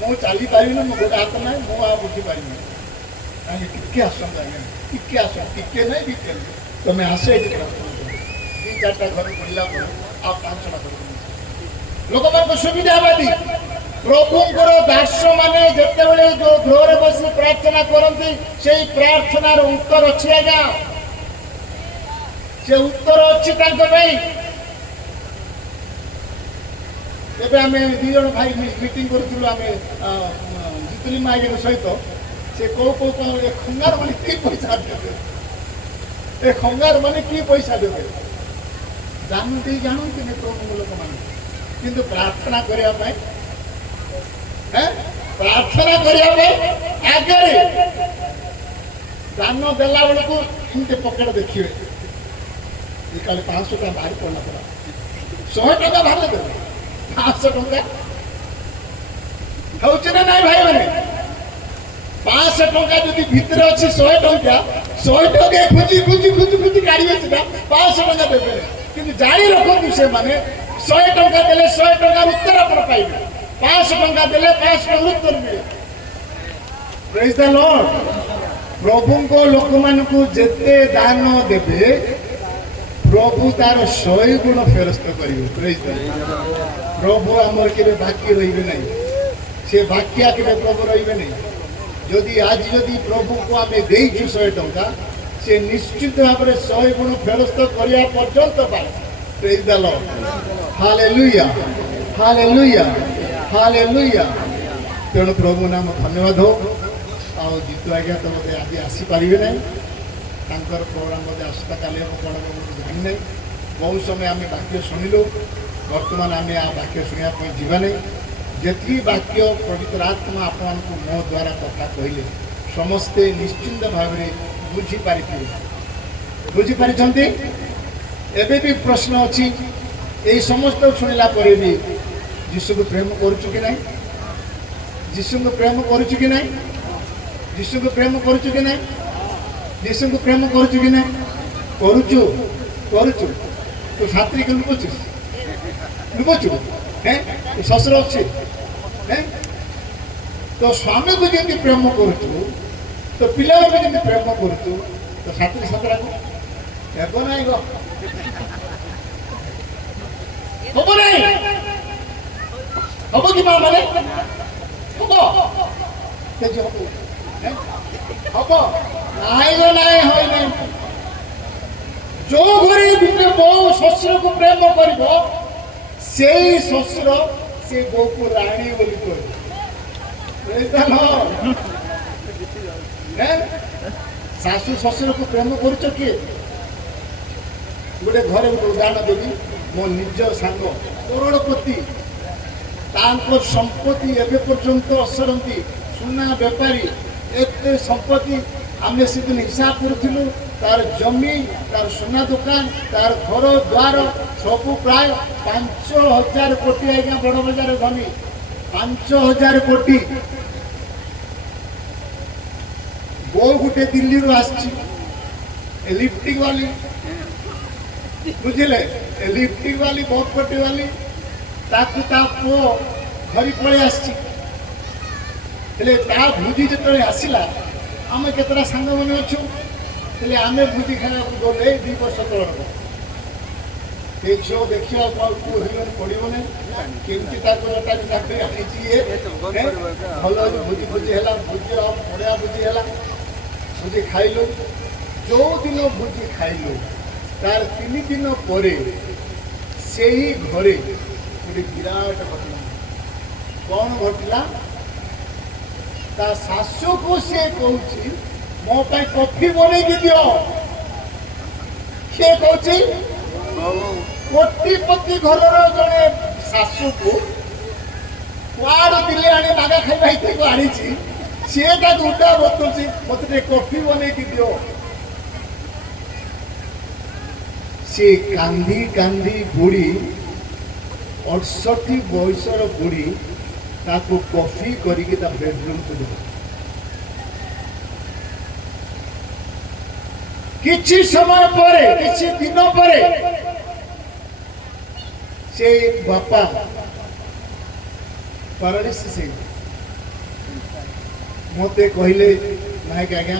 ମୁଁ ଚାଲିପାରିବି ନା ମୋ ଗୋଟେ ହାତ ନାହିଁ ମୁଁ ଆଉ ବୁଝିପାରିବି କାହିଁକି ଟିକେ ଆସନ୍ତୁ ଆଜ୍ଞା ଟିକେ ଆସ ଟିକେ ନାହିଁ ଟିକେ ତମେ ଆସ ଏଠି ପ୍ରାର୍ଥନା କର 2-4ଟା ଘରେ ପଡ଼ିଲା ପରେ ଆଉ 5-6ଟା ଘରେ ଲୋକମାନଙ୍କୁ ସୁବିଧା ହେବାଦି ପ୍ରଭୁଙ୍କର ଦାସମାନେ ଯେତେବେଳେ ଯୋଉ ଗୃହରେ ବସି ପ୍ରାର୍ଥନା କରନ୍ତି ସେଇ ପ୍ରାର୍ଥନାର ଉତ୍ତର ଅଛି ଆଜ୍ଞା ସେ ଉତ୍ତର ଅଛି ତାଙ୍କ ପାଇଁ ଏବେ ଆମେ 2 ଜଣ ଭାଇ ମିଟିଂ କରୁଥିଲୁ ଆମେ ଜିତୁଲି ମାଇଙ୍କ ସହିତ ସେ କୋଉ ଏ ଖଙ୍ଗାର ମାନେ କି ପଇସା ଦେବେ ଏ ଖଙ୍ଗାର ମାନେ କି ପଇସା ଦେବେ ଜାଣନ୍ତିନି ପ୍ରଭୁଙ୍କ ଲୋକମାନେ କିନ୍ତୁ ପ୍ରାର୍ଥନା କରିବା ପାଇଁ ପ୍ରାର୍ଥନା କରିବା ପାଇଁ ଆଗରେ ଦାନ ଦେଲା ବେଳକୁ ଏମିତି ପକେଟ ଦେଖିବେ କାଲି 500 ଟଙ୍କା ବାହାରି ପଡ଼ିଲା ପରା 100 ଟଙ୍କା ବାହାରିଲେ ଦେବେ 500 ଟଙ୍କା ହଉଛି ନା ନାଇଁ ଭାଇ ମାନେ 500 ଟଙ୍କା ଯଦି ଭିତରେ ଅଛି 100 ଟଙ୍କା ଖୋଜି କାଢିବେ ସେଟା 500 ଟଙ୍କା ଦେବେ କିନ୍ତୁ ଜାଣି ରଖନ୍ତୁ ସେମାନେ 100 ଟଙ୍କା ଦେଲେ 100 ଟଙ୍କାର ଉତ୍ତର ଆପଣ ପାଇବେ 500 ଟଙ୍କା ଦେଲେ 500 ଟଙ୍କାର ଉତ୍ତର ମିଳେ ପ୍ରେଜ୍ ଦ ଲର୍ଡ ପ୍ରଭୁଙ୍କ ଲୋକମାନଙ୍କୁ ଯେତେ ଦାନ ଦେବେ ପ୍ରଭୁ ତାର 100 ଗୁଣ ଫେରସ୍ତ କରିବେ ପ୍ରେଜ୍ ଦ ଲର୍ଡ ପ୍ରଭୁ ଆମର କେବେ ବାକି ରହିବେ ନାହିଁ ସେ ବାକିଆ କେବେ ପ୍ରଭୁ ରହିବେ ନାହିଁ যদি ଆଜି ଯଦି ପ୍ରଭୁକୁ ଆମେ ଦେଇଛୁ 100 ଟଙ୍କା ସେ ନିଶ୍ଚିତ ଭାବରେ 100 ଗୁଣ ଫେରସ୍ତ କରିବା ପର୍ଯ୍ୟନ୍ତ ପାଏ। ପ୍ରେଜ୍ ଦ ଲର୍ଡ, ହାଲେଲୁୟା, ହାଲେଲୁୟା, ହାଲେଲୁୟା। ତେଣୁ ପ୍ରଭୁ ନାମ ଧନ୍ୟବାଦ ହଉ। ଆଉ ଜିତୁ ଆଜ୍ଞା ତ ମୋତେ ଆଜି ଆସିପାରିବେ ନାହିଁ, ତାଙ୍କର ପ୍ରୋଗ୍ରାମ ବୋଧେ ଆସନ୍ତାକାଲି ହେବ କ'ଣ ହେବ ମୁଁ ଜାଣିନାହିଁ। ବହୁତ ସମୟ ଆମେ ବାକ୍ୟ ଶୁଣିଲୁ, ବର୍ତ୍ତମାନ ଆମେ આ ବାକ୍ୟ ଶୁଣିବା ପାଇଁ ଯିବା ନାହିଁ। ଯେତିକି ବାକ୍ୟ ପବିତ୍ର ଆତ୍ମା ଆପଣଙ୍କୁ ମୋ ଦ୍ୱାରା କଥା କହିଲେ ସମସ୍ତେ ନିଶ୍ଚିନ୍ତ ଭାବରେ ବୁଝିପାରିଥିବେ। ବୁଝିପାରିଛନ୍ତି? ଏବେ ବି ପ୍ରଶ୍ନ ଅଛି, এই ସମସ୍ତ ଶୁଣିଲା ପରେ ବି ଯୀଶୁକୁ ପ୍ରେମ କରୁଛୁ କି ନାହିଁ? ଯୀଶୁଙ୍କୁ ପ୍ରେମ କରୁଛୁ କି ନାହିଁ? ଯୀଶୁଙ୍କୁ ପ୍ରେମ କରୁଛୁ କି ନାହିଁ? ଯୀଶୁଙ୍କୁ ପ୍ରେମ କରୁଛୁ କି ନାହିଁ? କରୁଛୁ, କରୁଛୁ। ତୁ ସାତ୍ରୀ କି ଲୁବୁଛୁ, ଲୁବୁଛୁ ହେଁ? ତୁ ଶ୍ୱଶୁର ଅଛି ହେଁ? ତୋ ସ୍ୱାମୀକୁ ଯେମିତି ପ୍ରେମ କରୁଛୁ, ତୋ ପିଲାକୁ ଯେମିତି ପ୍ରେମ କରୁଛୁ, ତ ସାତ୍ରୀ ସାତରାକୁ ହେବ ନାହିଁ ଗୋ, ହବ ନାହିଁ। ହବ କି ମା ମାନେ? ହବ ହବ ନାହିଁ ଗୋ, ନାହିଁ হয় ନାହିଁ। ଯୋଉ ଘରେ ଗୋଟେ ବୋଉ ଶ୍ୱଶୁରକୁ ପ୍ରେମ କରିବ ସେଇ ଶ୍ୱଶୁର ସେ ବୋଉକୁ ରାଣୀ ବୋଲି କହିବ। ଶାଶୁ ଶ୍ୱଶୁରକୁ ପ୍ରେମ କରୁଛ କିଏ? ଗୋଟେ ଘରେ ଗୋଟେ ଉଦାହରଣ ଦେବି। ମୋ ନିଜ ସାଙ୍ଗ କରୋଡ଼ପତି, ତାଙ୍କ ସମ୍ପତ୍ତି ଏବେ ପର୍ଯ୍ୟନ୍ତ ଅସରନ୍ତି, ସୁନା ବେପାରୀ, ଏତେ ସମ୍ପତ୍ତି। ଆମେ ସେଦିନ ହିସାବ କରୁଥିଲୁ, ତାର ଜମି, ତାର ସୁନା ଦୋକାନ, ତାର ଘର ଦ୍ୱାର ସବୁ ପ୍ରାୟ 5,000 କୋଟି। ଆଜ୍ଞା ବଡ଼ ବଜାର ଧନୀ 5,000 କୋଟି। ବୋଉ ଗୋଟେ ଦିଲ୍ଲୀରୁ ଆସିଛି, ଲିଫ୍ଟିଂ ବାଲି, ବୁଝିଲେ, ଲିଫ୍ଟିଂ ବାଲି, ବହୁତ କୋଟି ବାଲି। ତାକୁ ତା ପୁଅ ଧରି ପଳେଇ ଆସିଛି। ହେଲେ ତା ଭୋଜି ଯେତେବେଳେ ଆସିଲା, ଆମେ କେତେଟା ସାଙ୍ଗମାନେ ଅଛୁ, ହେଲେ ଆମେ ଭୋଜି ଖାଇବାକୁ ଗଲେ 2 ବର୍ଷ ତଳର ଏ ଝିଅ ଦେଖିବାକୁ ଆଉ ପୁଅ ହିରୋଇନ୍ ପଡ଼ିବ ନାହିଁ। କେମିତି ତାକୁ ଜଟାକି ଚାକିରି ଆଣିଛି ଇଏ ଭଲ ଭୋଜି ଭୋଜି ହେଲା, ଭୋଜି ବଢ଼ିଆ ଭୋଜି ହେଲା। ଭୋଜି ଖାଇଲୁ। ଯେଉଁ ଦିନ ଭୋଜି ଖାଇଲୁ ତାର 3 ଦିନ ପରେ ସେହି ଘରେ ଗୋଟେ ବିରାଟ ଘଟଣା। କ'ଣ ଘଟିଲା? ତା ଶାଶୁକୁ ସେ କହୁଛି ମୋ ପାଇଁ କଫି ବନେଇକି ଦିଅ। କିଏ କହୁଛି? କୋଟିପତି ଘରର ଜଣେ ଶାଶୁକୁ କୁଆଡ଼ୁ ଦିଲ୍ଲୀ ଆଣି ମାଗା ଖାଇବା ହେଇଥିକୁ ଆଣିଛି, ସିଏ ତାକୁ ଉଠା ବତୁଛି ମୋତେ ଟିକେ କଫି ବନେଇକି ଦିଅ। ସେ କାନ୍ଦି କାନ୍ଦି ବୁଢ଼ୀ 68 ବୟସର ବୁଢ଼ୀ ତାକୁ କଫି କରିକି ତା ବେଡରୁମକୁ ଦେବ। କିଛି ସମୟ ପରେ, କିଛି ଦିନ ପରେ ସେ ବାପା ପାରାଲିସିସ୍ ହେଇଗଲେ। ମୋତେ କହିଲେ ନାୟକ ଆଜ୍ଞା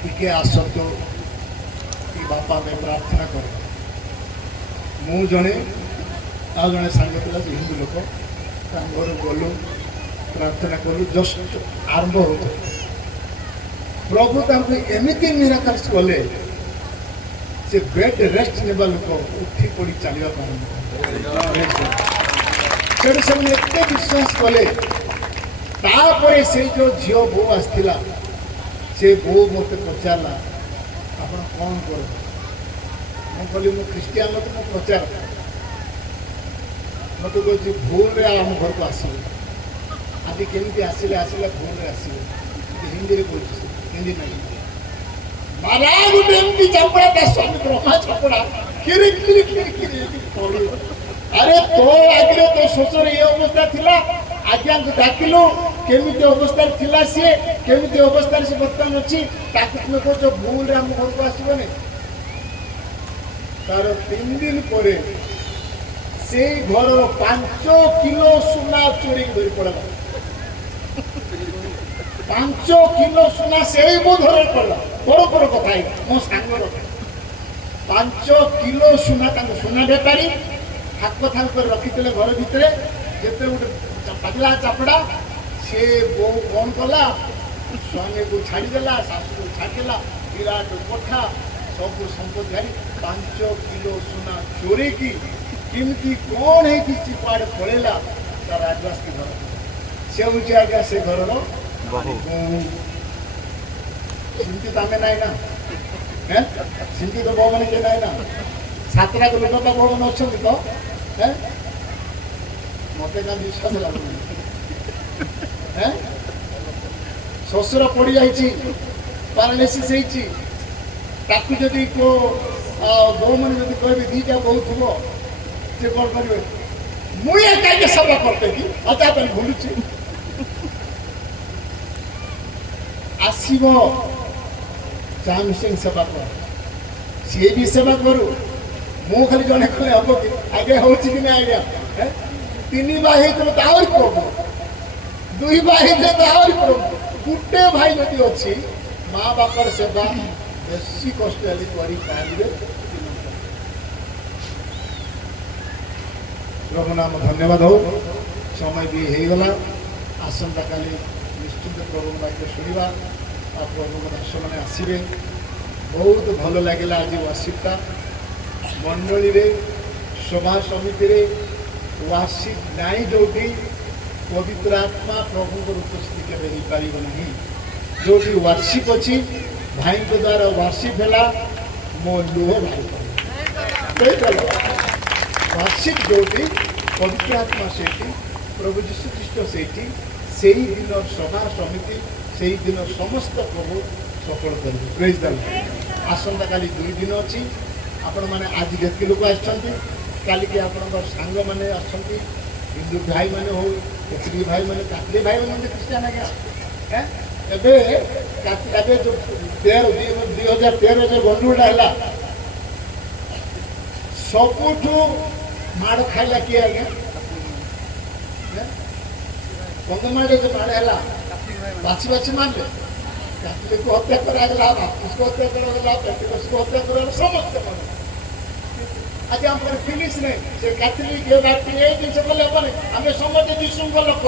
ଟିକେ ଆସନ୍ତୁ, ବାପା ପାଇଁ ପ୍ରାର୍ଥନା କର। ମୁଁ ଜଣେ ଆଉ ଜଣେ ସାଙ୍ଗ ଥିଲା, ସେ ହିନ୍ଦୁ ଲୋକ, ତାଙ୍କ ଘରକୁ ଗଲୁ, ପ୍ରାର୍ଥନା କଲୁ। ଜଷ୍ଟ ଆରମ୍ଭ ହେଉଥିଲା, ପ୍ରଭୁ ତାଙ୍କୁ ଏମିତି ମିରାକଲ୍ସ କଲେ, ସେ ବେଡ୍ ରେଷ୍ଟ ନେବା ଲୋକ ଉଠି ପଡ଼ି ଚାଲିବା ପାଇଁ ସେଠୁ ସେମାନେ ଏତେ ବିଶ୍ୱାସ କଲେ। ତାପରେ ସେଇ ଯେଉଁ ଝିଅ ବୋଉ ଆସିଥିଲା, ସେ ବୋଉ ମୋତେ ପଚାରିଲା ଆପଣ କ'ଣ କରନ୍ତି? ମୁଁ କହିଲି ମୁଁ ଖ୍ରୀଷ୍ଟିଆନ ଲୋକ, ମୁଁ ପଚାର। ମୋତେ କହୁଛି ଭୁଲରେ ଆମ ଘରକୁ ଆସିବେ। ଆଜି କେମିତି ଆସିଲେ ଭୁଲରେ ଆସିବେ। ହିନ୍ଦୀରେ କହୁଛି, ହିନ୍ଦୀ ନାହିଁ। ମାରା ଗୋଟେ ଏମିତି ଚାପଡ଼ା, ତା ସ୍ୱାମୀ ବ୍ରହ୍ମା ଚାପଡ଼ା, ଖିରି ଖିରି ଖିରି ଖିରି ପଡ଼ିବ। ଆରେ ତୋ ଆଗରେ ତୋ ଶ୍ୱଶୁର ଏ ଅବସ୍ଥା ଥିଲା, ଆଜ୍ଞାଙ୍କୁ ଡାକିଲୁ, କେମିତି ଅବସ୍ଥାରେ ଥିଲା ସିଏ, କେମିତି ଅବସ୍ଥାରେ ସେ ବର୍ତ୍ତମାନ ଅଛି, ତାକୁ ତୁମେ କହୁଛ ଭୁଲରେ ଆମ ଘରକୁ ଆସିବନି। ତାର 3 ଦିନ ପରେ ସେଇ ଘରର 5 କିଲୋ ସୁନା ଚୋରି ଧରି ପଡ଼ିଲା। 5 କିଲୋ ସୁନା ସେଇ ମୋ ଧରେ ପଡ଼ିଲା। ବଡ଼ ବଡ଼ କଥା ହେଇ ମୋ ସାଙ୍ଗର 5 କିଲୋ ସୁନା। ତାଙ୍କ ସୁନା ବେପାରୀ ଥାକ ଥାକ କରି ରଖିଥିଲେ ଘର ଭିତରେ। ଯେତେ ଗୋଟେ ପାତଲା ଚାପଡ଼ା, ସେ ବୋଉ କଣ କଲା, ସ୍ୱାମୀକୁ ଛାଡ଼ିଦେଲା, ଶାଶୁକୁ ଛାଡ଼ିଦେଲା, ବିରାଟ କୋଠା ସବୁ ସମ୍ପତ୍ତି ଧରି 5 କିଲୋ ସୁନା ଚୋରେଇକି କେମିତି କଣ ହେଇକି ସେ କୁଆଡ଼େ ପଳେଇଲା ତା ରାଜବାସ୍ତି ଘର। ସେ ହଉଛି ଆଜ୍ଞା ସେ ଘରର ବହୁ। ବୋଉ। ସେମିତି ତମେ ନାଇଁ ନା, ସେମିତି ତ ବୋଉ ମାନେ କିଏ ନାଇଁ ନା, 7ଟା ଲୋକ ବା ବୋଉ ମାନେ ଅଛନ୍ତି ତ। ମତେ କାହିଁ ବିଶ୍ୱାସ ଲାଗୁନି। ଶ୍ୱଶୁର ପଡ଼ିଯାଇଛି, ପାରାଲିସିସ୍ ହେଇଛି, ତାକୁ ଯଦି ବୋଉମାନେ ଯଦି କହିବେ 2ଟା ବୋଉ ଥିବ, ସେ କ'ଣ କରିବେ? ମୁଁ ଏ କାହିଁକି ସେବା କରିଦେବି, ଅଜା ପାଇଁ ଭୁଲୁଛି। ଆସିବ ଚାନ୍ଦ ସିଂ ସେବା କର, ସିଏ ବି ସେବା କରୁ। ମୁଁ ଖାଲି ଜଣେ କଲେ ହବ କି? ଆଜ୍ଞା ହଉଛି କି ନା ଆଜ୍ଞା? 3 ଭାଇ ହେଇଥିଲେ ତ ଆହୁରି ପ୍ରୋବ୍ଲେମ, 2 ଭାଇ ହେଇଥିଲେ ତ ଆହୁରି ପ୍ରୋବ୍ଲେମ। ଗୋଟେ ଭାଇ ଯଦି ଅଛି, ମା ବାପାର ସେବା ବେଶୀ କଷ୍ଟ ହେଲେ କରିପାରିବେ। ପ୍ରଭୁ ନାମ ଧନ୍ୟବାଦ ହଉ। ସମୟ ବି ହେଇଗଲା। ଆସନ୍ତାକାଲି ନିଶ୍ଚିତ ପ୍ରଭୁଙ୍କ ବାକ୍ୟ ଶୁଣିବା ଆଉ ପ୍ରଭୁଙ୍କ ଦାସମାନେ ଆସିବେ। ବହୁତ ଭଲ ଲାଗିଲା ଆଜି ୱାର୍ସିପ୍ଟା। ମଣ୍ଡଳୀରେ ସଭା ସମିତିରେ ୱାର୍ସିପ୍ ନାହିଁ ଯୋଉଠି ପବିତ୍ର ଆତ୍ମା ପ୍ରଭୁଙ୍କର ଉପସ୍ଥିତି କେବେ ହେଇପାରିବ ନାହିଁ। ଯୋଉଠି ୱାର୍ସିପ୍ ଅଛି, ଭାଇଙ୍କ ଦ୍ୱାରା ୱାର୍ସିପ୍ ହେଲା, ମୋ ଲୁହ ବାହାରି ୱାର୍ସିପ୍ ଯୋଉଠି ପବିତ୍ର ଆତ୍ମା ସେଇଠି, ପ୍ରଭୁ ଯୀଶୁ ଖ୍ରୀଷ୍ଟ ସେଇଠି, ସେଇ ଦିନ ସଭା ସମିତି, ସେଇ ଦିନ ସମସ୍ତ ପ୍ରଭୁ ସଫଳ କରିବେ। ପ୍ରେଜ୍ ଦ ଲର୍ଡ। ଆସନ୍ତାକାଲି 2 ଦିନ ଅଛି। ଆପଣମାନେ ଆଜି ଯେତିକି ଲୋକ ଆସିଛନ୍ତି, କାଲିକି ଆପଣଙ୍କର ସାଙ୍ଗମାନେ ଆସନ୍ତି, ହିନ୍ଦୁ ଭାଇମାନେ ହଉ, କେତିକି ଭାଇମାନେ, କାତିଲି ଭାଇମାନେ ଖ୍ରୀଷ୍ଟିଆନ ଆଜ୍ଞା। ଏବେ ଯୋଉ 2013 ଯୋଉ ଗଣ୍ଡଗୋଳଟା ହେଲା, ସବୁଠୁ ମାଡ଼ ଖାଇଲା କିଏ ଆଜ୍ଞା? କନ୍ଧମାଳରେ ଯୋଉ ମାଡ଼ ହେଲା, ବାଛି ମାରିଲେ। କାତିଲିକୁ ହତ୍ୟା କରାଗଲା, ବାପୁସକୁ ହତ୍ୟା କରାଗଲା, ପେଣ୍ଟିକୋସ୍ତକୁ ହତ୍ୟା କରାଗଲା, ସମସ୍ତେ ମାର। ଆଜି ଆମର ଫିନିଶ ନାହିଁ। ସେ କାତିଲିକ ଏଇ ଜିନିଷ କଲେ ହେବନି। ଆମେ ସମସ୍ତେ ଯୀଶୁଙ୍କ ଲୋକ,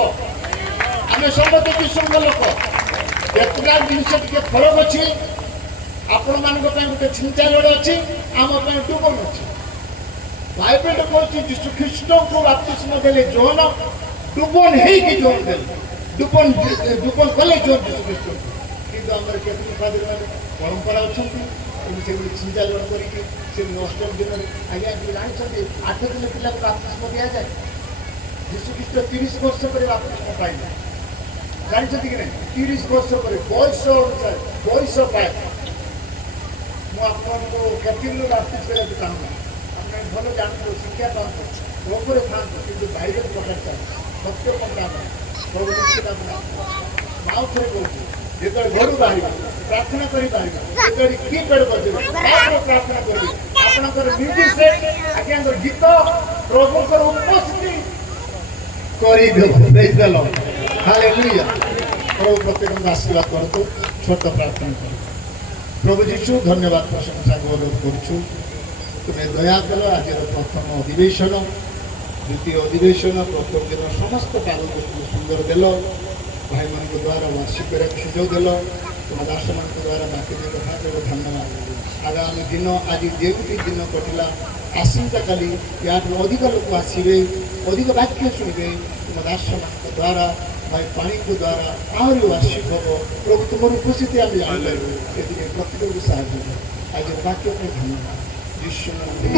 ଆମେ ସମସ୍ତେ ଯୀଶୁଙ୍କ ଲୋକ। ଏତଟା ଜିନିଷ ଟିକେ ଫରକ ଅଛି। ଆପଣମାନଙ୍କ ପାଇଁ ଗୋଟେ ଛିଞ୍ଚା ଲଡ ଅଛି, ଆମ ପାଇଁ ଡୁବନ ଅଛି। ବାଇବେଲ କହୁଛି ଯୀଶୁ ଖ୍ରୀଷ୍ଟଙ୍କୁ ବାପ୍ତିସ୍ମ ଦେଲେ ଜୋହନ, ଡୁବନ ହେଇକି ଜୋହନ ଦେଲେ, ଡୁବନ କଲେ ଜୋହନ ଯୀଶୁ ଖ୍ରୀଷ୍ଟଙ୍କୁ। କିନ୍ତୁ ଆମର କେତେ ପାଦ୍ରୀମାନେ ପରମ୍ପରା ଅଛନ୍ତି, ସେଭଳି ଛିଞ୍ଚା ଲଡ କରିକି ସେ ଅଷ୍ଟମ ଦିନରେ ଆଜ୍ଞା ଜାଣିଛନ୍ତି 8 ଦିନ ପିଲାକୁ ବାପ୍ତିସ୍ମ ଦିଆଯାଏ। ଯୀଶୁ ଖ୍ରୀଷ୍ଟ 30 ବର୍ଷ ପରେ ବାପ୍ତିସ୍ମ ପାଇଲେ, ଜାଣିଛନ୍ତି କି ନାହିଁ? 30 ବର୍ଷ ପରେ ବୟସ ଅନୁସାରେ ବୟସ ପାଏ। ମୁଁ ଆପଣଙ୍କୁ କେତିରୁ ବାପ୍ତିସ୍ମ କରିବାକୁ ଚାହୁଁନି। ଆପଣ ଭଲ ଜାଣନ୍ତୁ, ଶିକ୍ଷା ପାଆନ୍ତୁ, ଉପରେ ଥାଆନ୍ତୁ, କିନ୍ତୁ ବାଇବେଲ ପ୍ରକାଶ ଚାଲୁ ସତ୍ୟ ପନ୍ଥା ପ୍ରଭୁ ନିଶ୍ଚିତ ମାଉଥରେ କହୁଛି। ଯେତେବେଳେ ଘରୁ ବାହାରିବ ପ୍ରାର୍ଥନା କରିପାରିବ, ଯେତେବେଳେ କିଏ ପେଡ଼ ବଜେଇବ ପ୍ରାର୍ଥନା କରିବେ। ଆପଣଙ୍କର ମ୍ୟୁଜିକ୍ ଆଜ୍ଞାଙ୍କର ଗୀତ ପ୍ରଭୁଙ୍କର ଉପସ୍ଥିତି କରିଦେବ। ପ୍ରେଜ୍ ଦ ଲର୍ଡ, ହାଲେଲୁୟା। ପ୍ରଭୁ ପ୍ରତ୍ୟେକଙ୍କୁ ଆଶୀର୍ବାଦ କରନ୍ତୁ। ଛୋଟ ପ୍ରାର୍ଥନା କରୁ। ପ୍ରଭୁ ଯୀଶୁ ଧନ୍ୟବାଦ ପ୍ରଶଂସା ଗୌରବ କରୁଛୁ। ତୁମେ ଦୟା କଲ। ଆଜିର ପ୍ରଥମ ଅଧିବେଶନ, ଦ୍ୱିତୀୟ ଅଧିବେଶନ, ପ୍ରଥମ ଦିନ ସମସ୍ତ କାଗଜକୁ ସୁନ୍ଦର ଦେଲ। ଭାଇମାନଙ୍କ ଦ୍ୱାରା ୱାର୍ସିପ୍ କରିବାକୁ ସୁଯୋଗ ଦେଲ। ତୁମ ଦାସମାନଙ୍କ ଦ୍ୱାରା ବାକି କଥା ଦେବ। ଧନ୍ୟବାଦ। ଆଗାମୀ ଦିନ, ଆଜି ଯେଉଁଠି ଦିନ କଟିଲା, ଆସନ୍ତାକାଲି ୟାଠୁ ଅଧିକ ଲୋକ ଆସିବେ, ଅଧିକ ବାକ୍ୟ ଶୁଣିବେ। ତୁମ ଦାସମାନଙ୍କ ଦ୍ୱାରା ଭାଇ ପାଣିଙ୍କ ଦ୍ୱାରା ଆହୁରି ୱାର୍ସିପ୍ ହେବ। ପ୍ରଭୁ ତୁମର ଉପସ୍ଥିତି ଆମେ ଜାଣିପାରିବୁ। ଏଥିପାଇଁ ପ୍ରତ୍ୟେକଙ୍କୁ ସାହାଯ୍ୟ କର। ଆଜିର ବାକ୍ୟ ପାଇଁ ଧନ୍ୟବାଦ। ଯୀଶୁ ନାମରେ।